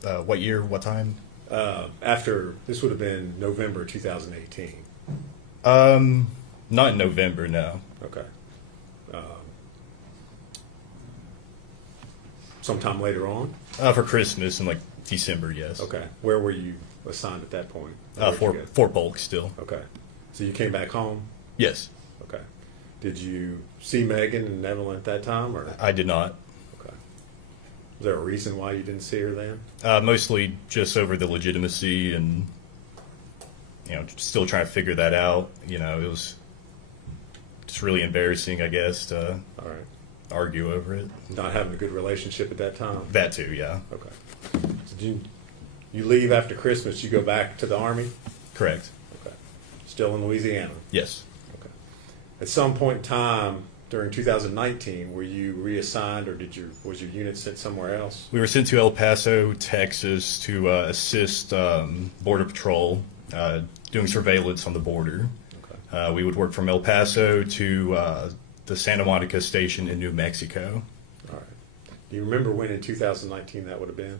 What year? What time? After, this would have been November 2018. Not in November, no. Okay. Sometime later on? For Christmas in like December, yes. Okay. Where were you assigned at that point? Where'd you go? Fort Polk still. Okay. So you came back home? Yes. Okay. Did you see Megan and Evelyn at that time, or? I did not. Okay. Was there a reason why you didn't see her then? Mostly just over the legitimacy and, still trying to figure that out. It was just really embarrassing, I guess, to All right. argue over it. Not having a good relationship at that time? That too, yeah. Okay. So did you leave after Christmas, you go back to the Army? Correct. Okay. Still in Louisiana? Yes. Okay. At some point in time during 2019, were you reassigned, or was your unit sent somewhere else? We were sent to El Paso, Texas to assist Border Patrol doing surveillance on the border. Okay. We would work from El Paso to the Santa Monica station in New Mexico. All right. Do you remember when in 2019 that would have been?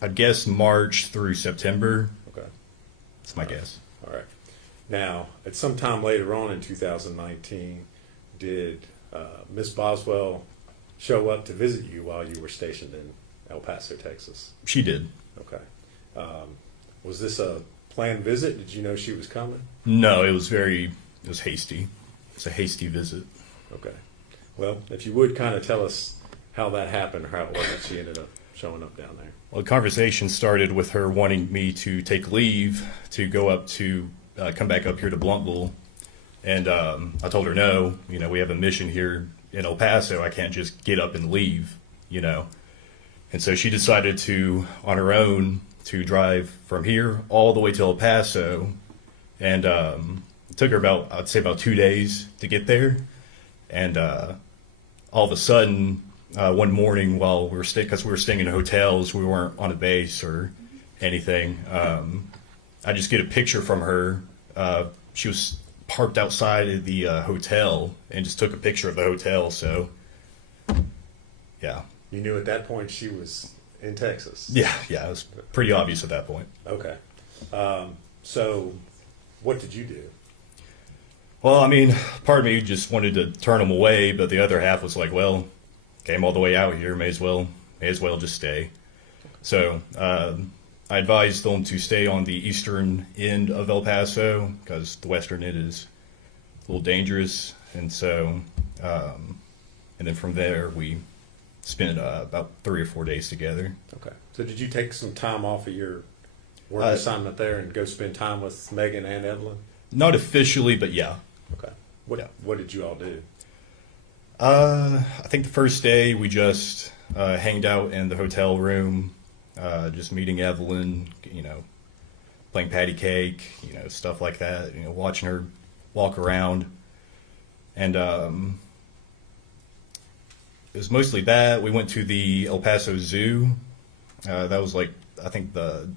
I'd guess March through September. Okay. That's my guess. All right. Now, at some time later on in 2019, did Miss Boswell show up to visit you while you were stationed in El Paso, Texas? She did. Okay. Was this a planned visit? Did you know she was coming? No, it was hasty. It's a hasty visit. Okay. Well, if you would kind of tell us how that happened, or how it was that she ended up showing up down there. Well, the conversation started with her wanting me to take leave to go up to come back up here to Bluntville, and I told her no. You know, we have a mission here in El Paso. I can't just get up and leave. You know, and so she decided to, on her own, to drive from here all the way to El Paso, and it took her I'd say about 2 days to get there, and all of a sudden. One morning while because we were staying in hotels, we weren't on a base or anything. I just get a picture from her. She was parked outside of the hotel and just took a picture of the hotel. So, yeah. You knew at that point she was in Texas? Yeah, it was pretty obvious at that point. Okay. So, what did you do? Well, I mean, part of me just wanted to turn them away, but the other half was like, well, came all the way out here, may as well just stay. So I advised them to stay on the eastern end of El Paso because the western end is a little dangerous, and so and then from there we spent about 3 or 4 days together. Okay. So did you take some time off of your work assignment there and go spend time with Megan and Evelyn? Not officially, but yeah. Okay. What did you all do? I think the first day we just hanged out in the hotel room, just meeting Evelyn, you know, playing patty cake, you know, stuff like that, you know, watching her walk around. And it was mostly that. We went to the El Paso Zoo. That was like, I think the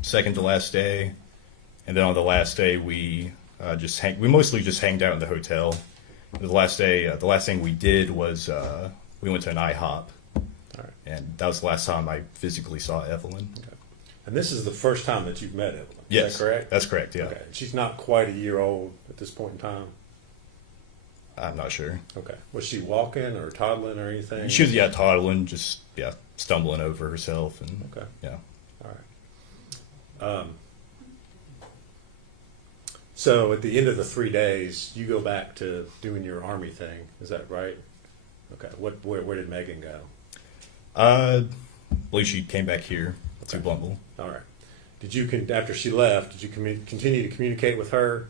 second to last day. And then on the last day we mostly just hanged out in the hotel. The last thing we did was we went to an IHOP, all right. And that was the last time I physically saw Evelyn. Okay. And this is the first time that you've met Evelyn, yes, is that correct? That's correct, yeah. Okay. She's not quite a year old at this point in time? I'm not sure. Okay. Was she walking or toddling or anything? She was, toddling, just, stumbling over herself. And okay. Yeah. All right. So at the end of the 3 days, you go back to doing your Army thing. Is that right? Okay. Where did Megan go? I believe she came back here to Bluntville. All right. Did you, after she left, did you continue to communicate with her?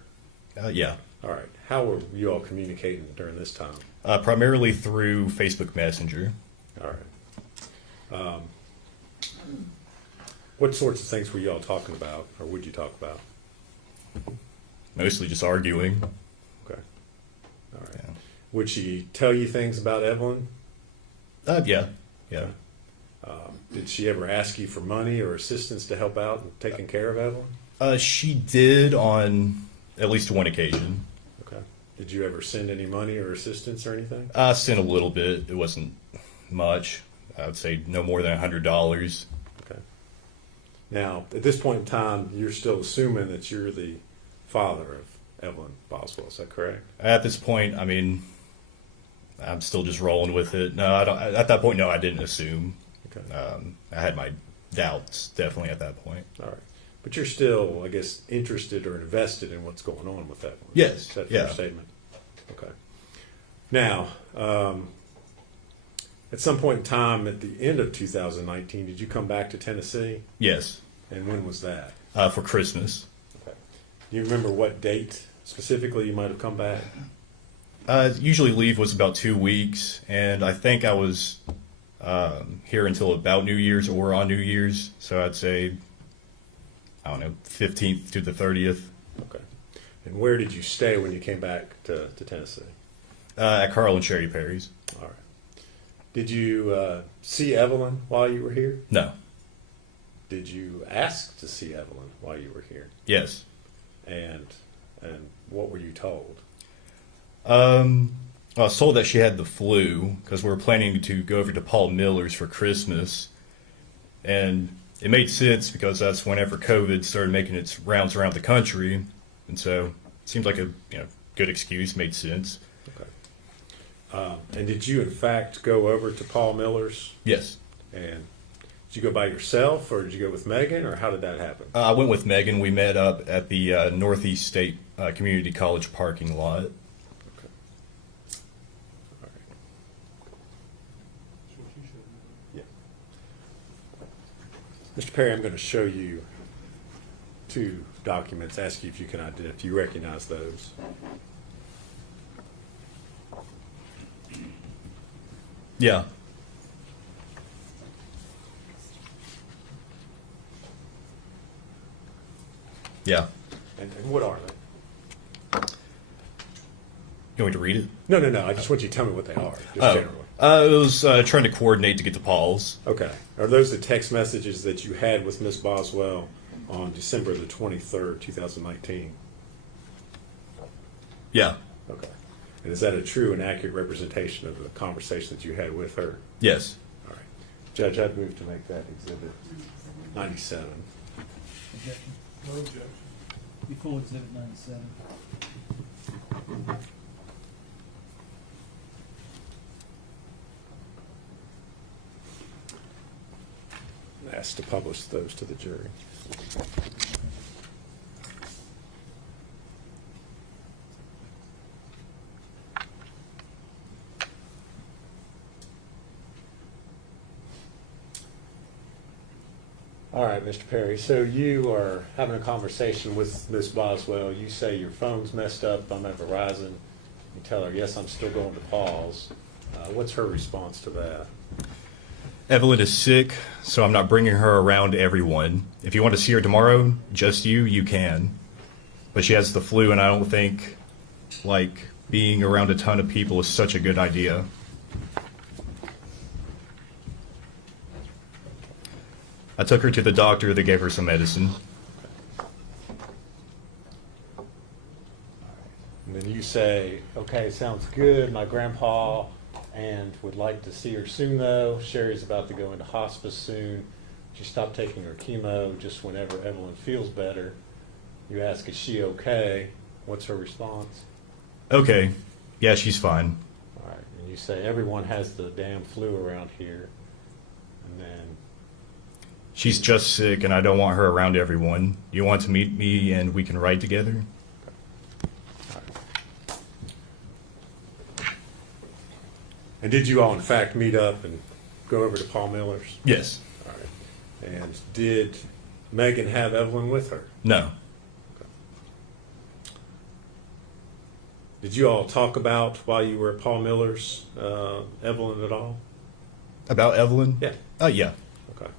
Yeah. All right. How were you all communicating during this time? Primarily through Facebook Messenger. All right. What sorts of things were you all talking about, or would you talk about? Mostly just arguing. Okay. All right. Yeah. Would she tell you things about Evelyn? Yeah. Did she ever ask you for money or assistance to help out in taking care of Evelyn? She did on at least one occasion. Okay. Did you ever send any money or assistance or anything? I sent a little bit. It wasn't much. I would say no more than $100. Okay. Now, at this point in time, you're still assuming that you're the father of Evelyn Boswell. Is that correct? At this point, I mean, I'm still just rolling with it. No, I don't. At that point, no, I didn't assume. Okay. I had my doubts definitely at that point. All right. But you're still, I guess, interested or invested in what's going on with Evelyn. Yes. Is that a fair statement? Okay. Now, at some point in time at the end of 2019, did you come back to Tennessee? Yes. And when was that? For Christmas. Okay. Do you remember what date specifically you might have come back? Usually leave was about 2 weeks, and I think I was here until about New Year's or on New Year's. So I'd say, I don't know, 15th to the 30th. Okay. And where did you stay when you came back to Tennessee? At Carl and Sherry Perry's. All right. Did you see Evelyn while you were here? No. Did you ask to see Evelyn while you were here? Yes. And And what were you told? I was told that she had the flu because we were planning to go over to Paul Miller's for Christmas. And it made sense because that's whenever COVID started making its rounds around the country. And so it seemed like a good excuse, made sense. Okay. And did you, in fact, go over to Paul Miller's? Yes. And did you go by yourself, or did you go with Megan, or how did that happen? I went with Megan. We met up at the Northeast State Community College parking lot. Okay. All right. That's what you showed me. Yeah. Mr. Perry, I'm going to show you two documents, ask you if you can identify, if you recognize those. Yeah. Yeah. And what are they? You want me to read it? No. I just want you to tell me what they are, just generally. It was trying to coordinate to get to Paul's. Okay. Are those the text messages that you had with Miss Boswell on December the 23rd, 2019? Yeah. Okay. And is that a true and accurate representation of the conversation that you had with her? Yes. All right. Judge, I'd move to make that exhibit 97. Objection. No objection. Before exhibit 97. Asked to publish those to the jury. All right, Mr. Perry, so you are having a conversation with Ms. Boswell. You say your phone's messed up, I'm at Verizon. You tell her, yes, I'm still going to Paul's. What's her response to that? Evelyn is sick, so I'm not bringing her around everyone. If you want to see her tomorrow, just you can. But she has the flu, and I don't think, being around a ton of people is such a good idea. I took her to the doctor. They gave her some medicine. And then you say, okay, sounds good. My grandpa and would like to see her soon, though. Sherry's about to go into hospice soon. She stopped taking her chemo just whenever Evelyn feels better. You ask, is she okay? What's her response? Okay. Yeah, she's fine. All right. And you say, everyone has the damn flu around here. And then, She's just sick, and I don't want her around everyone. You want to meet me, and we can ride together? and did you all, in fact, meet up and go over to Paul Miller's? Yes. All right. And did Megan have Evelyn with her? No. Did you all talk about, while you were at Paul Miller's, Evelyn at all? About Evelyn? Yeah. Yeah. Okay.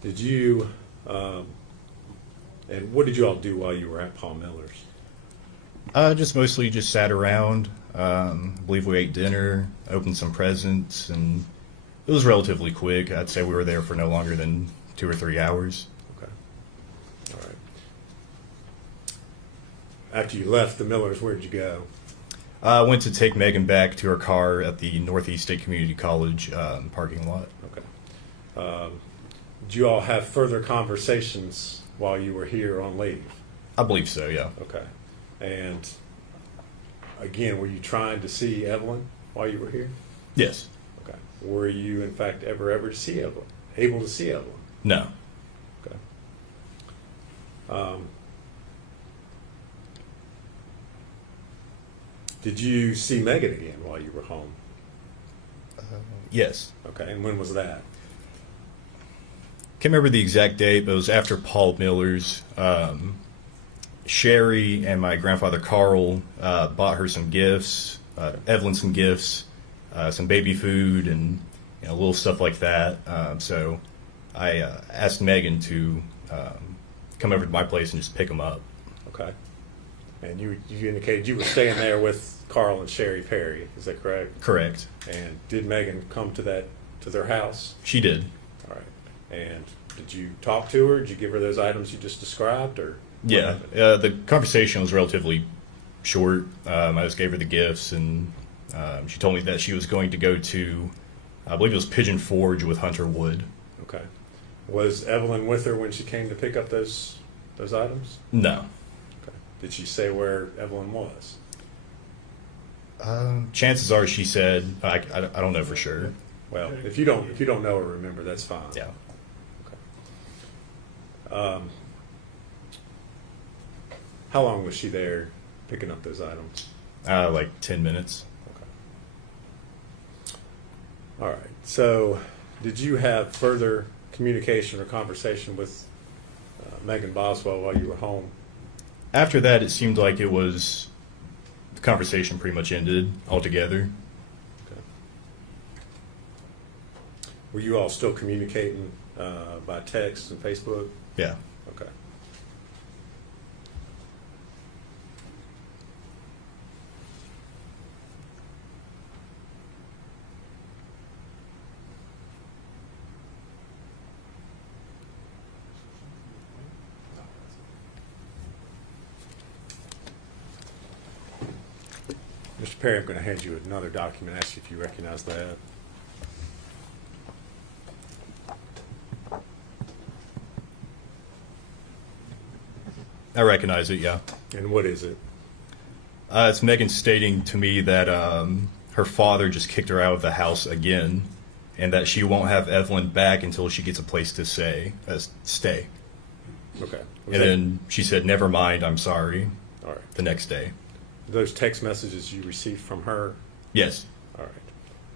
Did you, and what did you all do while you were at Paul Miller's? Just mostly just sat around. I believe we ate dinner, opened some presents, and it was relatively quick. I'd say we were there for no longer than 2 or 3 hours. Okay. All right. After you left the Millers, where'd you go? I went to take Megan back to her car at the Northeast State Community College parking lot. Okay. Did you all have further conversations while you were here on leave? I believe so, yeah. Okay. And again, were you trying to see Evelyn while you were here? Yes. Okay. Were you, in fact, ever to see Evelyn? Able to see Evelyn? No. Okay. Did you see Megan again while you were home? Yes. Okay. And when was that? Can't remember the exact date, but it was after Paul Miller's. Sherry and my grandfather Carl bought her some gifts, Evelyn some gifts, some baby food, and little stuff like that. So I asked Megan to come over to my place and just pick them up. Okay. And you indicated you were staying there with Carl and Sherry Perry. Is that correct? Correct. And did Megan come to their house? She did. All right. And did you talk to her? Did you give her those items you just described, or? Yeah, the conversation was relatively short. I just gave her the gifts, and she told me that she was going to go to, I believe it was Pigeon Forge with Hunter Wood. Okay. Was Evelyn with her when she came to pick up those items? No. Okay. Did she say where Evelyn was? Chances are she said, I don't know for sure. Well, if you don't know or remember, that's fine. Yeah. Okay. How long was she there picking up those items? Like 10 minutes. Okay. All right. So, did you have further communication or conversation with Megan Boswell while you were home? After that, it seemed like it was, the conversation pretty much ended altogether. Okay. Were you all still communicating by text and Facebook? Yeah. Okay. Mr. Perry, I'm going to hand you another document, ask you if you recognize that. I recognize it, yeah. And what is it? It's Megan stating to me that her father just kicked her out of the house again, and that she won't have Evelyn back until she gets a place to stay. Okay. And then she said, "Never mind, I'm sorry." All right. The next day. Those text messages you received from her? Yes. All right.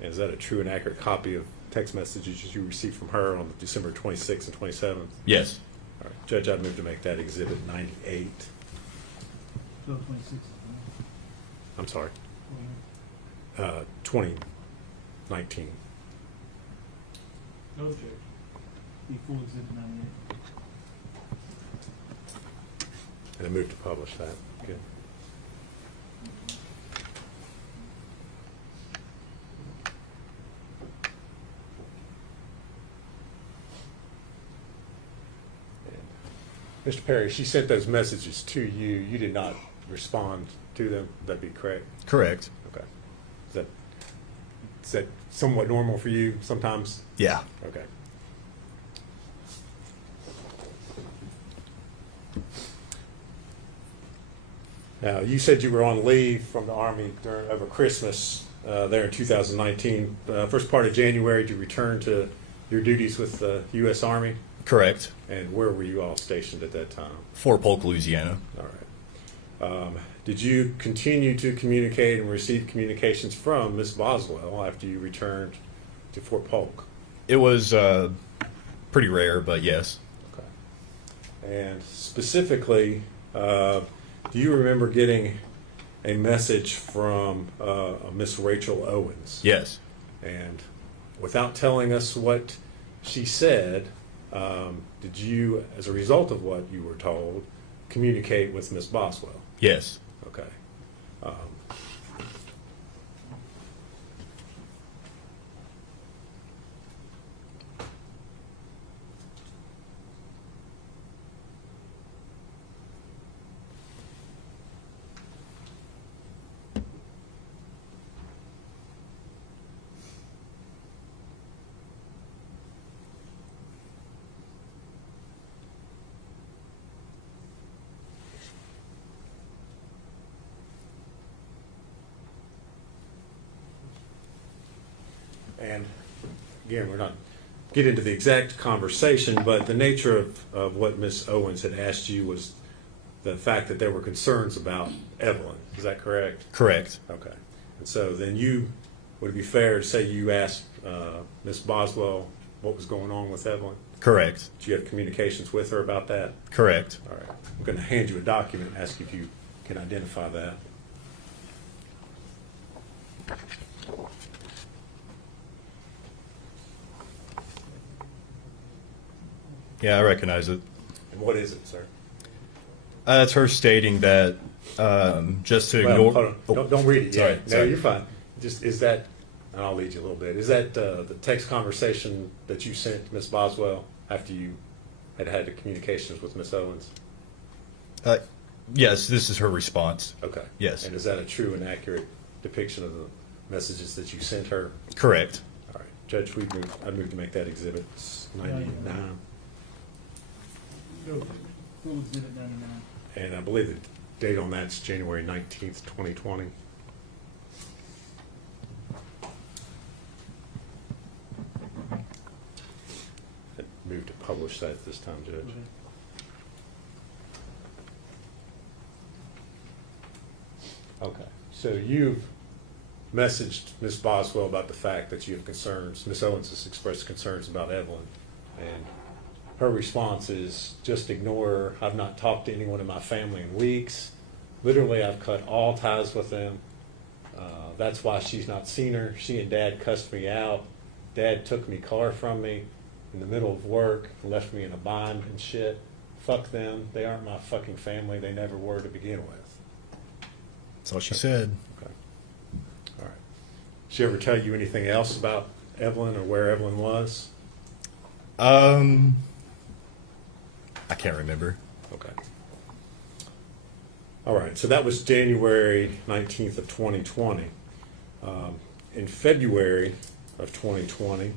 And is that a true and accurate copy of text messages you received from her on December 26th and 27th? Yes. All right. Judge, I'd move to make that Exhibit 98. Bill 26. I'm sorry. 2019. No objection. Equal exhibit 98. And I move to publish that. Good. Mr. Perry, she sent those messages to you. You did not respond to them. Would that be correct? Correct. Okay. Is that somewhat normal for you sometimes? Yeah. Okay. Now, you said you were on leave from the Army over Christmas there in 2019. First part of January, did you return to your duties with the U.S. Army? Correct. And where were you all stationed at that time? Fort Polk, Louisiana. All right. Did you continue to communicate and receive communications from Miss Boswell after you returned to Fort Polk? It was pretty rare, but yes. Okay. And specifically, do you remember getting a message from Miss Rachel Owens? Yes. And without telling us what she said, did you, as a result of what you were told, communicate with Miss Boswell? Yes. Okay. And again, we're not get into the exact conversation, but the nature of what Miss Owens had asked you was the fact that there were concerns about Evelyn. Is that correct? Correct. Okay. And so then would it be fair to say you asked Miss Boswell what was going on with Evelyn? Correct. Did you have communications with her about that? Correct. All right. I'm going to hand you a document and ask if you can identify that. Yeah, I recognize it. And what is it, sir? It's her stating that just to Well, ignore. hold on. Don't read it Sorry, yet. No, sorry. you're fine. Just is that, and I'll lead you a little bit. Is that the text conversation that you sent to Miss Boswell after you had the communications with Miss Owens? Yes, this is her response. Okay. Yes. And is that a true and accurate depiction of the messages that you sent her? Correct. All right. Judge, I'd move to make that exhibit 99. Go full exhibit 99. And I believe the date on that's January 19th, 2020. I'd move to publish that at this time, Judge. Okay. Okay, so you've messaged Ms. Boswell about the fact that you have concerns, Ms. Owens has expressed concerns about Evelyn, and her response is, just ignore her. I've not talked to anyone in my family in weeks. Literally, I've cut all ties with them. That's why she's not seen her. She and Dad cussed me out. Dad took me car from me in the middle of work and left me in a bind and shit. Fuck them. They aren't my fucking family. They never were to begin with. That's all she said. Okay. All right. Did she ever tell you anything else about Evelyn or where Evelyn was? I can't remember. Okay. All right. So that was January 19th of 2020. In February of 2020,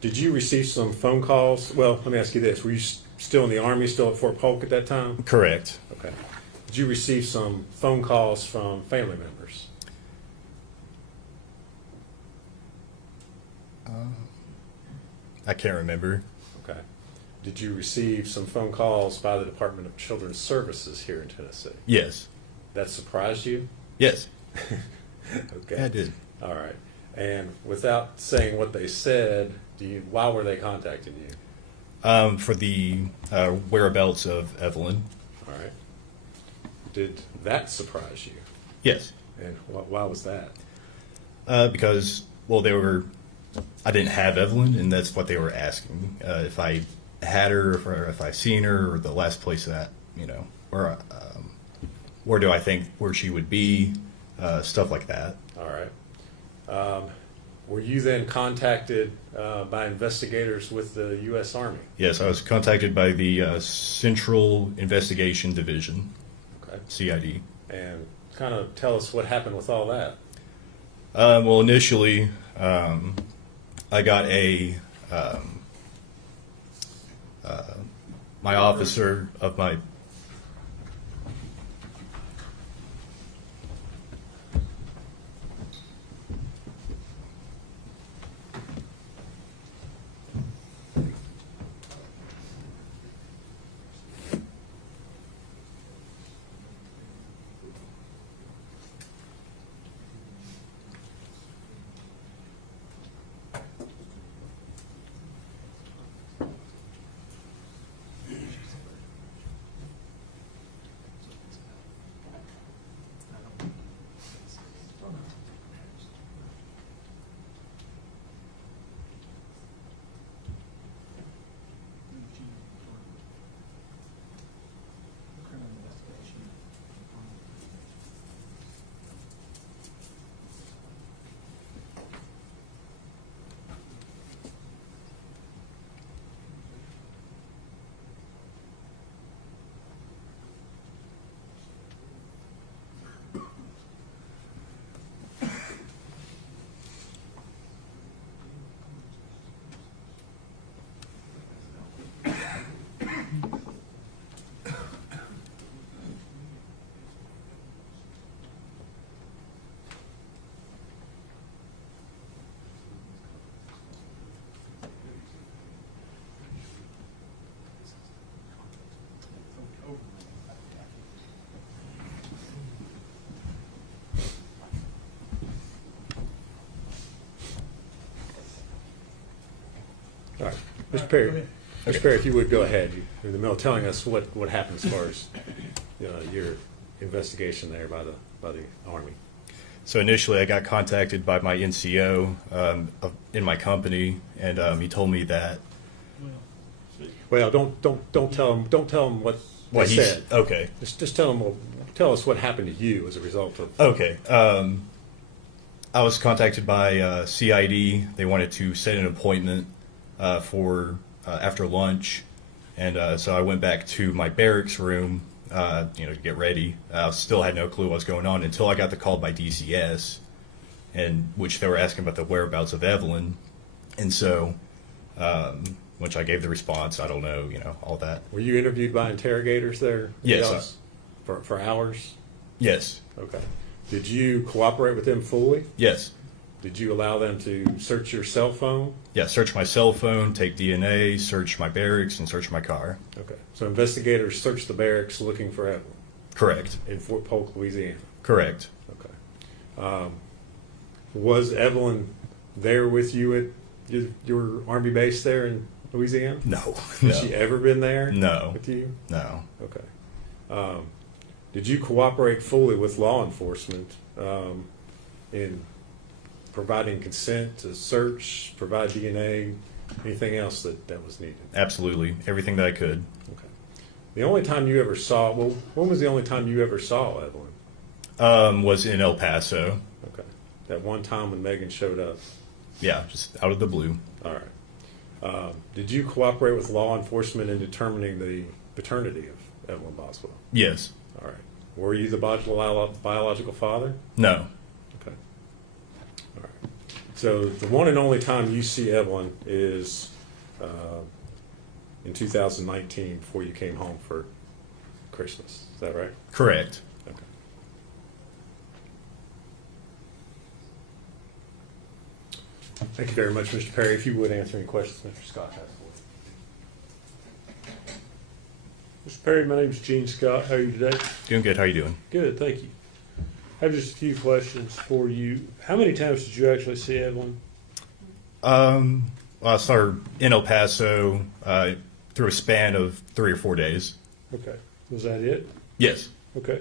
did you receive some phone calls? Well, let me ask you this. Were you still in the Army, still at Fort Polk at that time? Correct. Okay. Did you receive some phone calls from family members? I can't remember. Okay. Did you receive some phone calls by the Department of Children's Services here in Tennessee? Yes. That surprised you? Yes. Okay. I did. All right. And without saying what they said, why were they contacting you? For the whereabouts of Evelyn. All right. Did that surprise you? Yes. And why was that? Because, well, I didn't have Evelyn, and that's what they were asking. If I had her, or if I seen her, or the last place that, where do I think where she would be, stuff like that. All right. Were you then contacted by investigators with the U.S. Army? Yes, I was contacted by the Central Investigation Division, Okay. CID. And kind of tell us what happened with all that. Well, initially, I got my officer of my All right. Mr. Perry, Mr. Perry, if you would go ahead, in the middle, telling us what happened as far as your investigation there by the Army. So initially, I got contacted by my NCO in my company, and he told me that. Well, don't tell him what they said. Okay. Just tell us what happened to you as a result of. Okay. I was contacted by CID. They wanted to set an appointment for after lunch, and so I went back to my barracks room to get ready. I still had no clue what was going on until I got the call by DCS, and which they were asking about the whereabouts of Evelyn. And so, which I gave the response, I don't know, all that. Were you interviewed by interrogators there? Yes. For hours? Yes. Okay. Did you cooperate with them fully? Yes. Did you allow them to search your cell phone? Yeah, search my cell phone, take DNA, search my barracks, and search my car. Okay. So investigators searched the barracks looking for Evelyn Correct. in Fort Polk, Louisiana. Correct. Okay. Was Evelyn there with you at your Army base there in Louisiana? No. Has she ever been there? No. With you? No. Okay. Did you cooperate fully with law enforcement in providing consent to search, provide DNA, anything else that was needed? Absolutely. Everything that I could. Okay. The only time you ever saw, well, when was the only time you ever saw Evelyn? Was in El Paso. Okay. That one time when Megan showed up? Yeah, just out of the blue. All right. Did you cooperate with law enforcement in determining the paternity of Evelyn Boswell? Yes. All right. Were you the biological father? No. Okay. All right. So the one and only time you see Evelyn is in 2019 before you came home for Christmas. Is that right? Correct. Okay. Thank you very much, Mr. Perry. If you would answer any questions Mr. Scott has for you. Mr. Perry, my name's Gene Scott. How are you today? Doing good. How are you doing? Good, thank you. I have just a few questions for you. How many times did you actually see Evelyn? Well, I saw her in El Paso through a span of 3 or 4 days. Okay. Was that it? Yes. Okay.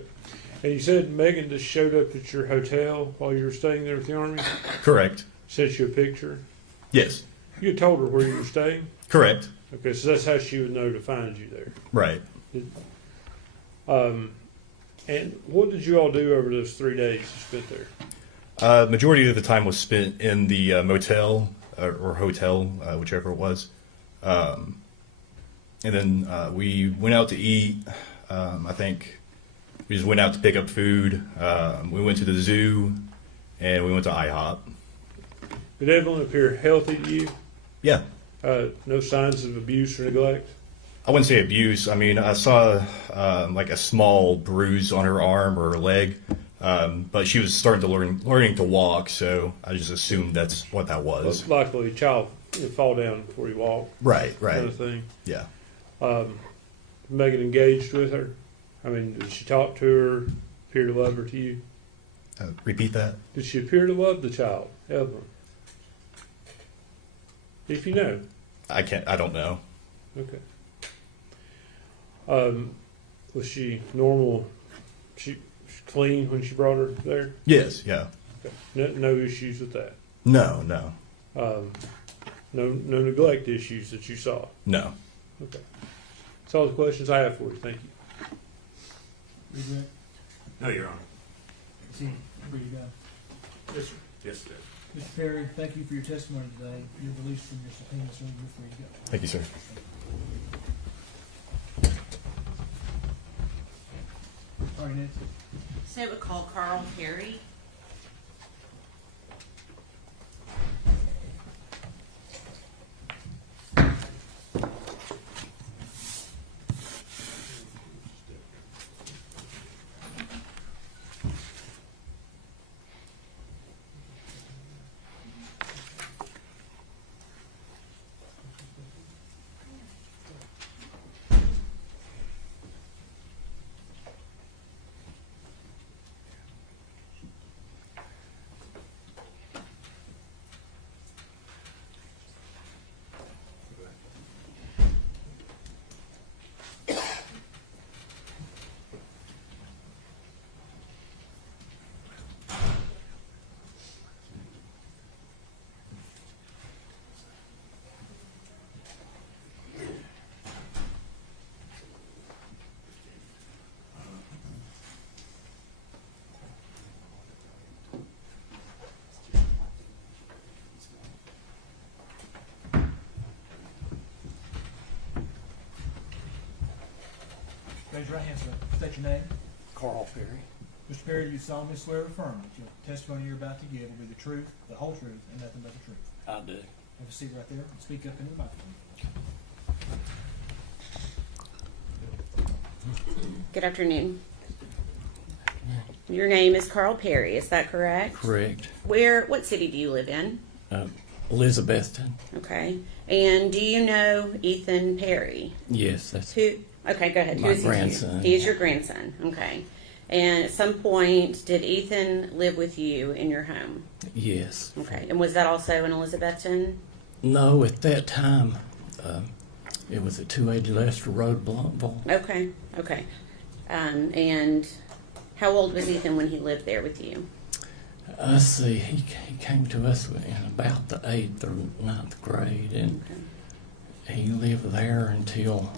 And you said Megan just showed up at your hotel while you were staying there with the Army? Correct. Sent you a picture? Yes. You had told her where you were staying? Correct. Okay, so that's how she would know to find you there. Right. And what did you all do over those 3 days you spent there? Majority of the time was spent in the motel or hotel, whichever it was. And then we went out to eat. I think we just went out to pick up food. We went to the zoo, and we went to IHOP. Did Evelyn appear healthy to you? Yeah. No signs of abuse or neglect? I wouldn't say abuse. I mean, I saw like a small bruise on her arm or her leg, but she was starting to learning to walk, so I just assumed that's what that was. Likely a child would fall down before you walk. Right. Kind of thing. Yeah. Megan engaged with her? I mean, did she talk to her, appear to love her to you? Repeat that. Did she appear to love the child, Evelyn? If you know. I don't know. Okay. Was she normal? She clean when she brought her there? Yes. Yeah. Okay. No issues with that? No. No neglect issues that you saw? No. Okay. That's all the questions I have for you. Thank you. You good? No, Your Honor. See, where you go. Yes, sir. Yes, sir. Mr. Perry, thank you for your testimony today. You're released from your subpoena, so you're free to go. Thank you, sir. All right, Nancy. So we call Carl Perry. Raise your right hand, sir. State your name. Carl Perry. Mr. Perry, do you solemnly swear or affirm that your testimony you're about to give will be the truth, the whole truth, and nothing but the truth? I do. Have a seat right there and speak up into the microphone. Good afternoon. Your name is Carl Perry, is that correct? Correct. What city do you live in? Elizabethton. Okay. And do you know Ethan Perry? Yes, that's Who? Okay, go ahead. My Who is grandson. He is your grandson. Okay. And at some point, did Ethan live with you in your home? yes. Okay. And was that also in Elizabethton? No, at that time, it was at 280 Lester Road, Blumpville. Okay. Okay. And how old was Ethan when he lived there with you? Let's see, he came to us in about the 8th or 9th grade, and he lived there until,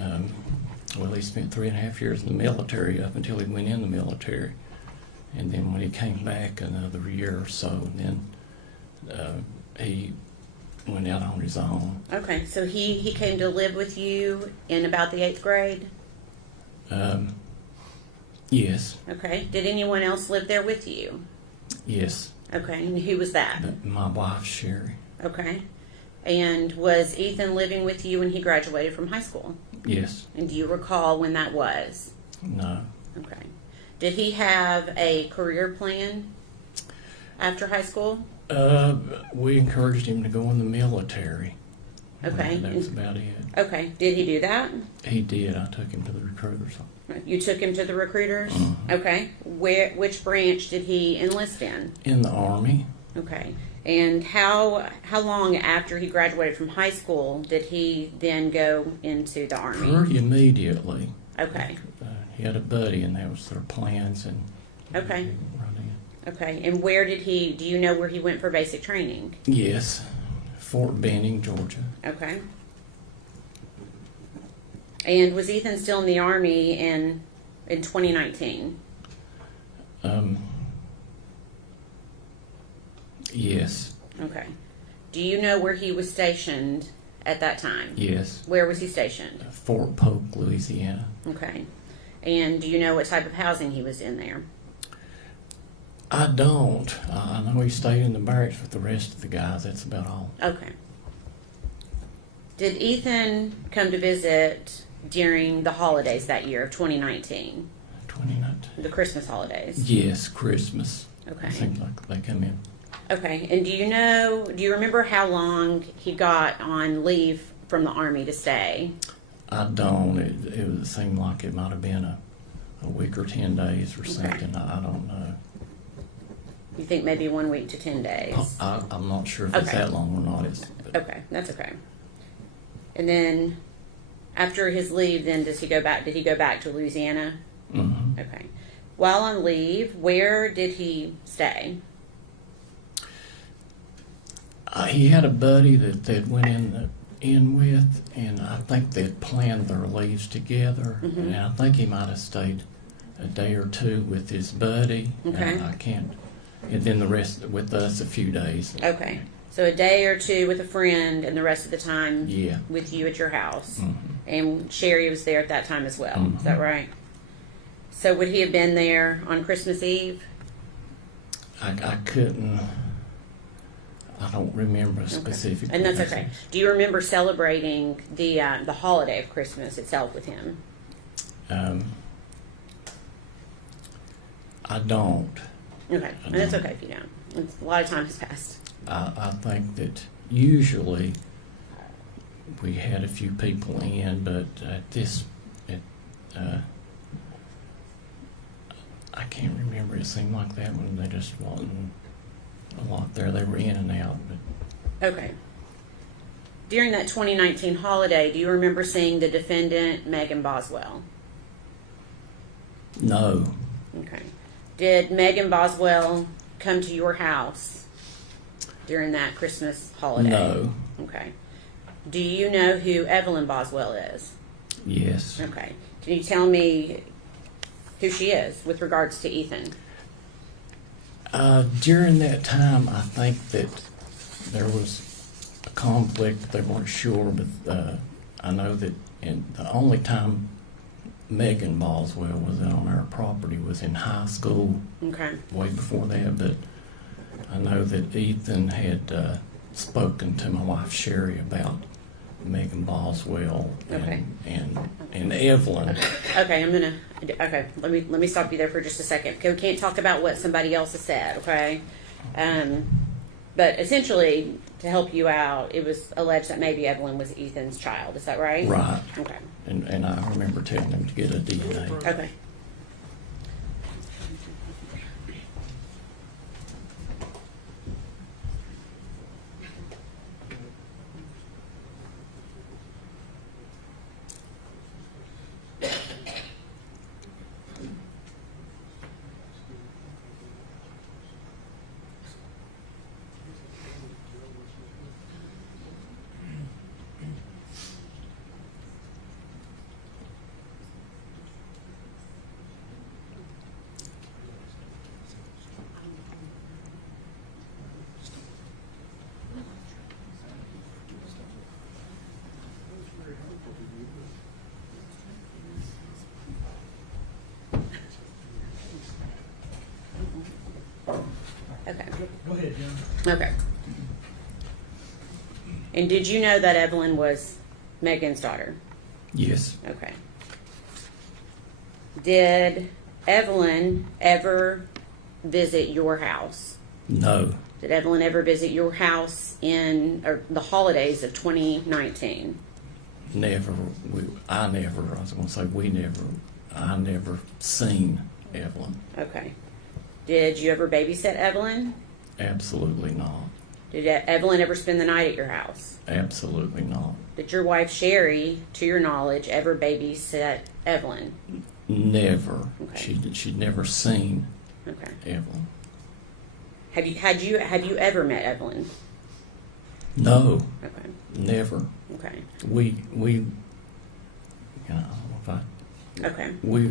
well, he spent 3.5 years in the military up until he went in the military. And then when he came back another year or so, then he went out on his own. Okay. So he came to live with you in about the 8th grade? Yes, Okay. Did anyone else live there with you? yes. Okay. And who was that? But my wife, Sherry. Okay. And was Ethan living with you when he graduated from high school? Yes. And do you recall when that was? No. Okay. Did he have a career plan after high school? We encouraged him to go in the military. Okay. That was about it. Okay. Did he do that? He did. I took him to the recruiters. You took him to the recruiters? Mhm. Okay. Which branch did he enlist in? In the Army. Okay. And how long after he graduated from high school did he then go into the Army? Pretty immediately. Okay. He had a buddy, and that was their plans. And Okay. he run in. Okay. And do you know where he went for basic training? Yes, Fort Benning, Georgia. Okay. And was Ethan still in the Army in 2019? Yes, Okay. Do you know where he was stationed at that time? yes. Where was he stationed? Fort Polk, Louisiana. Okay. And do you know what type of housing he was in there? I don't. I know he stayed in the barracks with the rest of the guys. That's about all. Okay. Did Ethan come to visit during the holidays that year of 2019? 29. The Christmas holidays? Yes, Christmas. Okay. It seems like they come in. Okay. And do you remember how long he got on leave from the Army to stay? I don't. It seemed like it might have been a week or 10 days or Okay. something. I don't know. You think maybe 1 week to 10 days? I'm not sure if it's Okay. that long or not. Okay, that's okay. And then after his leave, then did he go back to Louisiana? Mm-hmm. Okay. While on leave, where did he stay? He had a buddy that they'd went in with, and I think they'd planned their leaves together. Mhm. And I think he might have stayed a day or two with his buddy. Okay. And I can't. And then the rest with us a few days. Okay. So a day or two with a friend, and the rest of the time Yeah. with you at your house. Mhm. And Sherry was there at that time as well. Is that Mhm. right? So would he have been there on Christmas Eve? I couldn't. I don't remember specifically. And that's okay. Do you remember celebrating the holiday of Christmas itself with him? I don't. Okay, and that's okay if you don't. A lot of time has passed. I think that usually we had a few people in, but I can't remember. It seemed like that one. They just wasn't a lot there. They were in and out. But Okay. During that 2019 holiday, do you remember seeing the defendant, Megan Boswell? no, Okay. Did Megan Boswell come to your house during that Christmas holiday? no, Okay. Do you know who Evelyn Boswell is? yes. Okay. Can you tell me who she is with regards to Ethan? During that time, I think that there was a conflict. They weren't sure, but I know that the only time Megan Boswell was on our property was in high school, Okay. way before that, but I know that Ethan had spoken to my wife Sherry about Megan Boswell Okay. and Evelyn. Okay, let me stop you there for just a second. Okay, we can't talk about what somebody else has said, okay? But essentially, to help you out, it was alleged that maybe Evelyn was Ethan's child. Is that right? Right. Okay. And I remember telling him to get a DNA. Okay. Okay. Go ahead, Jim. Okay. And did you know that Evelyn was Megan's daughter? Yes. Okay. Did Evelyn ever visit your house? No. Did Evelyn ever visit your house in the holidays of 2019? Never. I was going to say I never seen Evelyn. Okay. Did you ever babysit Evelyn? Absolutely not. Did Evelyn ever spend the night at your house? Absolutely not. Did your wife Sherry, to your knowledge, ever babysit Evelyn? Never. Okay. She'd never seen Okay. Evelyn. Have you ever met Evelyn? No. Okay. Never. Okay. We you know, if I Okay. we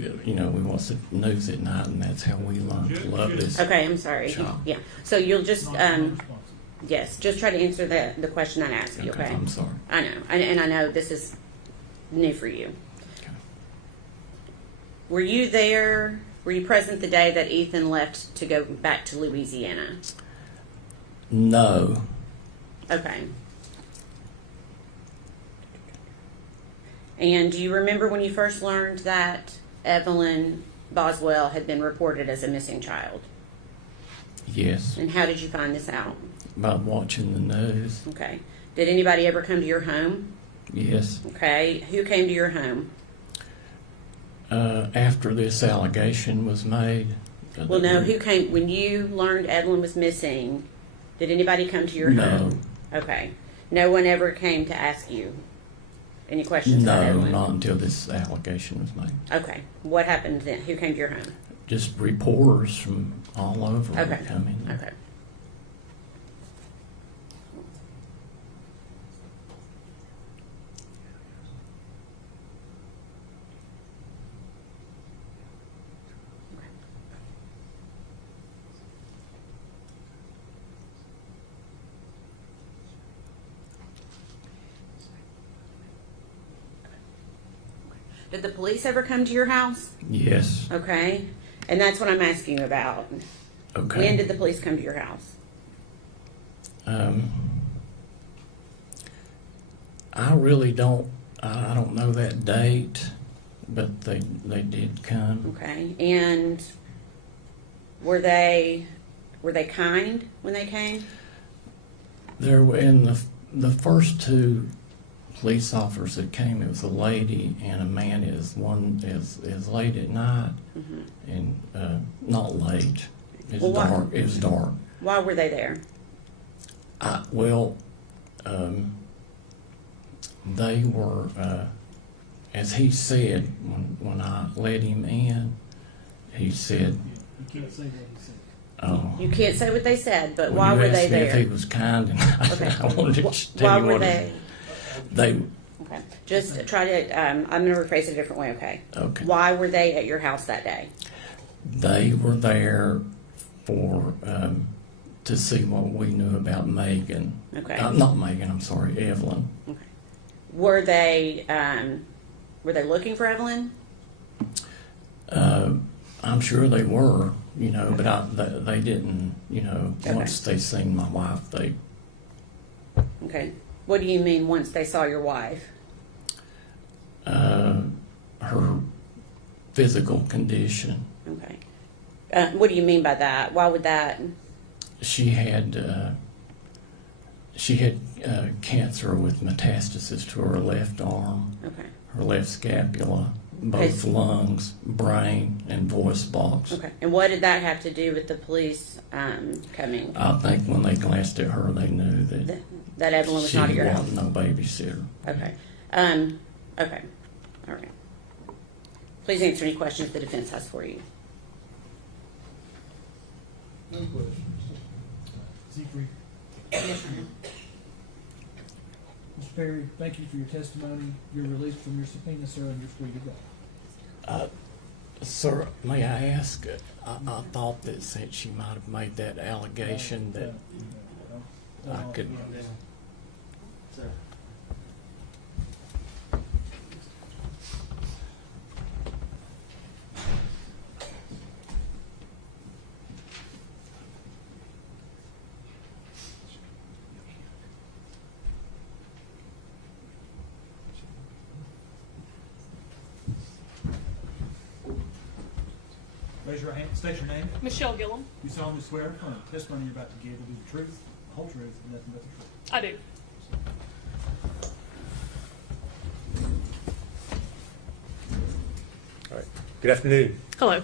watch the news at night, and that's how we learn to love this. Okay, I'm sorry. child. Yeah. So you'll just Non-responsive. yes, just try to answer the question I asked you. Okay. I'm sorry. I know, and I know this is new for you. Okay. Were you there? Were you present the day that Ethan left to go back to Louisiana? No. Okay. And do you remember when you first learned that Evelyn Boswell had been reported as a missing child? Yes. And how did you find this out? By watching the news. Okay. Did anybody ever come to your home? Yes. Okay. Who came to your home? After this allegation was made. Well, no. Who came when you learned Evelyn was missing? Did anybody come to your No. home? Okay. No one ever came to ask you any questions about No, Evelyn? not until this allegation was made. Okay. What happened then? Who came to your home? Just reporters from all over Okay. would come in. Okay. Did the police ever come to your house? Yes. Okay. And that's what I'm asking you about. Okay. When did the police come to your house? I really don't. I don't know that date, but they did come. Okay. And were they kind when they came? There were in the first two police officers that came. It was a lady and a man. Is late at night and not late. It was Well, dark. It was dark. Why were they there? They were, as he said when I let him in, he said, You can't say what he said. "Oh." You can't say what they said, but When why you were asked they me there? If he was kind, and Okay. I wanted to tell Why you were what they? they. Okay. Just try to. I'm going to rephrase it a different way. Okay. Okay. Why were they at your house that day? They were there for to see what we knew about Megan. Okay. Not Megan. I'm sorry, Evelyn. Okay. Were they looking for Evelyn? I'm sure they were, but they didn't, Okay. once they seen my wife, they, Okay. What do you mean once they saw your wife? her physical condition. Okay. What do you mean by that? Why would that? She had cancer with metastasis to her left arm, Okay. her left scapula, both Okay. lungs, brain, and voice box. Okay. And what did that have to do with the police coming? I think when they glanced at her, they knew that That Evelyn was she not at your house? wasn't no babysitter. Okay. Okay. All right. Please answer any questions the defense has for you. No questions. Siegfried? Mr. Perry, thank you for your testimony. You're released from your subpoena, sir, and you're free to go. Sir, may I ask? I thought that said she might have made that allegation that I could. Sir. Raise your hand, state your name. Michelle Gillum. You solemnly swear affirm the testimony you're about to give will be the truth, the whole truth, and nothing but the truth. I do. All right. Good afternoon. Hello.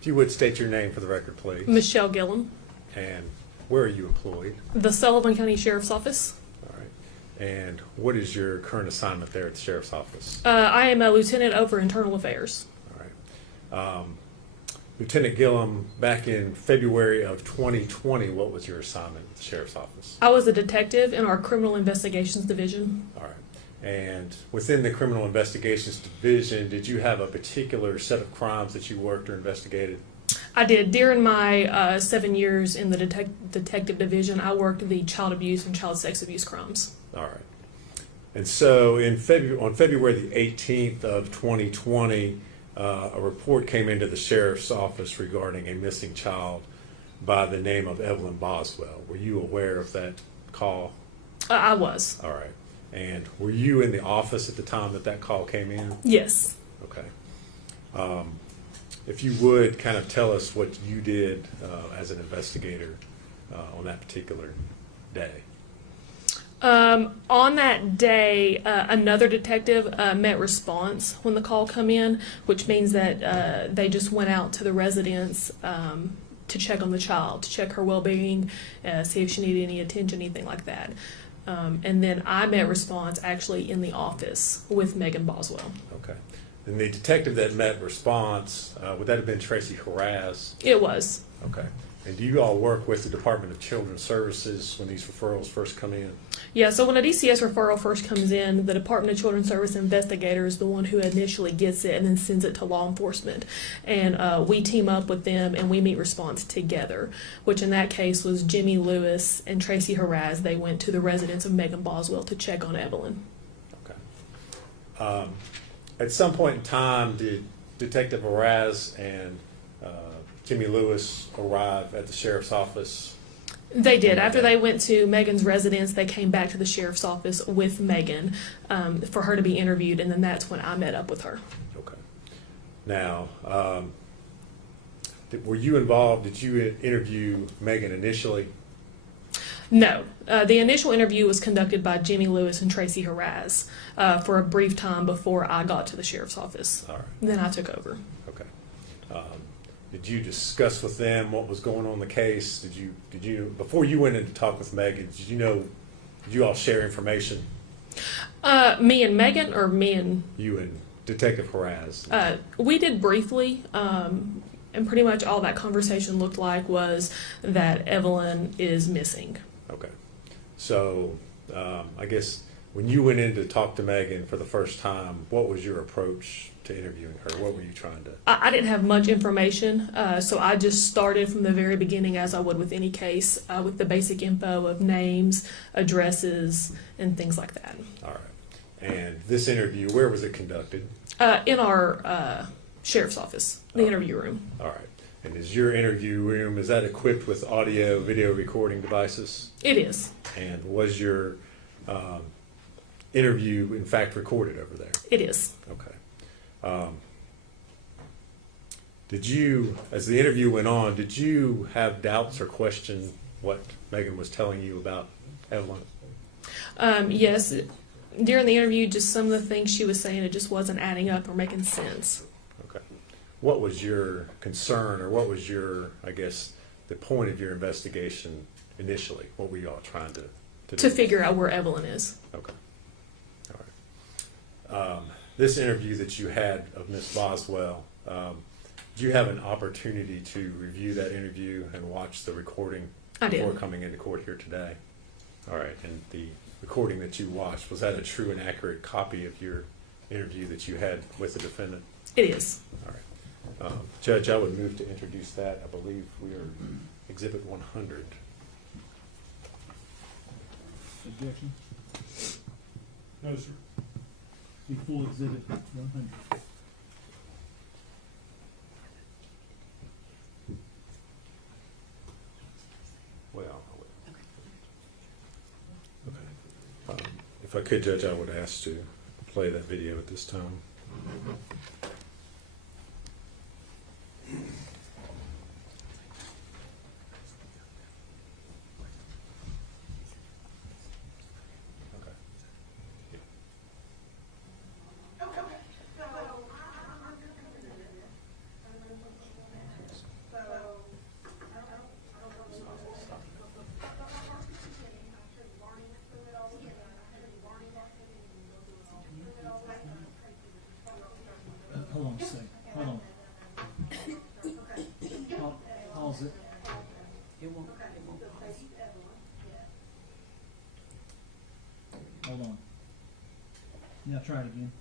If you would state your name for the record, please. Michelle Gillum, And where are you employed? the Sullivan County Sheriff's Office. All right. And what is your current assignment there at the sheriff's office? I am a lieutenant over internal affairs. All right. Lieutenant Gillum, back in February of 2020, what was your assignment at the sheriff's office? I was a detective in our criminal investigations division. All right. And within the criminal investigations division, did you have a particular set of crimes that you worked or investigated? I did. During my 7 years in the detective division, I worked the child abuse and child sex abuse crimes. All right. And so on February the 18th of 2020, a report came into the sheriff's office regarding a missing child by the name of Evelyn Boswell. Were you aware of that call? I was. All right. And were you in the office at the time that call came in? Yes. Okay. If you would kind of tell us what you did as an investigator on that particular day. On that day, another detective met response when the call come in, which means that they just went out to the residence to check on the child, to check her well-being, see if she needed any attention, anything like that. And then I met response actually in the office with Megan Boswell. Okay. And the detective that met response, would that have been Tracy Harraz? It was. Okay. And do you all work with the Department of Children's Services when these referrals first come in? Yeah, so when a DCS referral first comes in, the Department of Children's Service investigator is the one who initially gets it and then sends it to law enforcement. And we team up with them and we meet response together, which in that case was Jimmy Lewis and Tracy Harraz. They went to the residence of Megan Boswell to check on Evelyn. Okay. At some point in time, did Detective Harraz and Jimmy Lewis arrive at the sheriff's office? They did. After they went to Megan's residence, they came back to the sheriff's office with Megan for her to be interviewed, and then that's when I met up with her. Okay. Now, were you involved? Did you interview Megan initially? No. The initial interview was conducted by Jimmy Lewis and Tracy Harraz for a brief time before I got to the sheriff's office. All right. Then I took over. Okay. Did you discuss with them what was going on in the case? Did you before you went in to talk with Megan? Did you all share information? Me and Megan, or me and You and Detective Harraz. we did briefly, and pretty much all that conversation looked like was that Evelyn is missing. Okay. So I guess when you went in to talk to Megan for the first time, what was your approach to interviewing her? What were you trying to? I didn't have much information, so I just started from the very beginning, as I would with any case, with the basic info of names, addresses, and things like that. All right. And this interview, where was it conducted? In our sheriff's office, the interview room. All right. And is your interview room, is that equipped with audio, video recording devices? It is. And was your interview, in fact, recorded over there? It is. Okay. Did you, as the interview went on, did you have doubts or question what Megan was telling you about Evelyn? Yes. During the interview, just some of the things she was saying, it just wasn't adding up or making sense. Okay. What was your concern, or what was your, I guess, the point of your investigation initially? What were you all trying to do? To figure out where Evelyn is. Okay. All right. This interview that you had of Miss Boswell, did you have an opportunity to review that interview and watch the recording I did. before coming into court here today? All right. And the recording that you watched, was that a true and accurate copy of your interview that you had with the defendant? It is. All right. Judge, I would move to introduce that. I believe we are Exhibit 100. Objection? No, sir. Be full exhibit 100. Well, okay. If I could, Judge, I would ask to play that video at this time. Hold on a second. Hold on. Pause it. Hold on. Now try it again.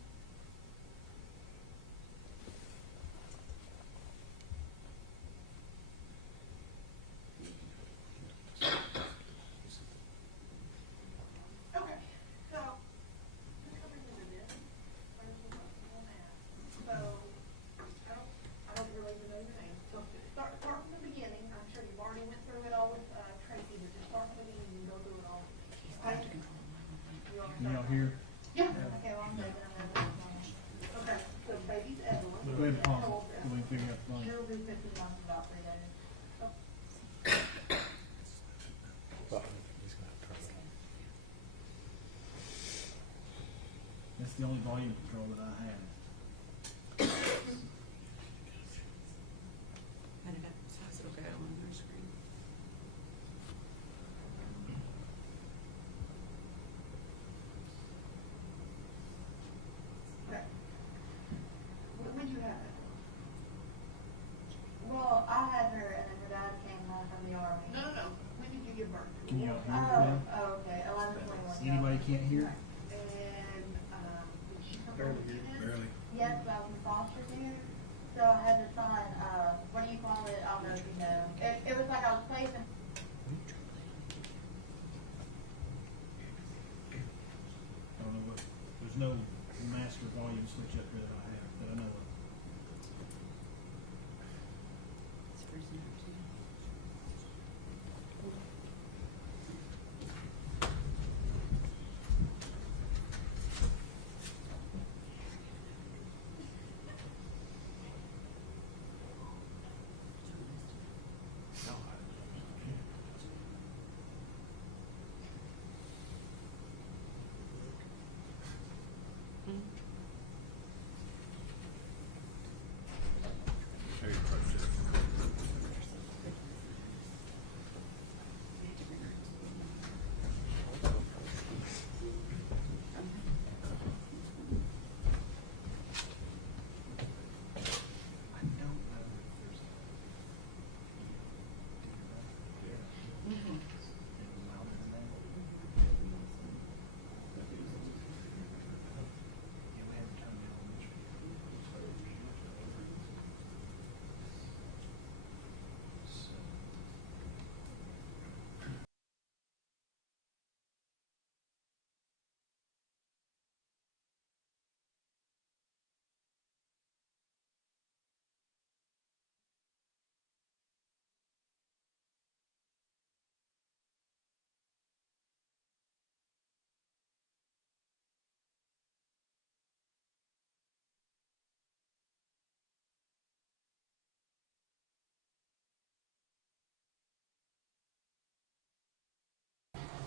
Can y'all hear? Yeah. Okay, well, I'm taking another one. Okay, so baby's Evelyn. Go ahead and pause it so we can figure out the volume. She'll be 15 months about 3 days. That's the only volume control that I have. Okay. When did you have it? Well, I had her and then her dad came home from the army. No. When did you give birth? Can y'all hear me? Oh, okay, 11/21. Anybody can't hear? And, did she come Barely home hear. again? Barely. Yes, I was in foster care. So I had to sign, what do you call it? I don't know if you know. It was like I was placed in. I don't know what, there's no master volume switch up there that I have, that I know of.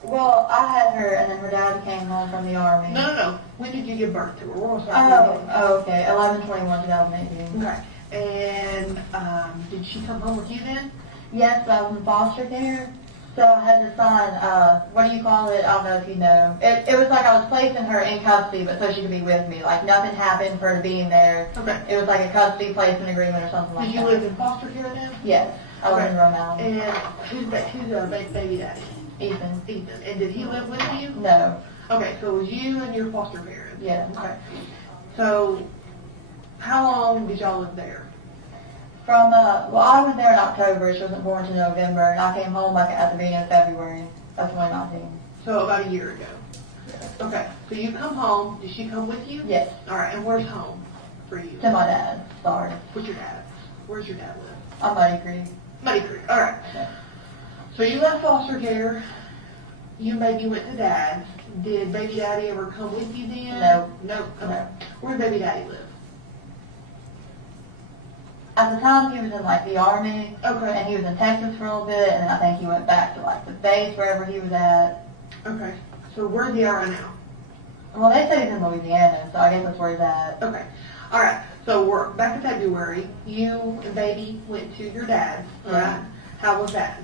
Well, I had her, and then her dad came home from the army. No. When did you give birth to her? We're gonna start with Oh, okay. 11/21/2018. Okay. And did she come home with you then? Yes, I was in foster care, so I had to sign, what do you call it? I don't know if you know. It was like I was placing her in custody, but so she could be with me. Like, nothing happened for her being there. Okay. It was like a custody placement agreement or something like Did that. you live in foster care then? Yes, I was in Rhode Island. And who's baby daddy? Ethan. Ethan. And did he live with you? No. Okay, so it was you and your foster parents? Yeah. Okay. So, how long did y'all live there? Well, I went there in October. She wasn't born until November, and I came home like at the beginning of February of 2019. So about a year ago. Okay, so you come home. Did she come with you? Yes. All right, and where's home for you? To my dad. Sorry. What's your dad? Where's your dad live? I'm Muddy Creek. Muddy Creek. All right. Yeah. So you left foster care. You and baby went to dad's. Did baby daddy ever come with you then? No. No. Okay. No. Where did baby daddy live? At the time, he was in like the army, Okay. and he was in Texas for a little bit, and then I think he went back to like the base wherever he was at. Okay. So where's he at right now? Well, they said he's in Louisiana, so I guess that's where he's at. Okay. All right. So we're back to February. You and baby went to your dad's, right? How was that?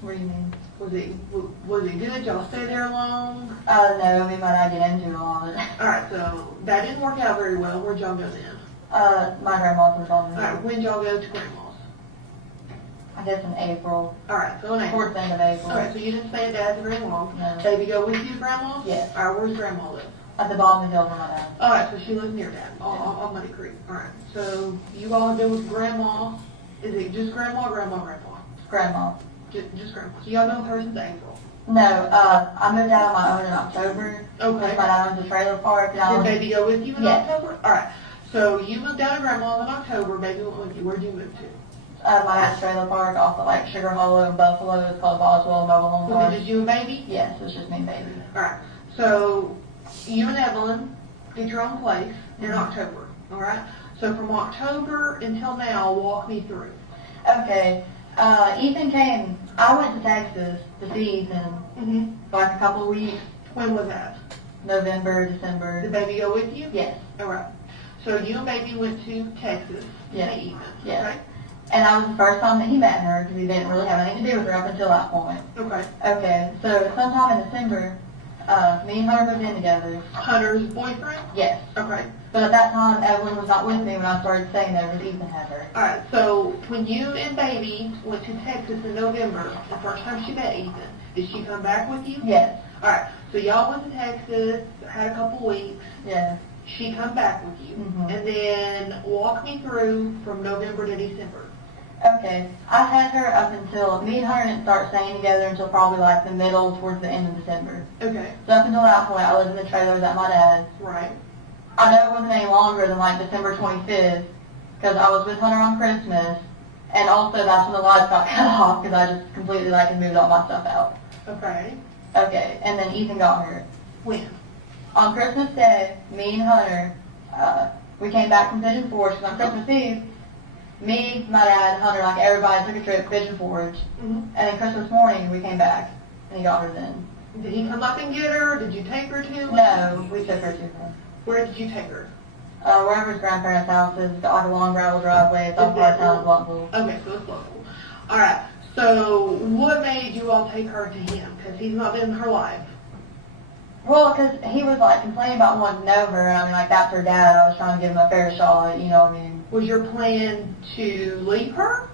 What do you mean? Was it good? Y'all stay there long? No, we might not get into it a lot. All right. So that didn't work out very well. Where'd y'all go then? My grandma's was on All right. When'd y'all go to grandma's? I guess in April. All right. So in April. Towards the end of April. All right. So you didn't stay at dad's very long. No. Baby go with you to grandma's? Yes. All right. Where's grandma live? At the bottom of the hill for my dad. All right. So she lives near dad on Muddy Creek. All right. So you all have been with grandma. Is it just grandma, grandma? Grandma. Just grandma. So y'all been with her since April. No, I moved out on my own in October. Okay. My dad owns a trailer park. And Did baby go with you in Yes. October? All right. So you moved down to grandma's in October. Baby went with you. Where'd you move to? My dad's trailer park off of like Sugar Hollow and Buffalo. It's called Boswell Mobile Home Was Park. it just you and baby? Yes, it's just me and baby. All right. So you and Evelyn get your own place in October. All right. So from October until now, walk me through. Okay. Ethan came. I went to Texas to see Ethan for like a couple of weeks. When was that? November, December. Did baby go with you? Yes. All right. So you and baby went to Texas to Yes. see Ethan. Yes. Okay. And I was the first time that he met her because he didn't really have anything to do with her up until that point. Okay. Okay. So sometime in December, me and Hunter moved in together. Hunter's boyfriend? Yes. Okay. But at that time, Evelyn was not with me when I started staying there because Ethan had her. All right. So when you and baby went to Texas in November, the first time she met Ethan, did she come back with you? Yes. All right. So y'all went to Texas, had a couple weeks. Yeah. She come back with you, Mhm. and then walk me through from November to December. Okay. I had her up until, me and her didn't start staying together until probably like the middle towards the end of December. Okay. So up until that point, I lived in the trailers at my dad's. Right. I know it wasn't any longer than like December 25th because I was with Hunter on Christmas, and also that's when the lights got cut off because I just completely like had moved all my stuff out. Okay. Okay, and then Ethan got her. When? On Christmas Day, me and Hunter, we came back from Pigeon Forge because on Christmas Eve, me, my dad, Hunter, like everybody took a trip to Pigeon Forge, and then Christmas morning we came back and he got her then. Did he come up and get her? Did you take her to him? No, we took her to him. Where did you take her? Wherever his grandparents' house is, got like a long gravel driveway. It's off part of town, Bluntville. Okay, so it's local. All right. So what made you all take her to him? Because he's not been in her life. Well, because he was like complaining about wanting to know her. I mean, like that's her dad. I was trying to give him a fair shot. You know what I mean? Was your plan to leave her?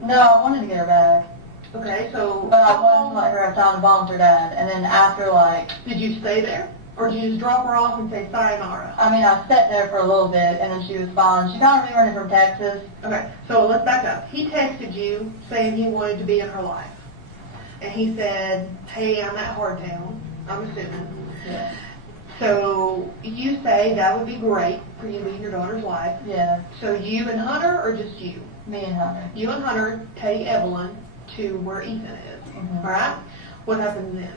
No, I wanted to get her back. Okay, so But I wanted to let her have time to bond with her dad. And then after, like, did you stay there? Or did you just drop her off and say sayonara? I mean, I sat there for a little bit, and then she was fine. She kind of remembered it from Texas. Okay, so let's back up. He texted you saying he wanted to be in her life. And he said, hey, I'm at Hardtown, I'm assuming. Yeah. So you say that would be great for you to be in your daughter's life. Yeah. So you and Hunter, or just you? Me and Hunter. You and Hunter take Evelyn to where Ethan is. Mhm. All right? What happens then?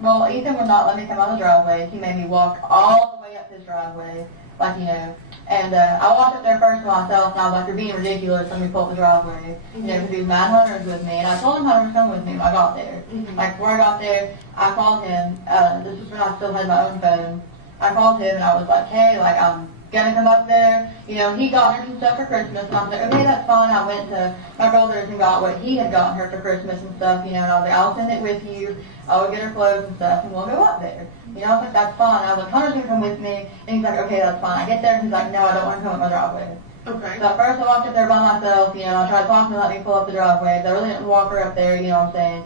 Well, Ethan would not let me come on the driveway. He made me walk all the way up his driveway. like, you know. And I walked up there first myself, and I was like, you're being ridiculous, let me pull up the driveway. You know, because he was mad Hunter was with me, and I told him Hunter was coming with me when I got there. Like, before I got there, I called him, this is when I still had my own phone. I called him, and I was like, hey, like, I'm gonna come up there. You know, he got her some stuff for Christmas, and I was like, okay, that's fine. I went to my brother's and got what he had gotten her for Christmas and stuff, you know, and I was like, I'll send it with you. I'll get her clothes and stuff, and we'll go up there. You know, I was like, that's fine. I was like, Hunter's gonna come with me, and he's like, okay, that's fine. I get there, and he's like, no, I don't want to come up my driveway. Okay. So at first I walked up there by myself, you know, I tried to talk to him, let me pull up the driveway. I really didn't walk her up there, you know what I'm saying.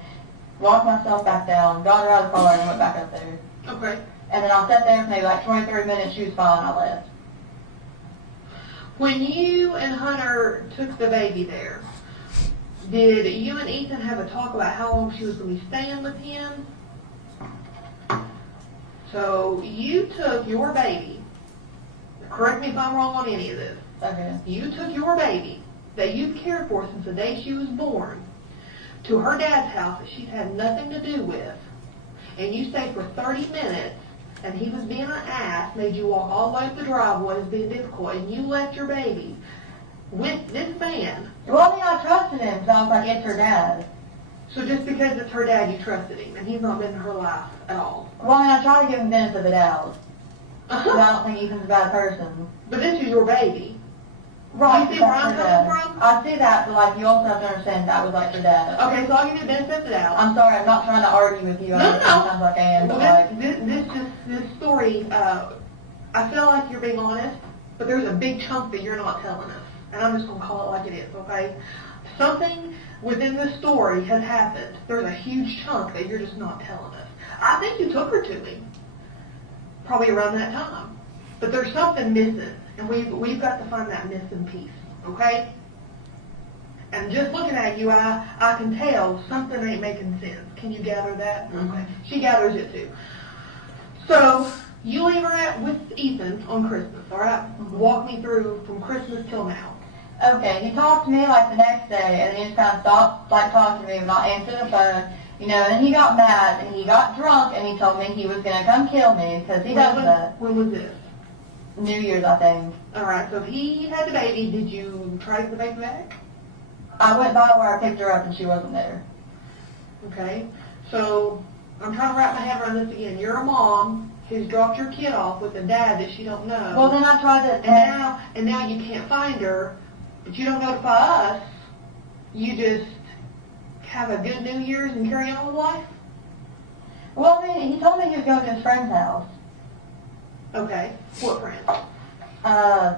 Walked myself back down, got her out of the car, and went back up there. Okay. And then I sat there for maybe like 20, 30 minutes, she was fine, I left. When you and Hunter took the baby there, did you and Ethan have a talk about how long she was going to be staying with him? So you took your baby, correct me if I'm wrong on any of this, Okay. you took your baby that you've cared for since the day she was born to her dad's house that she's had nothing to do with, and you stayed for 30 minutes, and he was being an ass, made you walk all the way up the driveway, was being difficult, and you left your baby with this man. Well, I mean, I trusted him, so I was like, it's her dad. So just because it's her dad, you trusted him, and he's not been in her life at all. Well, I mean, I try to give him the benefit of the doubt. But I don't think Ethan's a bad person. But this is your baby. Right, You see but where that's I'm her coming dad. from? I see that, but like, you also have to understand that was like her dad. Okay, so I'll give you the benefit of the doubt. I'm sorry, I'm not trying to argue with you. I No, know no. sometimes like I am, but like, This story, I feel like you're being honest, but there's a big chunk that you're not telling us. And I'm just going to call it like it is, okay? Something within this story has happened. There's a huge chunk that you're just not telling us. I think you took her to him, probably around that time. But there's something missing, and we've got to find that missing piece, okay? And just looking at you, I can tell something ain't making sense. Can you gather that? Okay. She gathers it too. So you leave her with Ethan on Christmas, all right? Walk me through from Christmas till now. okay, he talked to me like the next day, and then he just kind of stopped like talking to me, but not answering the phone. You know, and then he got mad, and he got drunk, and he told me he was going to come kill me, because he does that. When was this? New Year's, I think. All right, so he had the baby. Did you try to get the baby back? I went by where I picked her up, and she wasn't there. Okay, so I'm trying to wrap my head around this again. You're a mom who's dropped your kid off with a dad that she don't know. Well, then I tried to... And now you can't find her, but you don't notify us. You just have a good New Year's and carry on with life? Well, I mean, he told me he was going to his friend's house. Okay, what friend? I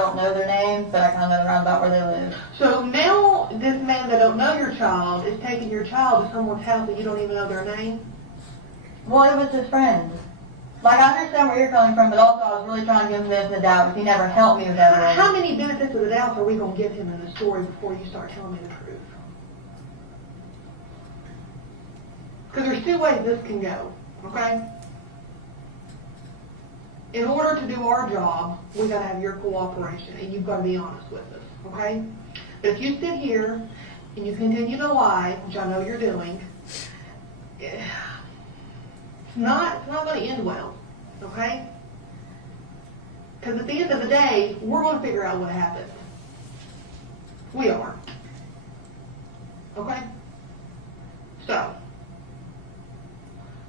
don't know their names, but I kind of know around about where they live. So now this man that don't know your child is taking your child to someone's house that you don't even know their name? Well, it was his friend. Like, I understand where you're coming from, but also I was really trying to give him the benefit of the doubt, because he never helped me with everything. How many benefits of the doubt are we going to give him in the story before you start telling me the truth? Because there's two ways this can go, okay? In order to do our job, we got to have your cooperation, and you've got to be honest with us, okay? But if you sit here and you continue to lie, which I know you're doing, it's not going to end well, okay? Because at the end of the day, we're going to figure out what happened. We are. Okay? So,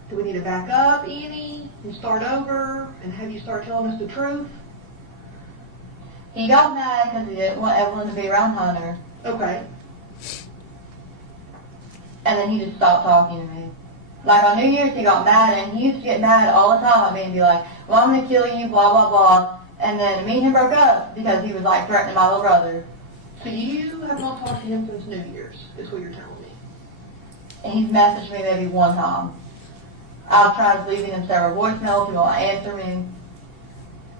do we need to back up, Annie, and start over, and have you start telling us the truth? He got mad because he didn't want Evelyn to be around Hunter, Okay. and then he just stopped talking to me. Like, on New Year's, he got mad, and he used to get mad all the time at me and be like, well, I'm going to kill you, blah, blah, blah. And then me and him broke up because he was, like, threatening my little brother. So you have not talked to him since New Year's, is what you're telling me. And he's messaged me maybe one time. I've tried leaving him several voicemails, he won't answer me.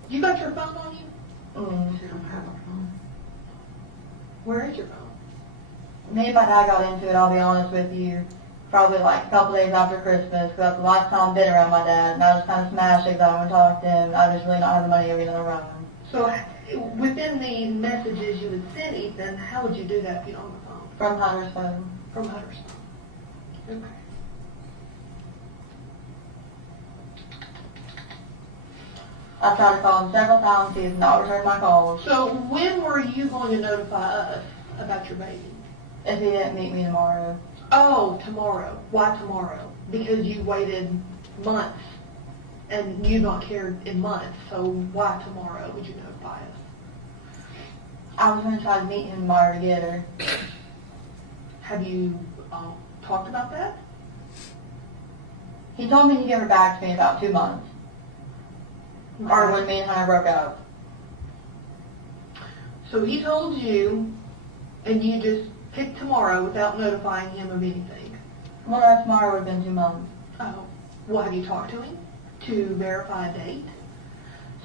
You got your phone on you? Mm. I don't have a phone. Where is your phone? Me and my dad got into it, I'll be honest with you, probably like a couple days after Christmas, because that's the last time I've been around my dad, and I was kind of smashed because I want to talk to him. I just really not have the money to get on the road. So within the messages you would send Ethan, how would you do that if you don't have a phone? From Hunter's phone. From Hunter's phone. Okay. I tried to call him several times. He has not returned my calls. So when were you going to notify us about your baby? If he didn't meet me tomorrow. Oh, tomorrow. Why tomorrow? Because you waited months and you not cared in months. So why tomorrow would you notify us? I was going to try to meet him tomorrow to get her. Have you talked about that? He told me he'd give her back to me in about 2 months. Or when me and Hunter broke up. So he told you, and you just picked tomorrow without notifying him of anything. Well, tomorrow would have been 2 months. Oh, well, have you talked to him to verify a date?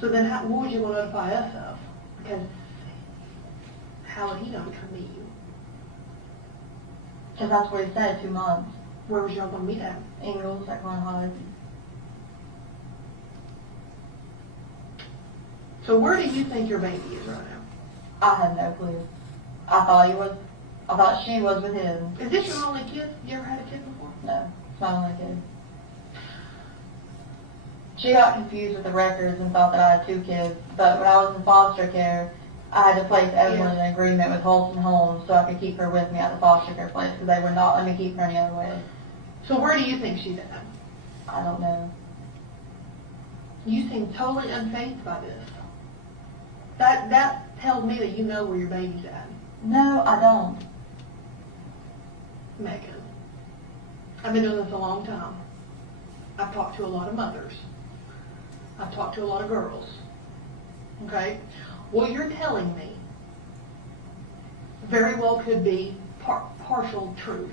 So then what would you want to notify us of? Because how would he know to come meet you? Because that's what he said, 2 months. Where was y'all going to meet at? Ingles at Glen Holly. So where do you think your baby is right now? I have no clue. I thought she was with him. Is this your only kid? You ever had a kid before? No, it's my only kid. She got confused with the records and thought that I had 2 kids, but when I was in foster care, I had to place Evelyn in an agreement with Holston Homes so I could keep her with me at the foster care place because they would not let me keep her any other way. So where do you think she's at? I don't know. You seem totally unfazed by this. That tells me that you know where your baby's at. No, I don't. Megan, I've been doing this a long time. I've talked to a lot of mothers. I've talked to a lot of girls. Okay? What you're telling me very well could be partial truth.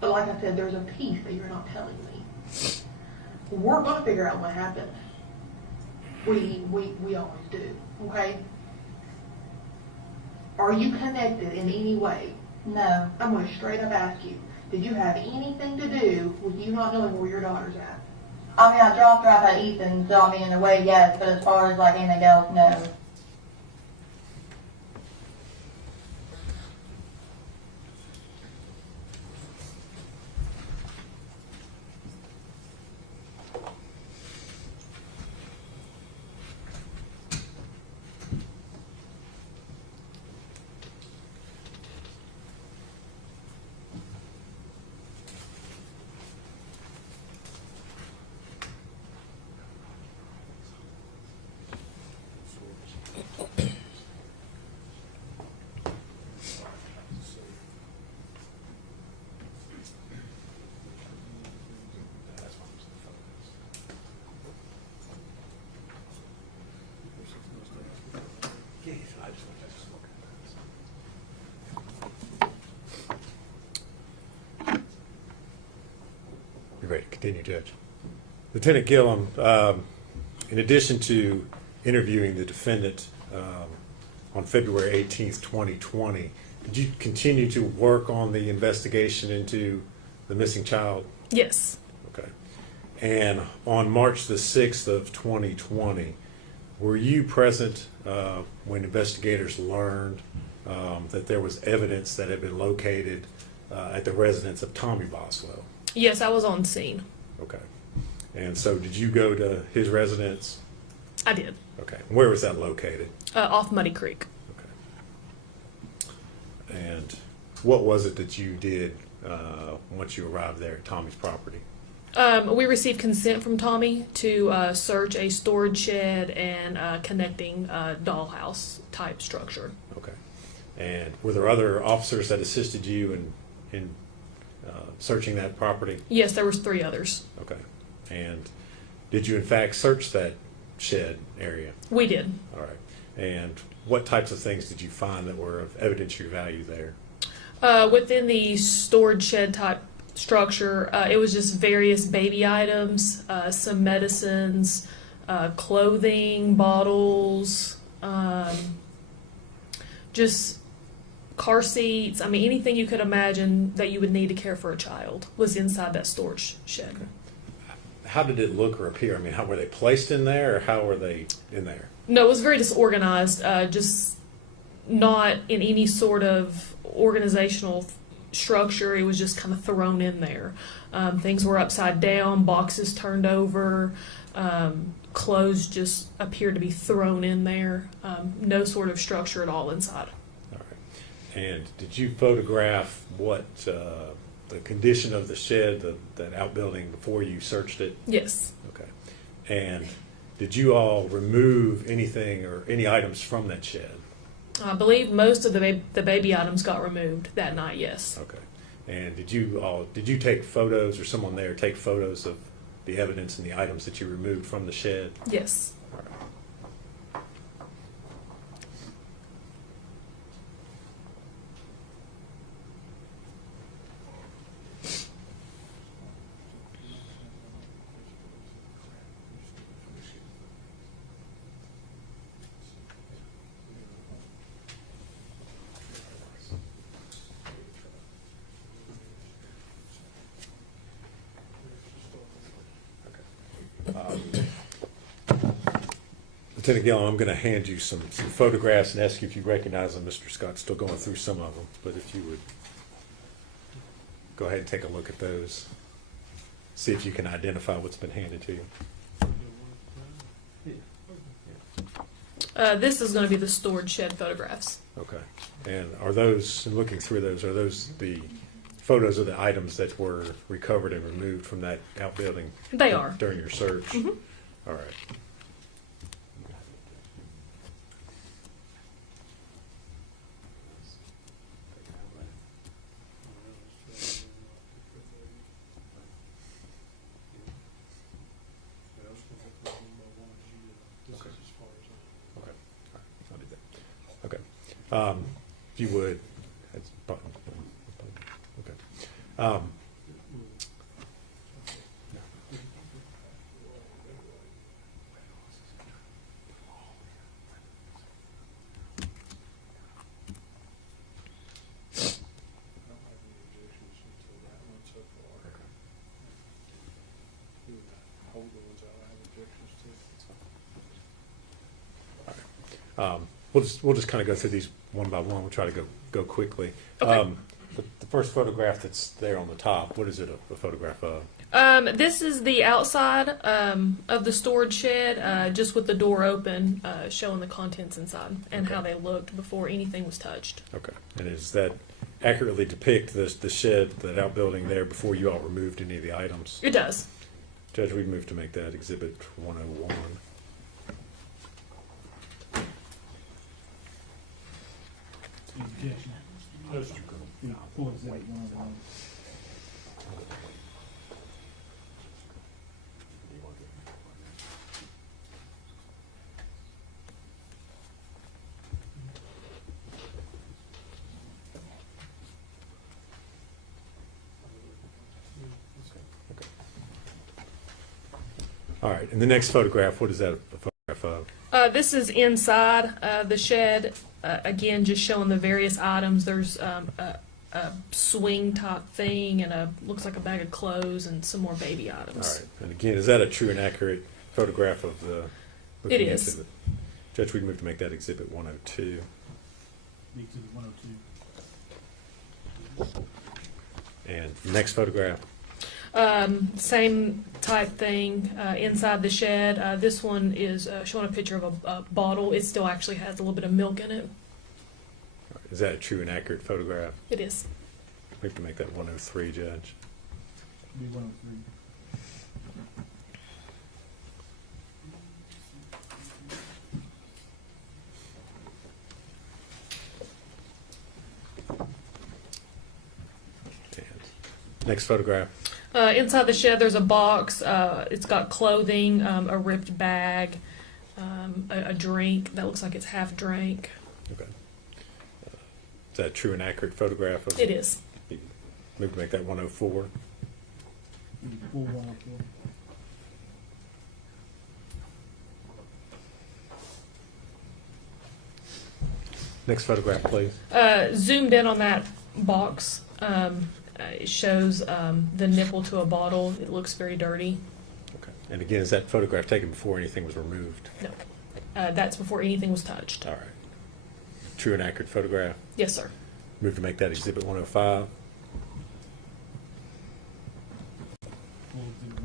But like I said, there's a piece that you're not telling me. We're going to figure out what happened. We always do. Okay? Are you connected in any way? No. I'm going to straight up ask you, did you have anything to do with you not knowing where your daughter's at? I mean, I dropped her off at Ethan, so I mean, in a way, yes, but as far as like anything else, no. You're ready to continue, Judge. Lieutenant Gillum, in addition to interviewing the defendant on February 18th, 2020, did you continue to work on the investigation into the missing child? Yes. Okay. And on March the 6th of 2020, were you present when investigators learned that there was evidence that had been located at the residence of Tommy Boswell? Yes, I was on scene. Okay. And so did you go to his residence? I did. Okay. Where was that located? Off Muddy Creek. Okay. And what was it that you did once you arrived there at Tommy's property? We received consent from Tommy to search a storage shed and connecting dollhouse type structure. Okay. And were there other officers that assisted you in searching that property? Yes, there was 3 others. Okay. And did you in fact search that shed area? We did. All right. And what types of things did you find that were of evidentiary value there? Within the storage shed type structure, it was just various baby items, some medicines, clothing, bottles, just car seats. I mean, anything you could imagine that you would need to care for a child was inside that storage shed. Okay. How did it look or appear? I mean, how were they placed in there, or how were they in there? No, it was very disorganized, just not in any sort of organizational structure. It was just kind of thrown in there. Things were upside down, boxes turned over, clothes just appeared to be thrown in there. No sort of structure at all inside. All right. And did you photograph what the condition of the shed, that outbuilding, before you searched it? Yes. Okay. And did you all remove anything or any items from that shed? I believe most of the baby items got removed that night, yes. Okay. And did you take photos, or someone there take photos of the evidence and the items that you removed from the shed? Yes. All right. Lieutenant Gill, I'm going to hand you some photographs and ask you if you recognize them. Mr. Scott's still going through some of them, but if you would go ahead and take a look at those, see if you can identify what's been handed to you. This is going to be the stored shed photographs. Okay. And are those, in looking through those, are those the photos of the items that were recovered and removed from that outbuilding? They are. During your search? Mhm. All right. If you would, okay. We'll just kind of go through these one by one. We'll try to go quickly. Okay. The first photograph that's there on the top, what is it a photograph of? This is the outside of the storage shed, just with the door open, showing the contents inside and how they looked before anything was touched. Okay. And is that accurately depict the shed, that outbuilding there, before you all removed any of the items? It does. Judge, we'd move to make that Exhibit 101. Objection. Full exhibit 101. All right. And the next photograph, what is that a photograph of? This is inside the shed. Again, just showing the various items. There's a swing type thing and looks like a bag of clothes and some more baby items. All right. And again, is that a true and accurate photograph of the? It is. Exhibit? Judge, we'd move to make that Exhibit 102. Exhibit 102. And the next photograph. Same type thing inside the shed. This one is showing a picture of a bottle. It still actually has a little bit of milk in it. Is that a true and accurate photograph? It is. We have to make that 103, Judge. Be 103. Next photograph. Inside the shed, there's a box. It's got clothing, a ripped bag, a drink that looks like it's half drank. Okay. Is that a true and accurate photograph of It is. Move to make that 104. Full 104. Next photograph, please. Zoomed in on that box. It shows the nipple to a bottle. It looks very dirty. Okay. And again, is that photograph taken before anything was removed? No. That's before anything was touched. All right. True and accurate photograph. Yes, sir. Move to make that Exhibit 105. full exhibit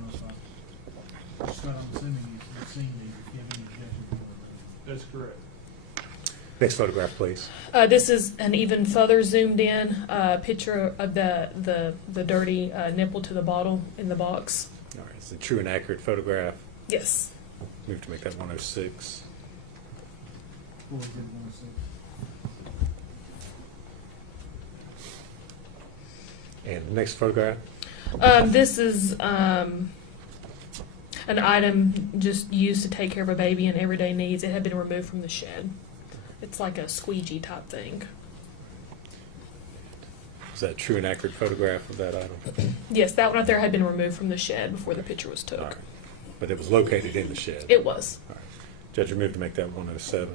105. Scott, I'm assuming you've seen these, if you have any objections to it. That's correct. Next photograph, please. This is an even further zoomed in picture of the dirty nipple to the bottle in the box. All right, it's a true and accurate photograph. Yes. Move to make that 106. Full exhibit 106. And the next photograph. This is an item just used to take care of a baby in everyday needs. It had been removed from the shed. It's like a squeegee type thing. Is that a true and accurate photograph of that item? Yes, that one right there had been removed from the shed before the picture was took. All right. But it was located in the shed. It was. All right. Judge, you move to make that 107.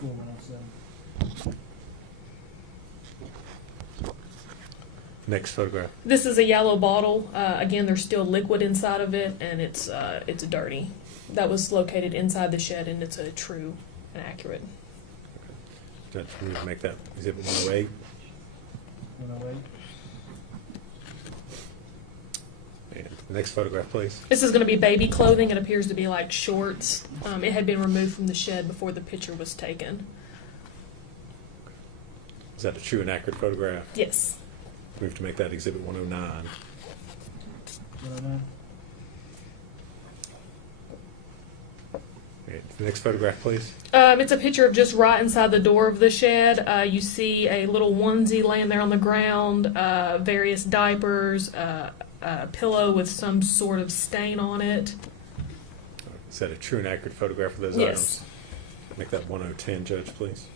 Full 107. Next photograph. This is a yellow bottle. Again, there's still liquid inside of it, and it's dirty. That was located inside the shed, and it's a true and accurate. Judge, you move to make that exhibit 108. 108. And the next photograph, please. This is going to be baby clothing. It appears to be like shorts. It had been removed from the shed before the picture was taken. Is that a true and accurate photograph? Yes. Move to make that exhibit 109. 109. And the next photograph, please. It's a picture of just right inside the door of the shed. You see a little onesie laying there on the ground, various diapers, a pillow with some sort of stain on it. Is that a true and accurate photograph of those Yes. items? Make that 1010, Judge, please.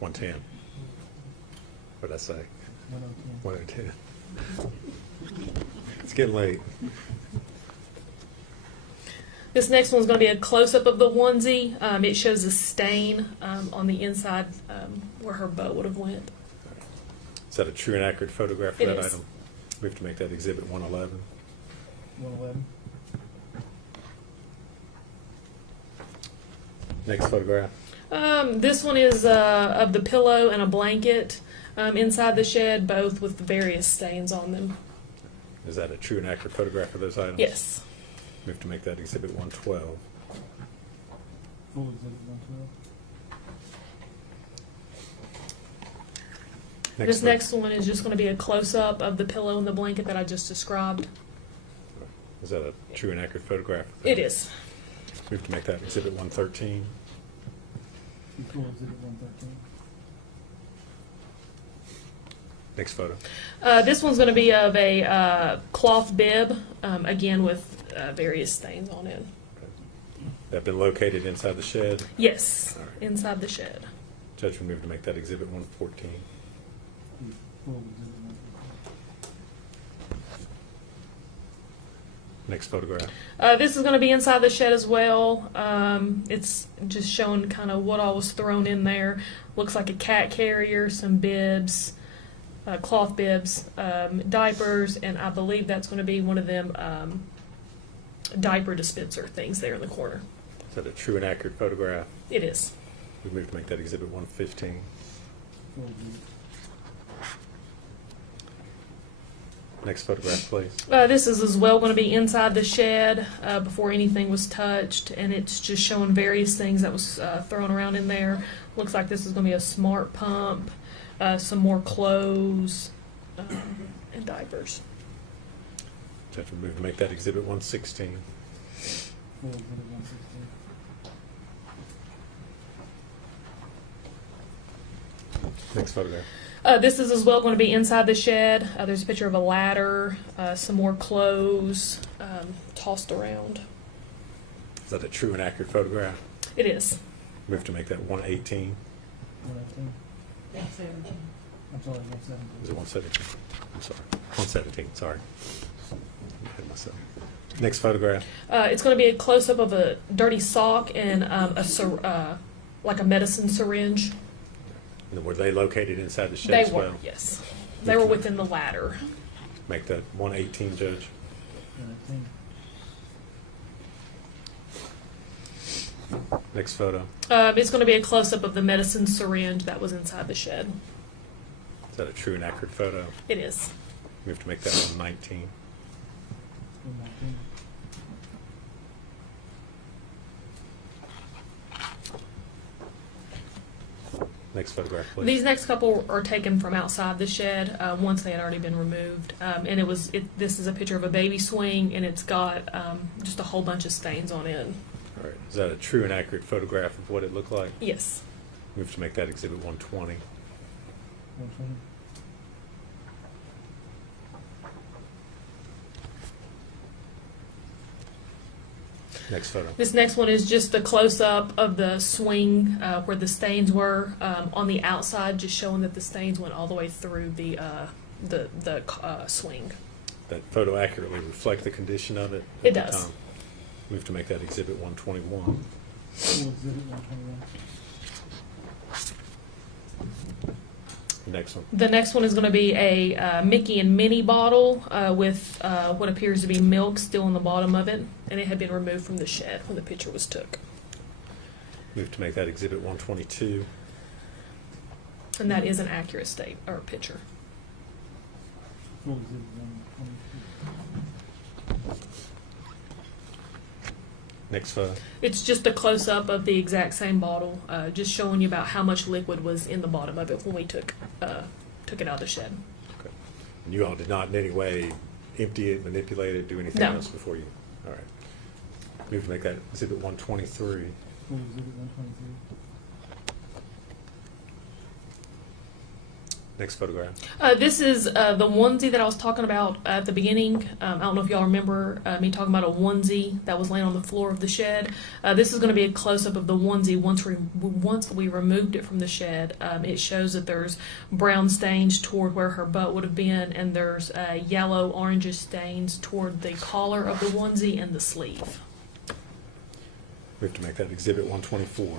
110. What did I say? 110. 110. It's getting late. This next one's going to be a close-up of the onesie. It shows a stain on the inside where her bow would have went. Is that a true and accurate photograph of It that is. item? We have to make that exhibit 111. 111. Next photograph. This one is of the pillow and a blanket inside the shed, both with various stains on them. Is that a true and accurate photograph of those items? Yes. We have to make that exhibit 112. Full exhibit 112. This next one is just going to be a close-up of the pillow and the blanket that I just described. Is that a true and accurate photograph? It is. We have to make that exhibit 113. Full exhibit 113. Next photo. This one's going to be of a cloth bib, again with various stains on it. That been located inside the shed? Yes, All right. inside the shed. Judge, we move to make that exhibit 114. Full exhibit 114. Next photograph. This is going to be inside the shed as well. It's just showing kind of what all was thrown in there. Looks like a cat carrier, some bibs, cloth bibs, diapers, and I believe that's going to be one of them diaper dispenser things there in the corner. Is that a true and accurate photograph? It is. We move to make that exhibit 115. Full exhibit. Next photograph, please. This is as well going to be inside the shed before anything was touched, and it's just showing various things that was thrown around in there. Looks like this is going to be a smart pump, some more clothes, and diapers. Judge, we move to make that exhibit 116. Full exhibit 116. Next photograph. This is as well going to be inside the shed. There's a picture of a ladder, some more clothes tossed around. Is that a true and accurate photograph? It is. Move to make that 118. 118. 117. I'm sorry, 117. Is it 117? I'm sorry. 117, sorry. I'm ahead of myself. Next photograph. It's going to be a close-up of a dirty sock and like a medicine syringe. And were they located inside the shed They as well? were, yes. They were within the ladder. Make that 118, Judge. 118. Next photo. It's going to be a close-up of the medicine syringe that was inside the shed. Is that a true and accurate photo? It is. We have to make that 119. Next photograph, please. These next couple are taken from outside the shed once they had already been removed, and this is a picture of a baby swing, and it's got just a whole bunch of stains on it. All right. Is that a true and accurate photograph of what it looked like? Yes. We have to make that Exhibit 120. Next photo. This next one is just a close-up of the swing where the stains were on the outside, just showing that the stains went all the way through the swing. That photo accurately reflect the condition of it? It at the does. time? We have to make that Exhibit 121. Next one. The next one is going to be a Mickey and Minnie bottle with what appears to be milk still in the bottom of it, and it had been removed from the shed when the picture was took. We have to make that Exhibit 122. And that is an accurate state or picture. Next photo. It's just a close-up of the exact same bottle, just showing you about how much liquid was in the bottom of it when we took it out of the shed. Okay. And you all did not in any way empty it, manipulate it, do anything No. else before you? All right. We have to make that Exhibit 123. Next photograph. This is the onesie that I was talking about at the beginning. I don't know if y'all remember me talking about a onesie that was laying on the floor of the shed. This is going to be a close-up of the onesie once we removed it from the shed. It shows that there's brown stains toward where her butt would have been, and there's yellow, orangish stains toward the collar of the onesie and the sleeve. We have to make that Exhibit 124.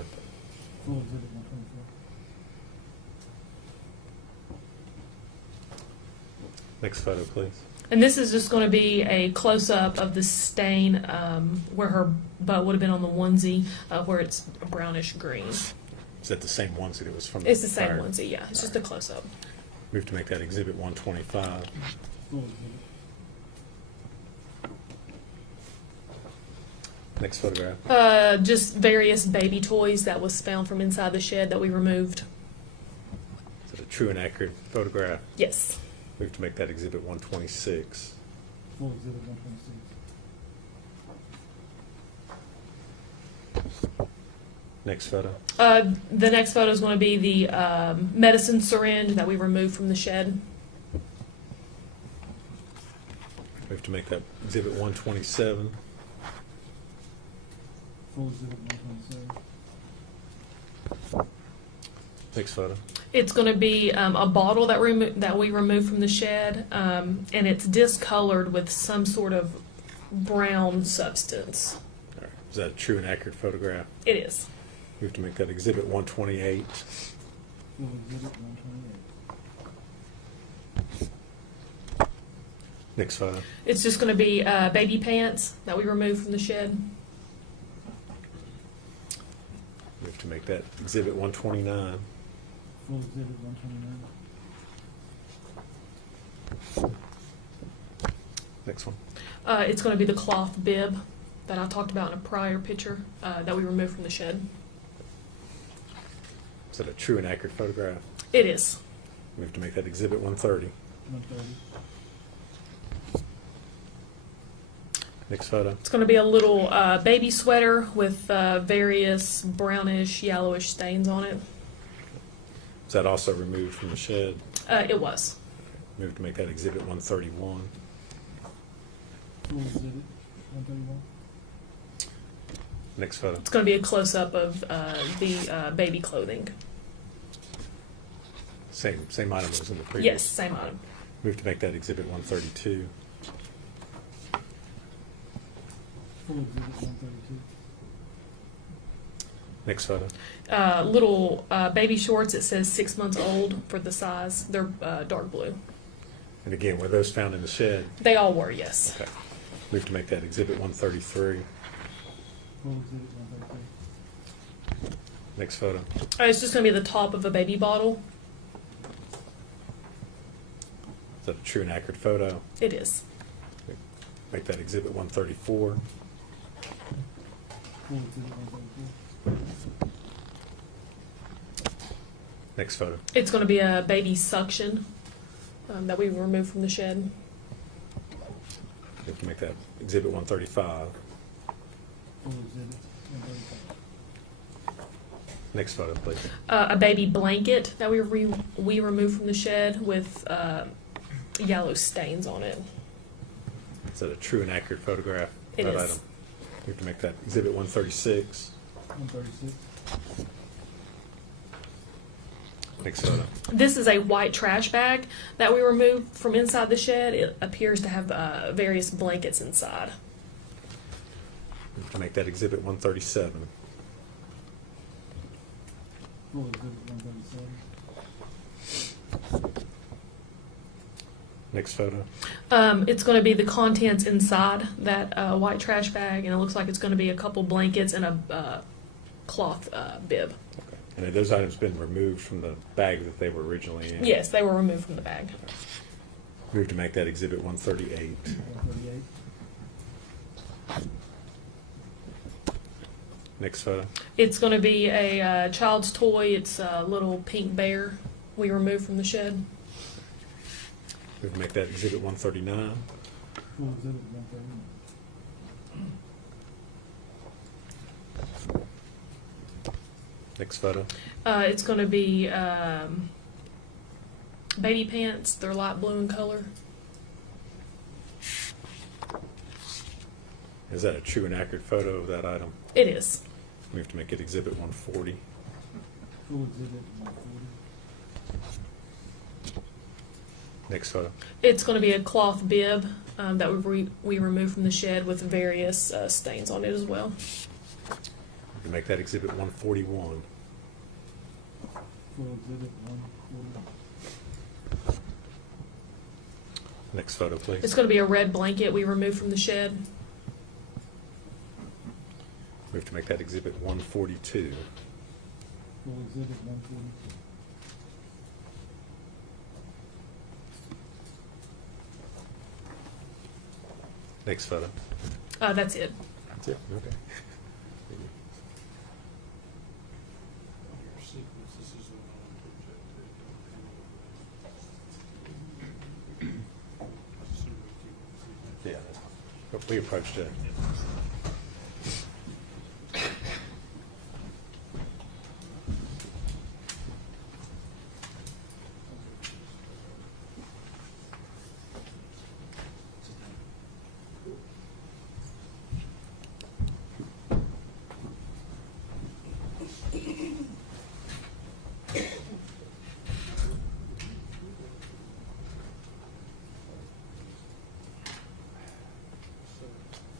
Next photo, please. And this is just going to be a close-up of the stain where her butt would have been on the onesie, where it's a brownish green. Is that the same onesie that was from It's the same fire? onesie, yeah. It's just a close-up. We have to make that Exhibit 125. Next photograph. Just various baby toys that was found from inside the shed that we removed. Is it a true and accurate photograph? Yes. We have to make that Exhibit 126. Next photo. The next photo is going to be the medicine syringe that we removed from the shed. We have to make that Exhibit 127. Next photo. It's going to be a bottle that we removed from the shed, and it's discolored with some sort of brown substance. All right. Is that a true and accurate photograph? It is. We have to make that Exhibit 128. Next photo. It's just going to be baby pants that we removed from the shed. We have to make that Exhibit 129. Next one. It's going to be the cloth bib that I talked about in a prior picture that we removed from the shed. Is that a true and accurate photograph? It is. We have to make that Exhibit 130. Next photo. It's going to be a little baby sweater with various brownish, yellowish stains on it. Is that also removed from the shed? It was. We have to make that Exhibit 131. Next photo. It's going to be a close-up of the baby clothing. Same item as in the previous. Yes, same item. We have to make that Exhibit 132. Next photo. Little baby shorts. It says 6 months old for the size. They're dark blue. And again, were those found in the shed? They all were, yes. Okay. We have to make that Exhibit 133. Next photo. It's just going to be the top of a baby bottle. that a true and accurate photo? It is. Make that Exhibit 134. Full exhibit 134. Next photo. It's going to be a baby suction that we removed from the shed. You can make that Exhibit 135. Full exhibit 135. Next photo, please. A baby blanket that we removed from the shed with yellow stains on it. Is that a true and accurate photograph? It That is. item. You have to make that Exhibit 136. 136. Next photo. This is a white trash bag that we removed from inside the shed. It appears to have various blankets inside. You have to make that Exhibit 137. Full exhibit 137. Next photo. It's going to be the contents inside that white trash bag, and it looks like it's going to be a couple blankets and a cloth bib. And have those items been removed from the bag that they were originally in? Yes, they were removed from the bag. Move to make that Exhibit 138. 138. Next photo. It's going to be a child's toy. It's a little pink bear we removed from the shed. Move to make that Exhibit 139. Full exhibit 139. Next photo. It's going to be baby pants. They're light blue in color. Is that a true and accurate photo of that item? It is. We have to make it Exhibit 140. Full exhibit 140. Next photo. It's going to be a cloth bib that we removed from the shed with various stains on it as well. We can make that Exhibit 141. Full exhibit 141. Next photo, please. It's going to be a red blanket we removed from the shed. We have to make that Exhibit 142. Full exhibit 142. Next photo. That's it. That's it. Okay. Yeah, that's fine. We approached it.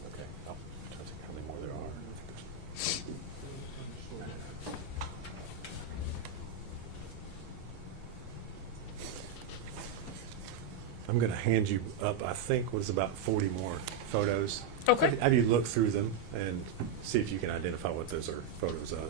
Okay, I'll try to think how many more there are. I'm going to hand you up, I think, was about 40 more photos. Okay. Have you look through them and see if you can identify what those are photos of.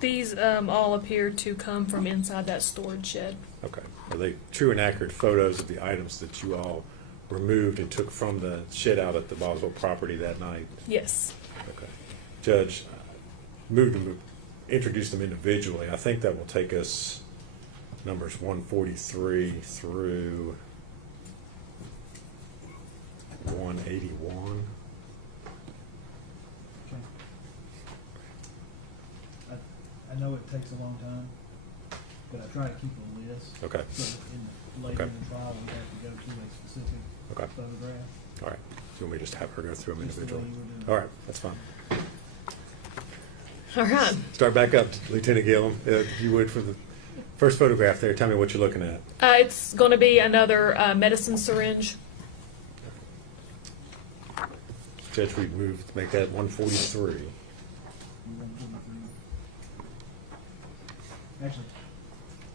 These all appear to come from inside that storage shed. Okay. Are they true and accurate photos of the items that you all removed and took from the shed out at the Boswell property that night? Yes. Okay. Judge, introduce them individually. I think that will take us numbers 143 through 181. I know it takes a long time, but I try to keep a list. Okay. So that later Okay. in the trial, we have to go to a specific Okay. photograph. All right. So you want me to just have her go through them Just the way individually? you were doing All it. right. That's fine. All right. Start back up, Lieutenant Gillum. If you would, for the first photograph there, tell me what you're looking at. It's going to be another medicine syringe. Judge, we make that 143. Actually,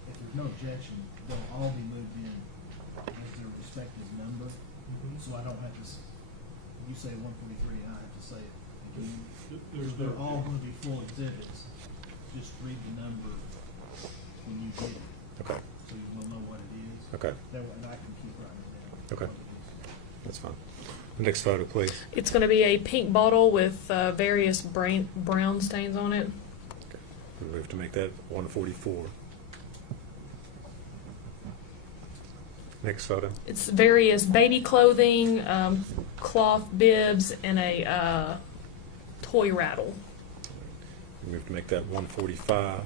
if there's no objection, they'll all be moved in as their respective number. So I don't have to, you say 143 and I have to say it again. There's They're all gonna be full exhibits. Just read the number when you get it, Okay, so you will know what it is. okay, That way, and I can keep writing it down. Okay. what it is. that's fine. Next photo, please. It's going to be a pink bottle with various brown stains on it. We move to make that 144. Next photo. It's various baby clothing, cloth bibs, and a toy rattle. We move to make that 145.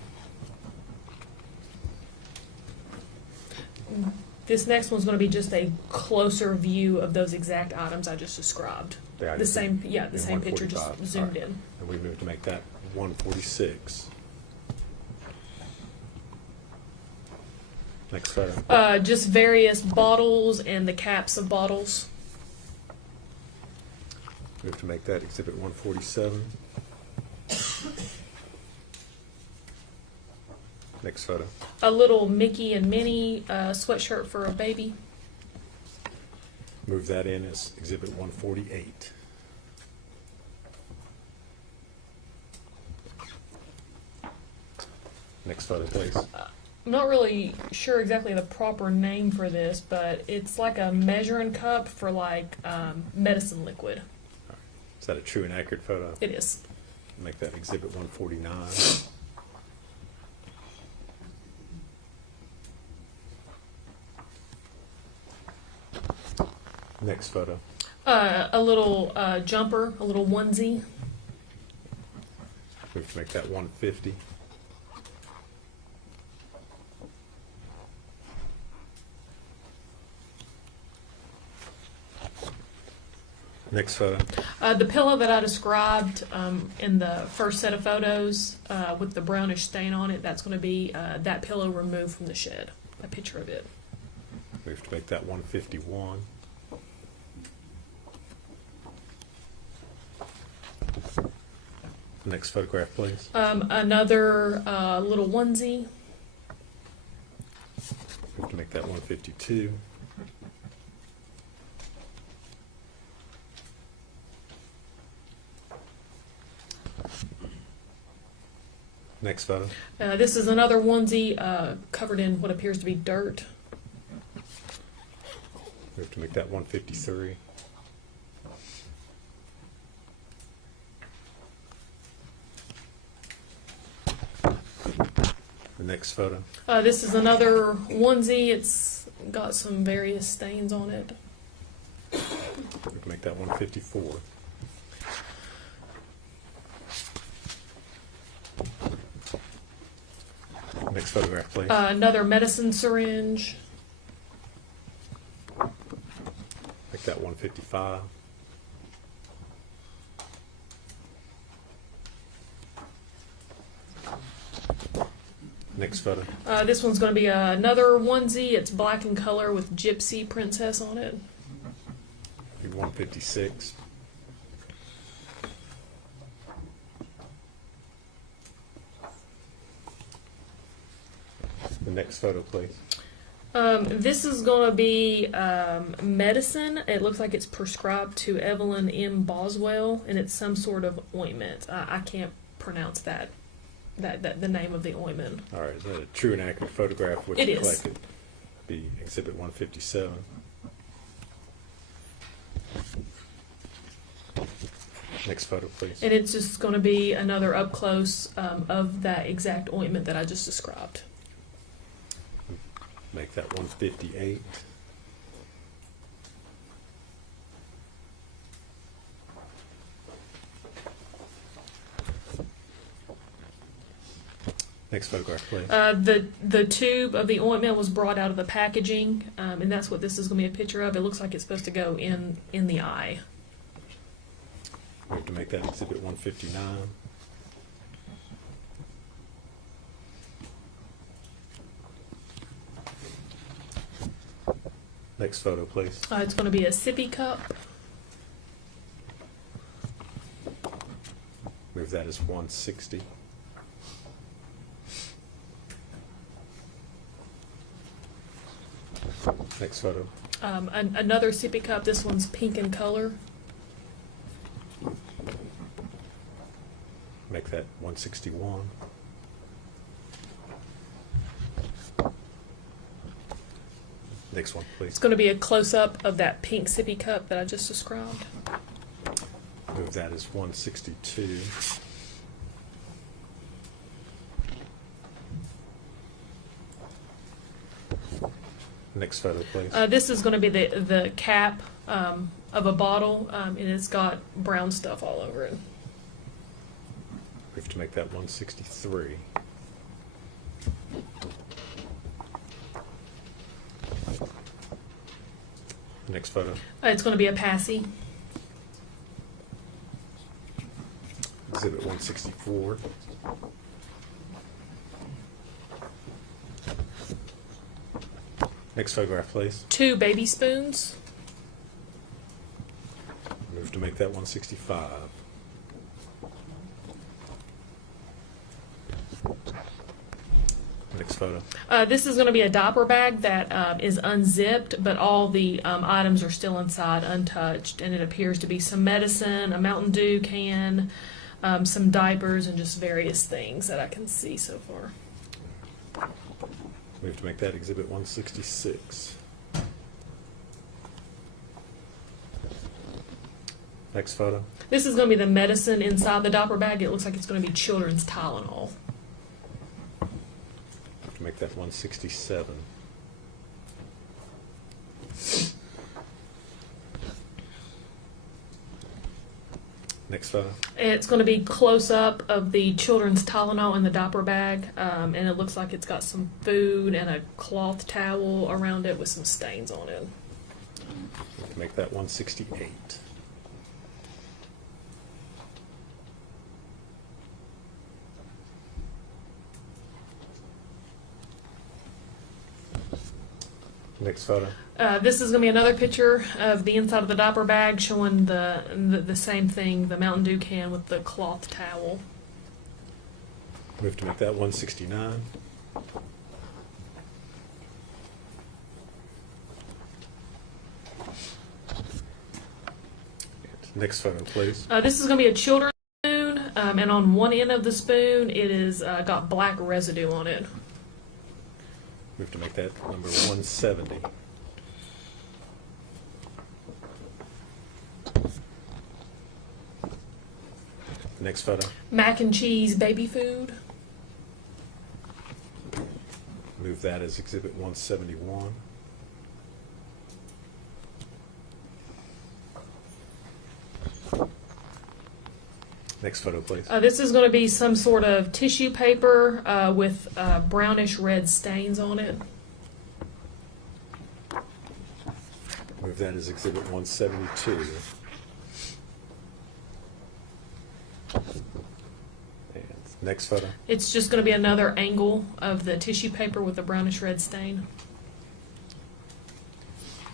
This next one's going to be just a closer view of those exact items I just described. The The items same, in- yeah, the in same picture, 145. just zoomed All right. in. And we move to make that 146. Next photo. Just various bottles and the caps of bottles. Move to make that exhibit 147. Next photo. A little Mickey and Minnie sweatshirt for a baby. Move that in as exhibit 148. Next photo, please. I'm not really sure exactly the proper name for this, but it's like a measuring cup for like medicine liquid. Is that a true and accurate photo? It is. Make that exhibit 149. Next photo. A little jumper, a little onesie. Move to make that 150. Next photo. The pillow that I described in the first set of photos with the brownish stain on it, that's going to be that pillow removed from the shed. A picture of it. Move to make that 151. Next photograph, please. Another little onesie. Move to make that 152. Next photo. This is another onesie covered in what appears to be dirt. Move to make that 153. The next photo. This is another onesie. It's got some various stains on it. Move to make that 154. Next photograph, please. Another medicine syringe. Make that 155. Next photo. This one's going to be another onesie. It's black in color with gypsy princess on it. Be 156. The next photo, please. This is going to be medicine. It looks like it's prescribed to Evelyn M. Boswell, and it's some sort of ointment. I can't pronounce that the name of the ointment. All right, is that a true and accurate photograph which It you is. collected? Be exhibit 157. Next photo, please. And it's just going to be another up close of that exact ointment that I just described. Make that 158. Next photograph, please. The tube of the ointment was brought out of the packaging, and that's what this is going to be a picture of. It looks like it's supposed to go in the eye. We have to make that exhibit 159. Next photo, please. It's going to be a sippy cup. Move that as 160. Next photo. Another sippy cup. This one's pink in color. Make that 161. Next one, please. It's going to be a close-up of that pink sippy cup that I just described. Move that as 162. Next photo, please. This is going to be the cap of a bottle, and it's got brown stuff all over it. We have to make that 163. Next photo. It's going to be a passy. Exhibit 164. Next photograph, please. 2 baby spoons. Move to make that 165. Next photo. This is going to be a diaper bag that is unzipped, but all the items are still inside untouched, and it appears to be some medicine, a Mountain Dew can, some diapers, and just various things that I can see so far. We have to make that exhibit 166. Next photo. This is going to be the medicine inside the diaper bag. It looks like it's going to be children's Tylenol. We have to make that 167. Next photo. It's going to be close up of the children's Tylenol in the diaper bag, and it looks like it's got some food and a cloth towel around it with some stains on it. We have to make that 168. Next photo. This is going to be another picture of the inside of the diaper bag showing the same thing, the Mountain Dew can with the cloth towel. We have to make that 169. Next photo, please. This is going to be a children's spoon, and on one end of the spoon it is got black residue on it. We have to make that number 170. Next photo. Mac and cheese baby food. Move that as exhibit 171. Next photo, please. This is going to be some sort of tissue paper with brownish red stains on it. Move that as exhibit 172. And next photo. It's just going to be another angle of the tissue paper with a brownish red stain.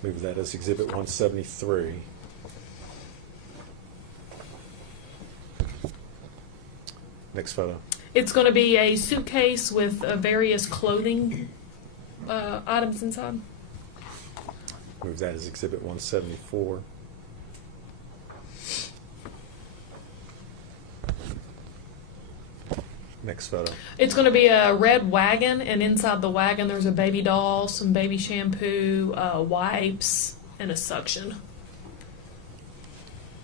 Move that as exhibit 173. Next photo. It's going to be a suitcase with various clothing items inside. Move that as exhibit 174. Next photo. It's going to be a red wagon, and inside the wagon there's a baby doll, some baby shampoo, wipes, and a suction.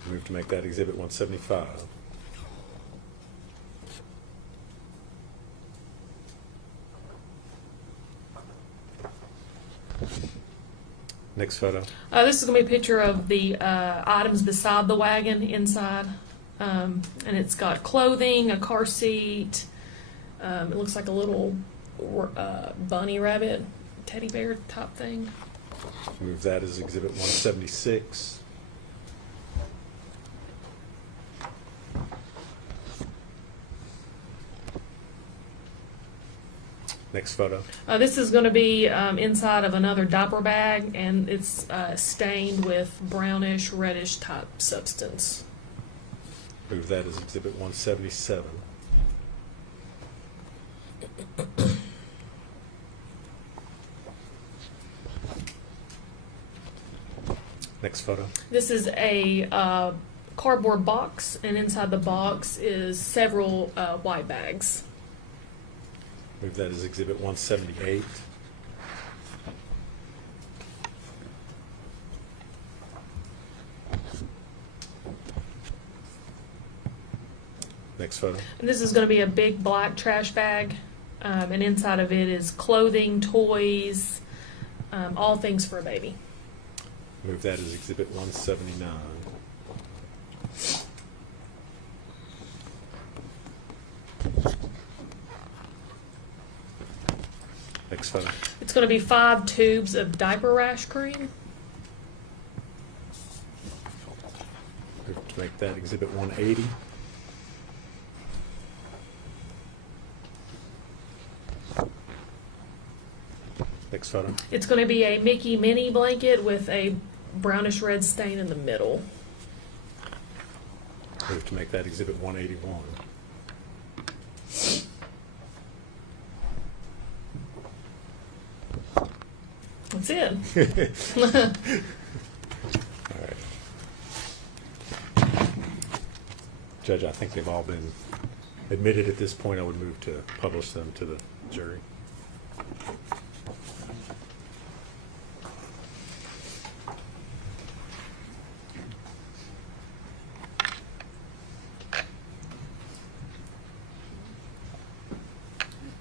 Move to make that exhibit 175. Next photo. This is going to be a picture of the items beside the wagon inside. And it's got clothing, a car seat. It looks like a little bunny rabbit, teddy bear type thing. Move that as exhibit 176. Next photo. This is going to be inside of another diaper bag, and it's stained with brownish, reddish type substance. Move that as exhibit 177. Next photo. This is a cardboard box, and inside the box is several white bags. Move that as Exhibit 178. Next photo. And this is going to be a big black trash bag, and inside of it is clothing, toys, all things for a baby. Move that as Exhibit 179. Next photo. It's going to be 5 tubes of diaper rash cream. Move to make that Exhibit 180. Next photo. It's going to be a Mickey mini blanket with a brownish red stain in the middle. Move to make that Exhibit 181. That's it. All right. Judge, I think they've all been admitted at this point. I would move to publish them to the jury.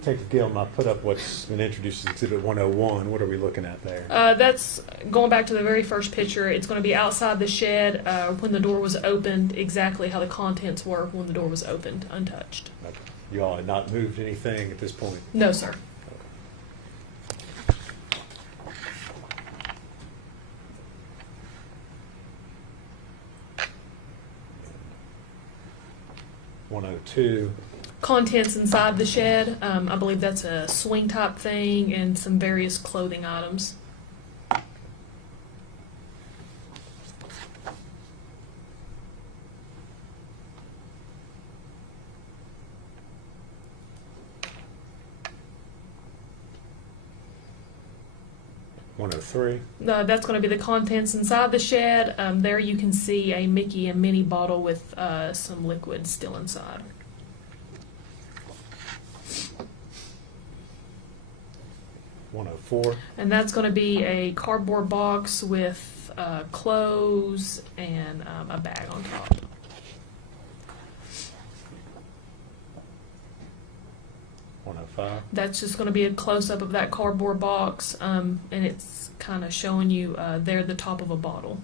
Take the Gil, I put up what's been introduced as Exhibit 101. What are we looking at there? That's going back to the very first picture. It's going to be outside the shed when the door was opened, exactly how the contents were when the door was opened, untouched. Okay. You all had not moved anything at this point? No, sir. .102. Contents inside the shed. I believe that's a swing type thing and some various clothing items. .103. That's going to be the contents inside the shed. There you can see a Mickey and Minnie bottle with some liquid still inside. .104. And that's going to be a cardboard box with clothes and a bag on top. .105. That's just going to be a close-up of that cardboard box, and it's kind of showing you there the top of a bottle.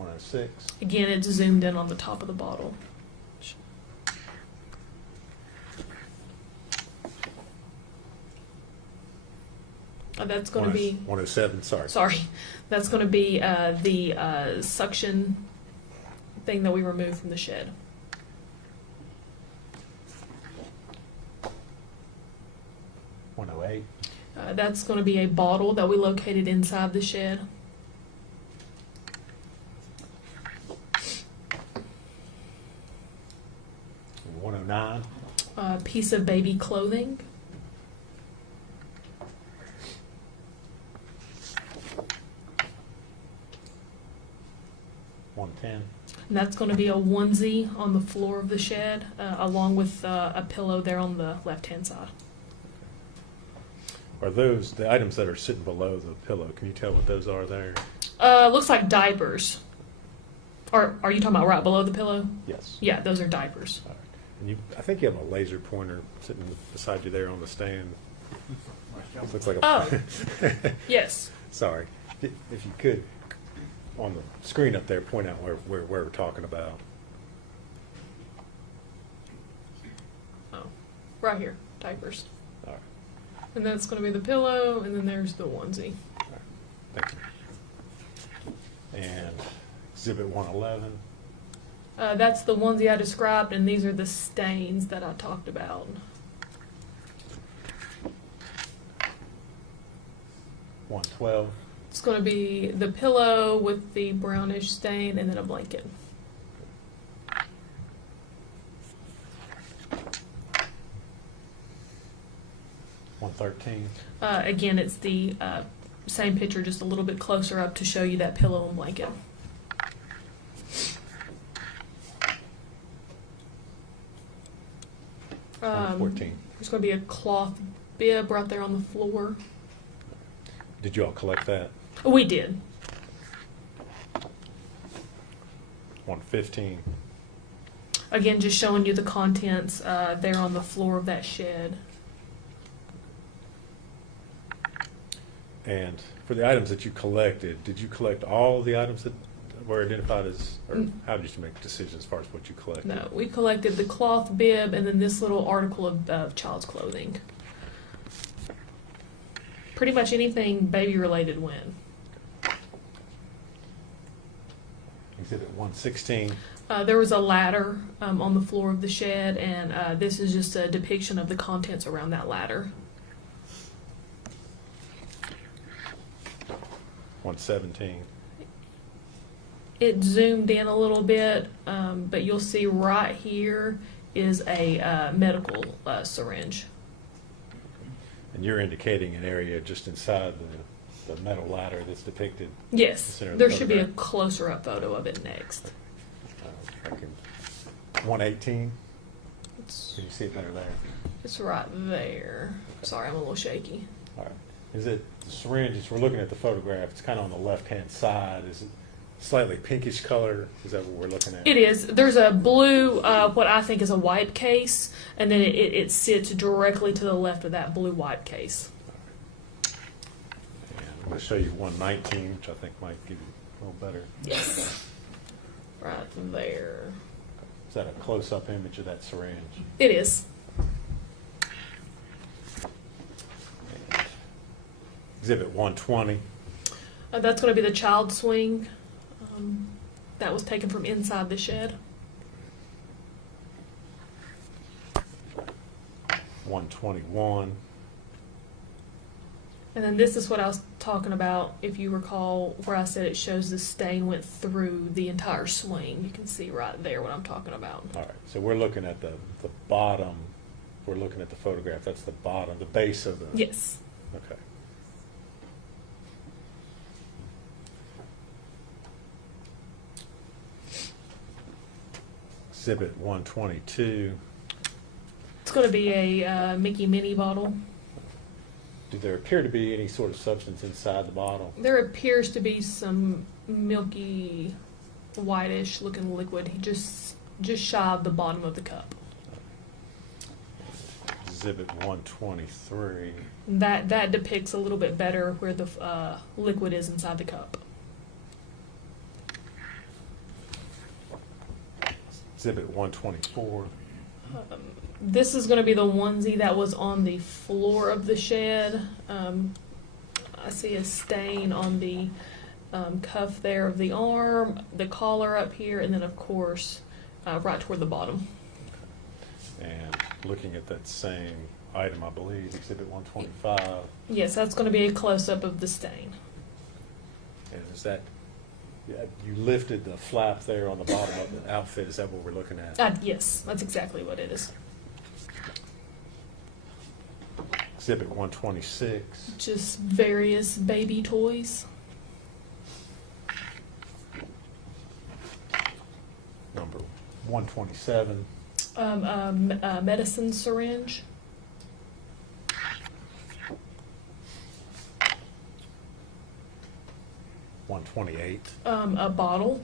.106. Again, it's zoomed in on the top of the bottle. That's going to be 107. sorry. That's going to be the suction thing that we removed from the shed. .108. That's going to be a bottle that we located inside the shed. .109. A piece of baby clothing. .110. And that's going to be a onesie on the floor of the shed, along with a pillow there on the left-hand side. Are those the items that are sitting below the pillow? Can you tell what those are there? Looks like diapers. Or are you talking about right below the pillow? Yes. Yeah, those are diapers. All right. And I think you have a laser pointer sitting beside you there on the stand. Looks like a. Oh. Yes. Sorry. If you could, on the screen up there, point out where we're talking about. Oh, right here, diapers. All right. And that's going to be the pillow, and then there's the onesie. All right. Thank you. And Exhibit 111. That's the onesie I described, and these are the stains that I talked about. 112. It's going to be the pillow with the brownish stain, and then a blanket. 113. Again, it's the same picture, just a little bit closer up to show you that pillow and blanket. Um, 114. There's going to be a cloth bib right there on the floor. Did you all collect that? We did. 115. Again, just showing you the contents there on the floor of that shed. And for the items that you collected, did you collect all the items that were identified as, or how did you make decisions as far as what you collected? No, we collected the cloth bib and then this little article of child's clothing. Pretty much anything baby related went. Exhibit 116. There was a ladder on the floor of the shed, and this is just a depiction of the contents around that ladder. 117. It zoomed in a little bit, but you'll see right here is a medical syringe. And you're indicating an area just inside the metal ladder that's depicted. Yes, in the center of there the should be a photograph. closer up photo of it next. 118. It's, Can you see it better there? it's right there. Sorry, I'm a little shaky. All right. Is it the syringe? As we're looking at the photograph, it's kind of on the left-hand side. Is it slightly pinkish color? Is that what we're looking at? It is. There's a blue, what I think is a wipe case, and then it sits directly to the left of that blue wipe case. And I'm going to show you 119, which I think might give you a little better. Yes. Right there. Is that a close-up image of that syringe? It is. Exhibit 120. That's going to be the child swing that was taken from inside the shed. 121. And then this is what I was talking about, if you recall, where I said it shows the stain went through the entire swing. You can see right there what I'm talking about. All right, so we're looking at the bottom. We're looking at the photograph. That's the bottom, the base of the. Yes. Okay. Exhibit 122. It's going to be a Mickey Minnie bottle. Do there appear to be any sort of substance inside the bottle? There appears to be some milky, whitish looking liquid just shy of the bottom of the cup. Exhibit 123. That depicts a little bit better where the liquid is inside the cup. Exhibit 124. This is going to be the onesie that was on the floor of the shed. I see a stain on the cuff there of the arm, the collar up here, and then of course right toward the bottom. And looking at that same item, I believe, Exhibit 125. Yes, that's going to be a close-up of the stain. And is that, you lifted the flap there on the bottom of the outfit, is that what we're looking at? Yes, that's exactly what it is. Exhibit 126. Just various baby toys. Number 127. A medicine syringe. $128. A bottle.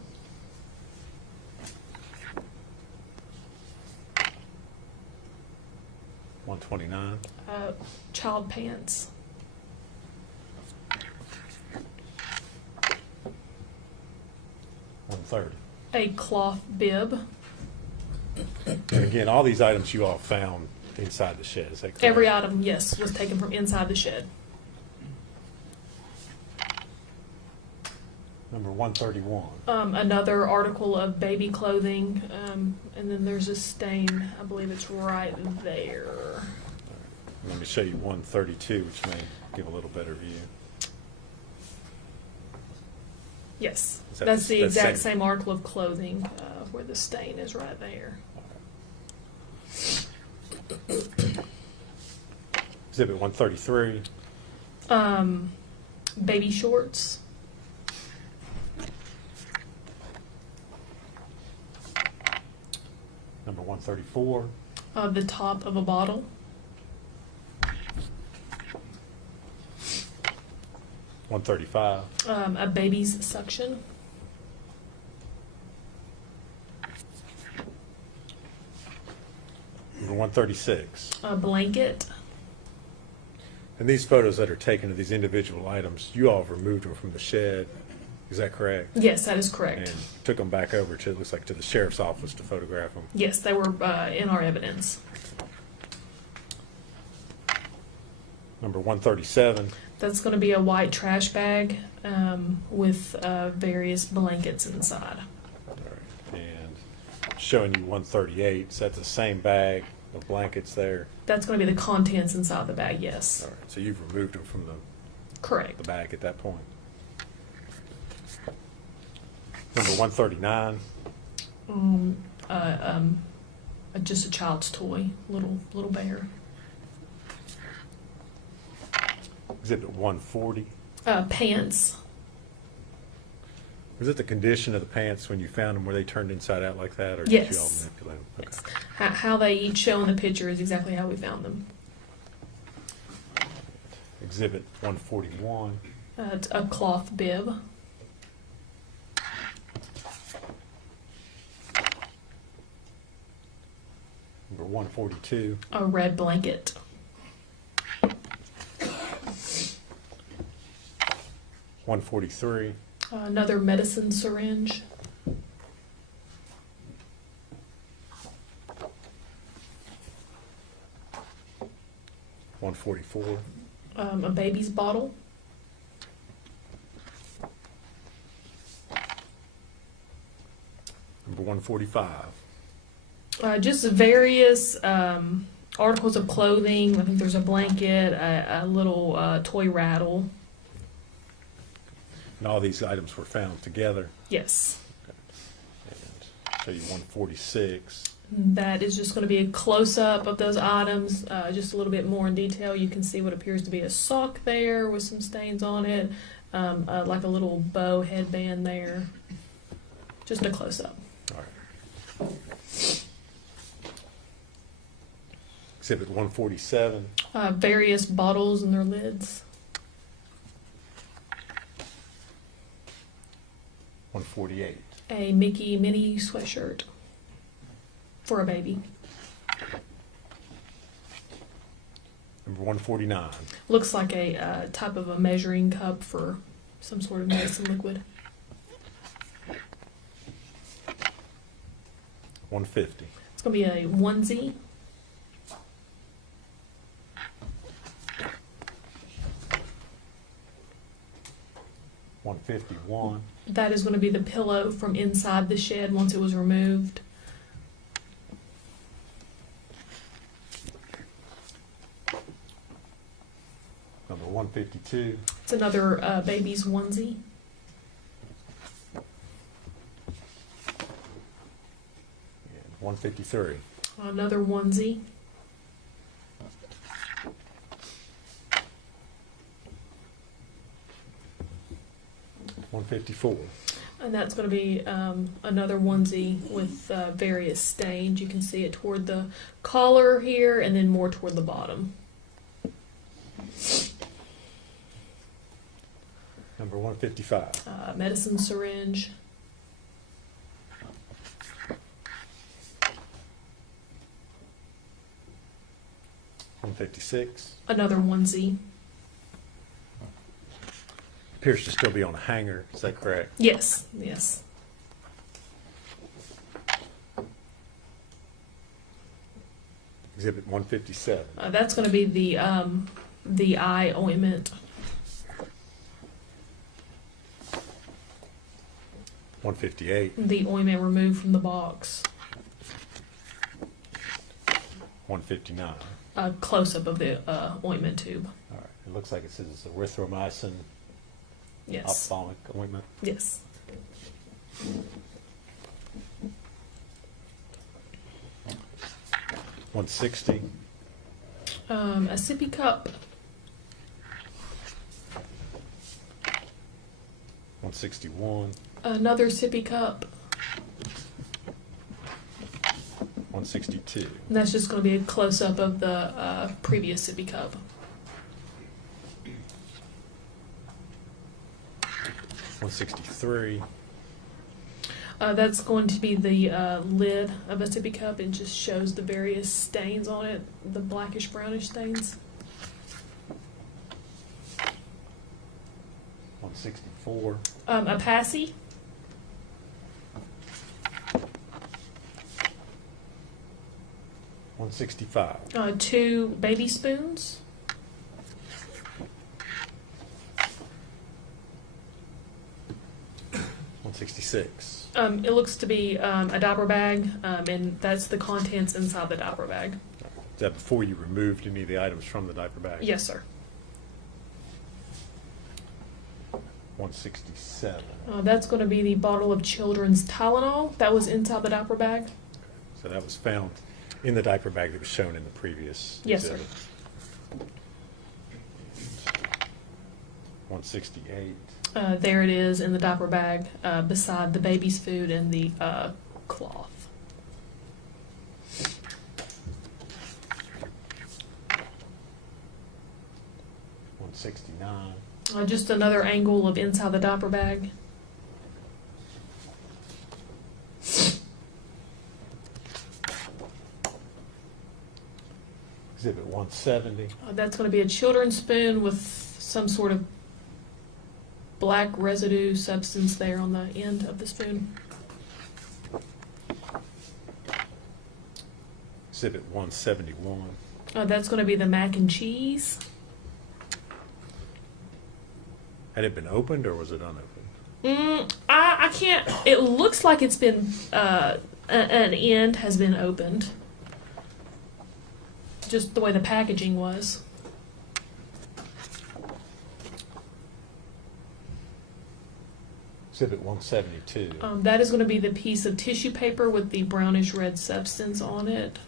$129. Child pants. $130. A cloth bib. And again, all these items you all found inside the shed, is that correct? Every item, yes, was taken from inside the shed. Number 131. Another article of baby clothing, and then there's a stain. I believe it's right there. Let me show you 132, which may give a little better view. Yes, Is that that's the that exact same article of clothing where the stain is right there. Exhibit 133. Baby shorts. Number 134. The top of a bottle. 135. A baby's suction. Number 136. A blanket. And these photos that are taken of these individual items, you all have removed them from the shed. Is that correct? Yes, that is correct. And took them back over to, it looks like, to the sheriff's office to photograph them. Yes, they were in our evidence. Number 137. That's going to be a white trash bag with various blankets inside. All right. And showing you 138. Is that the same bag of blankets there? That's going to be the contents inside the bag, yes. All right. So you've removed them from Correct. the bag at that point. Number 139. Just a child's toy, little bear. Exhibit 140. Pants. Was it the condition of the pants when you found them? Were they turned inside out like that, or did Yes. you all manipulate them? Yes. How they each show in the picture is exactly how we found them. Exhibit 141. It's a cloth bib. Number 142. A red blanket. 143. Another medicine syringe. $144. A baby's bottle. Number 145. Just various articles of clothing. I think there's a blanket, a little toy rattle. And all these items were found together. Yes. And show you 146. That is just going to be a close-up of those items, just a little bit more in detail. You can see what appears to be a sock there with some stains on it, like a little bow headband there. Just a close-up. All right. Exhibit 147. Various bottles and their lids. 148. A Mickey mini sweatshirt for a baby. Number 149. Looks like a type of a measuring cup for some sort of medicine liquid. 150. It's going to be a onesie. $151. That is going to be the pillow from inside the shed once it was removed. Number 152. It's another baby's onesie. And 153. Another onesie. $154. And that's going to be another onesie with various stains. You can see it toward the collar here and then more toward the bottom. Number 155. Medicine syringe. $156. Another onesie. Appears to still be on a hanger. Is that correct? Yes, yes. Exhibit 157. That's going to be the eye ointment. 158. The ointment removed from the box. 159. A close-up of the ointment tube. All right. It looks like it says it's erythromycin Yes. ophthalmic ointment. Yes. $160. A sippy cup. 161, Another sippy cup. 162, And that's just going to be a close up of the previous sippy cup. 163, That's going to be the lid of a sippy cup. It just shows the various stains on it, the blackish brownish stains. 164, A passy. 165, 2 baby spoons. 166, It looks to be a diaper bag, and that's the contents inside the diaper bag. Is that before you removed any of the items from the diaper bag? Yes, sir. 167, That's going to be the bottle of children's Tylenol that was inside the diaper bag. so that was found in the diaper bag that was shown in the previous Yes, sir. exhibit. 168, There it is in the diaper bag beside the baby's food and the cloth. 169, Just another angle of inside the diaper bag. Exhibit 170, That's going to be a children's spoon with some sort of black residue substance there on the end of the spoon. Exhibit 171, That's going to be the mac and cheese. had it been opened or was it unopened? I can't. It looks like it's been an end has been opened. Just the way the packaging was. Exhibit 172, That is going to be the piece of tissue paper with the brownish red substance on it.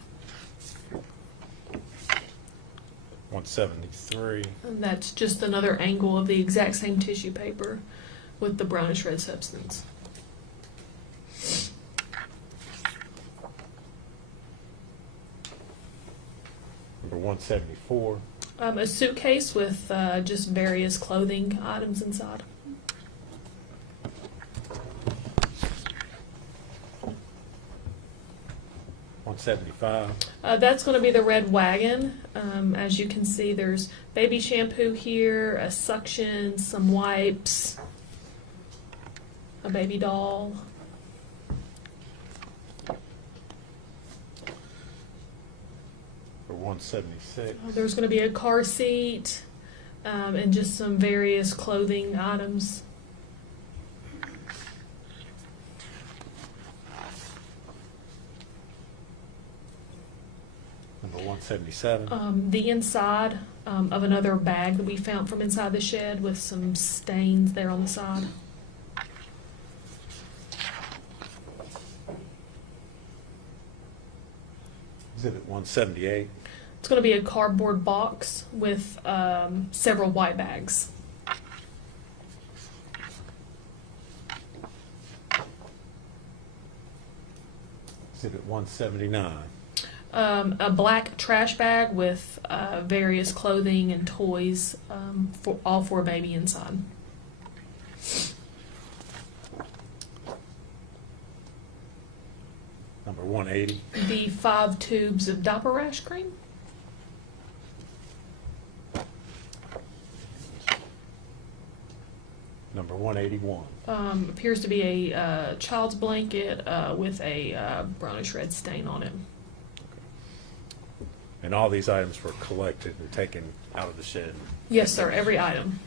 173, And that's just another angle of the exact same tissue paper with the brownish red substance. number 174, A suitcase with just various clothing items inside. 175, That's going to be the red wagon. As you can see, there's baby shampoo here, a suction, some wipes, a baby doll. or 176, There's going to be a car seat and just some various clothing items. number 177, The inside of another bag that we found from inside the shed with some stains there on the side. exhibit 178, It's going to be a cardboard box with several white bags. exhibit 179, A black trash bag with various clothing and toys, all for a baby inside. number 180, The 5 tubes of diaper rash cream. number 181, Appears to be a child's blanket with a brownish red stain on it. and all these items were collected and taken out of the shed. Yes, sir, every item.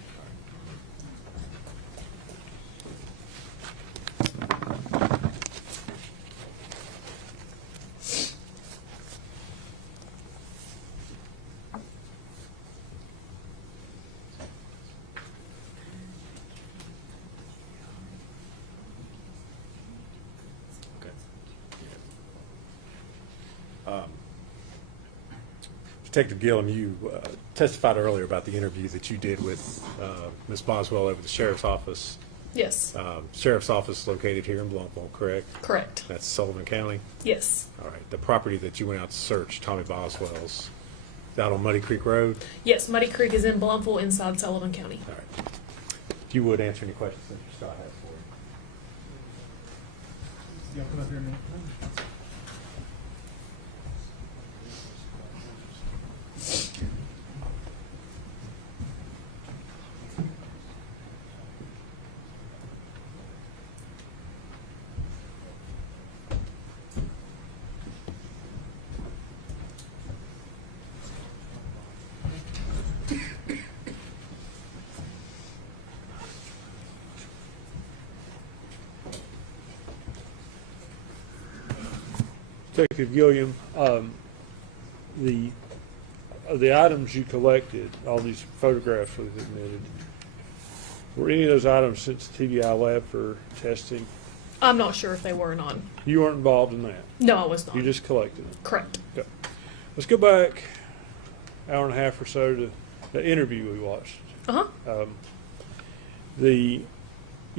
Detective Gillum, you testified earlier about the interview that you did with Ms. Boswell over the sheriff's office. Yes. Sheriff's office located here in Blumpville, correct? Correct. That's Sullivan County? Yes. All right. The property that you went out to search, Tommy Boswell's, is out on Muddy Creek Road? Yes, Muddy Creek is in Blumpville inside Sullivan County. All right. If you would answer any questions that Scott has for you. Y'all come up here a minute. Detective Gilliam, the items you collected, all these photographs we've admitted, were any of those items sent to TBI lab for testing? I'm not sure if they were or not. You weren't involved in that? No, I was not. You just collected them? Correct. Okay. Let's go back an hour and a half or so to the interview we watched. Uh-huh. You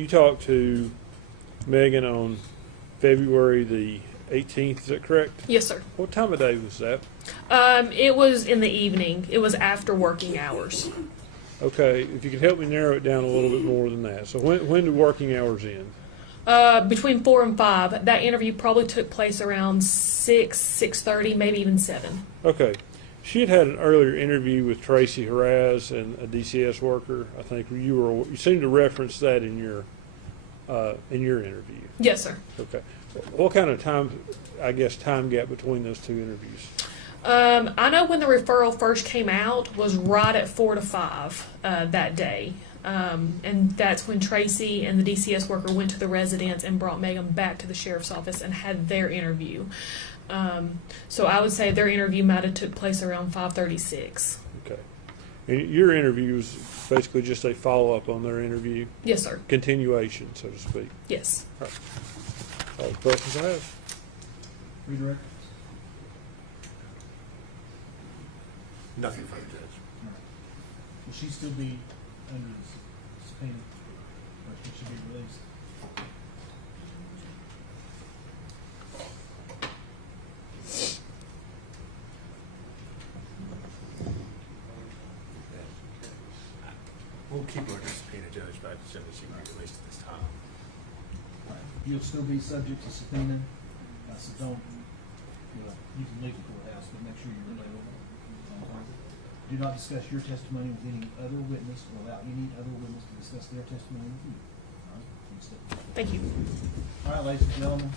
talked to Megan on February the 18th, is that correct? Yes, sir. What time of day was that? It was in the evening. It was after working hours. Okay, if you could help me narrow it down a little bit more than that. So when do working hours end? Between 4 and 5. That interview probably took place around 6:30, maybe even 7. Okay. She had an earlier interview with Tracy Haraz and a DCS worker. I think you seemed to reference that in your interview. Yes, sir. Okay. What kind of time gap between those two interviews? I know when the referral first came out was right at 4 to 5 that day. And that's when Tracy and the DCS worker went to the residence and brought Megan back to the sheriff's office and had their interview. So I would say their interview might have took place around 5:36. Okay. And your interview was basically just a follow-up on their interview? Yes, sir. Continuation, so to speak? Yes. All right. All the questions I have. Redirect. Nothing further, Judge. Will she still be under the subpoena? Or should she be released? We'll keep her under subpoena, Judge, but I just don't think she can be released at this time. You'll still be subject to subpoena, so don't, you can leave the courthouse, but make sure you're available. Do not discuss your testimony with any other witness or allow any other witness to discuss their testimony with you. All right? Thank you. All right, ladies and gentlemen,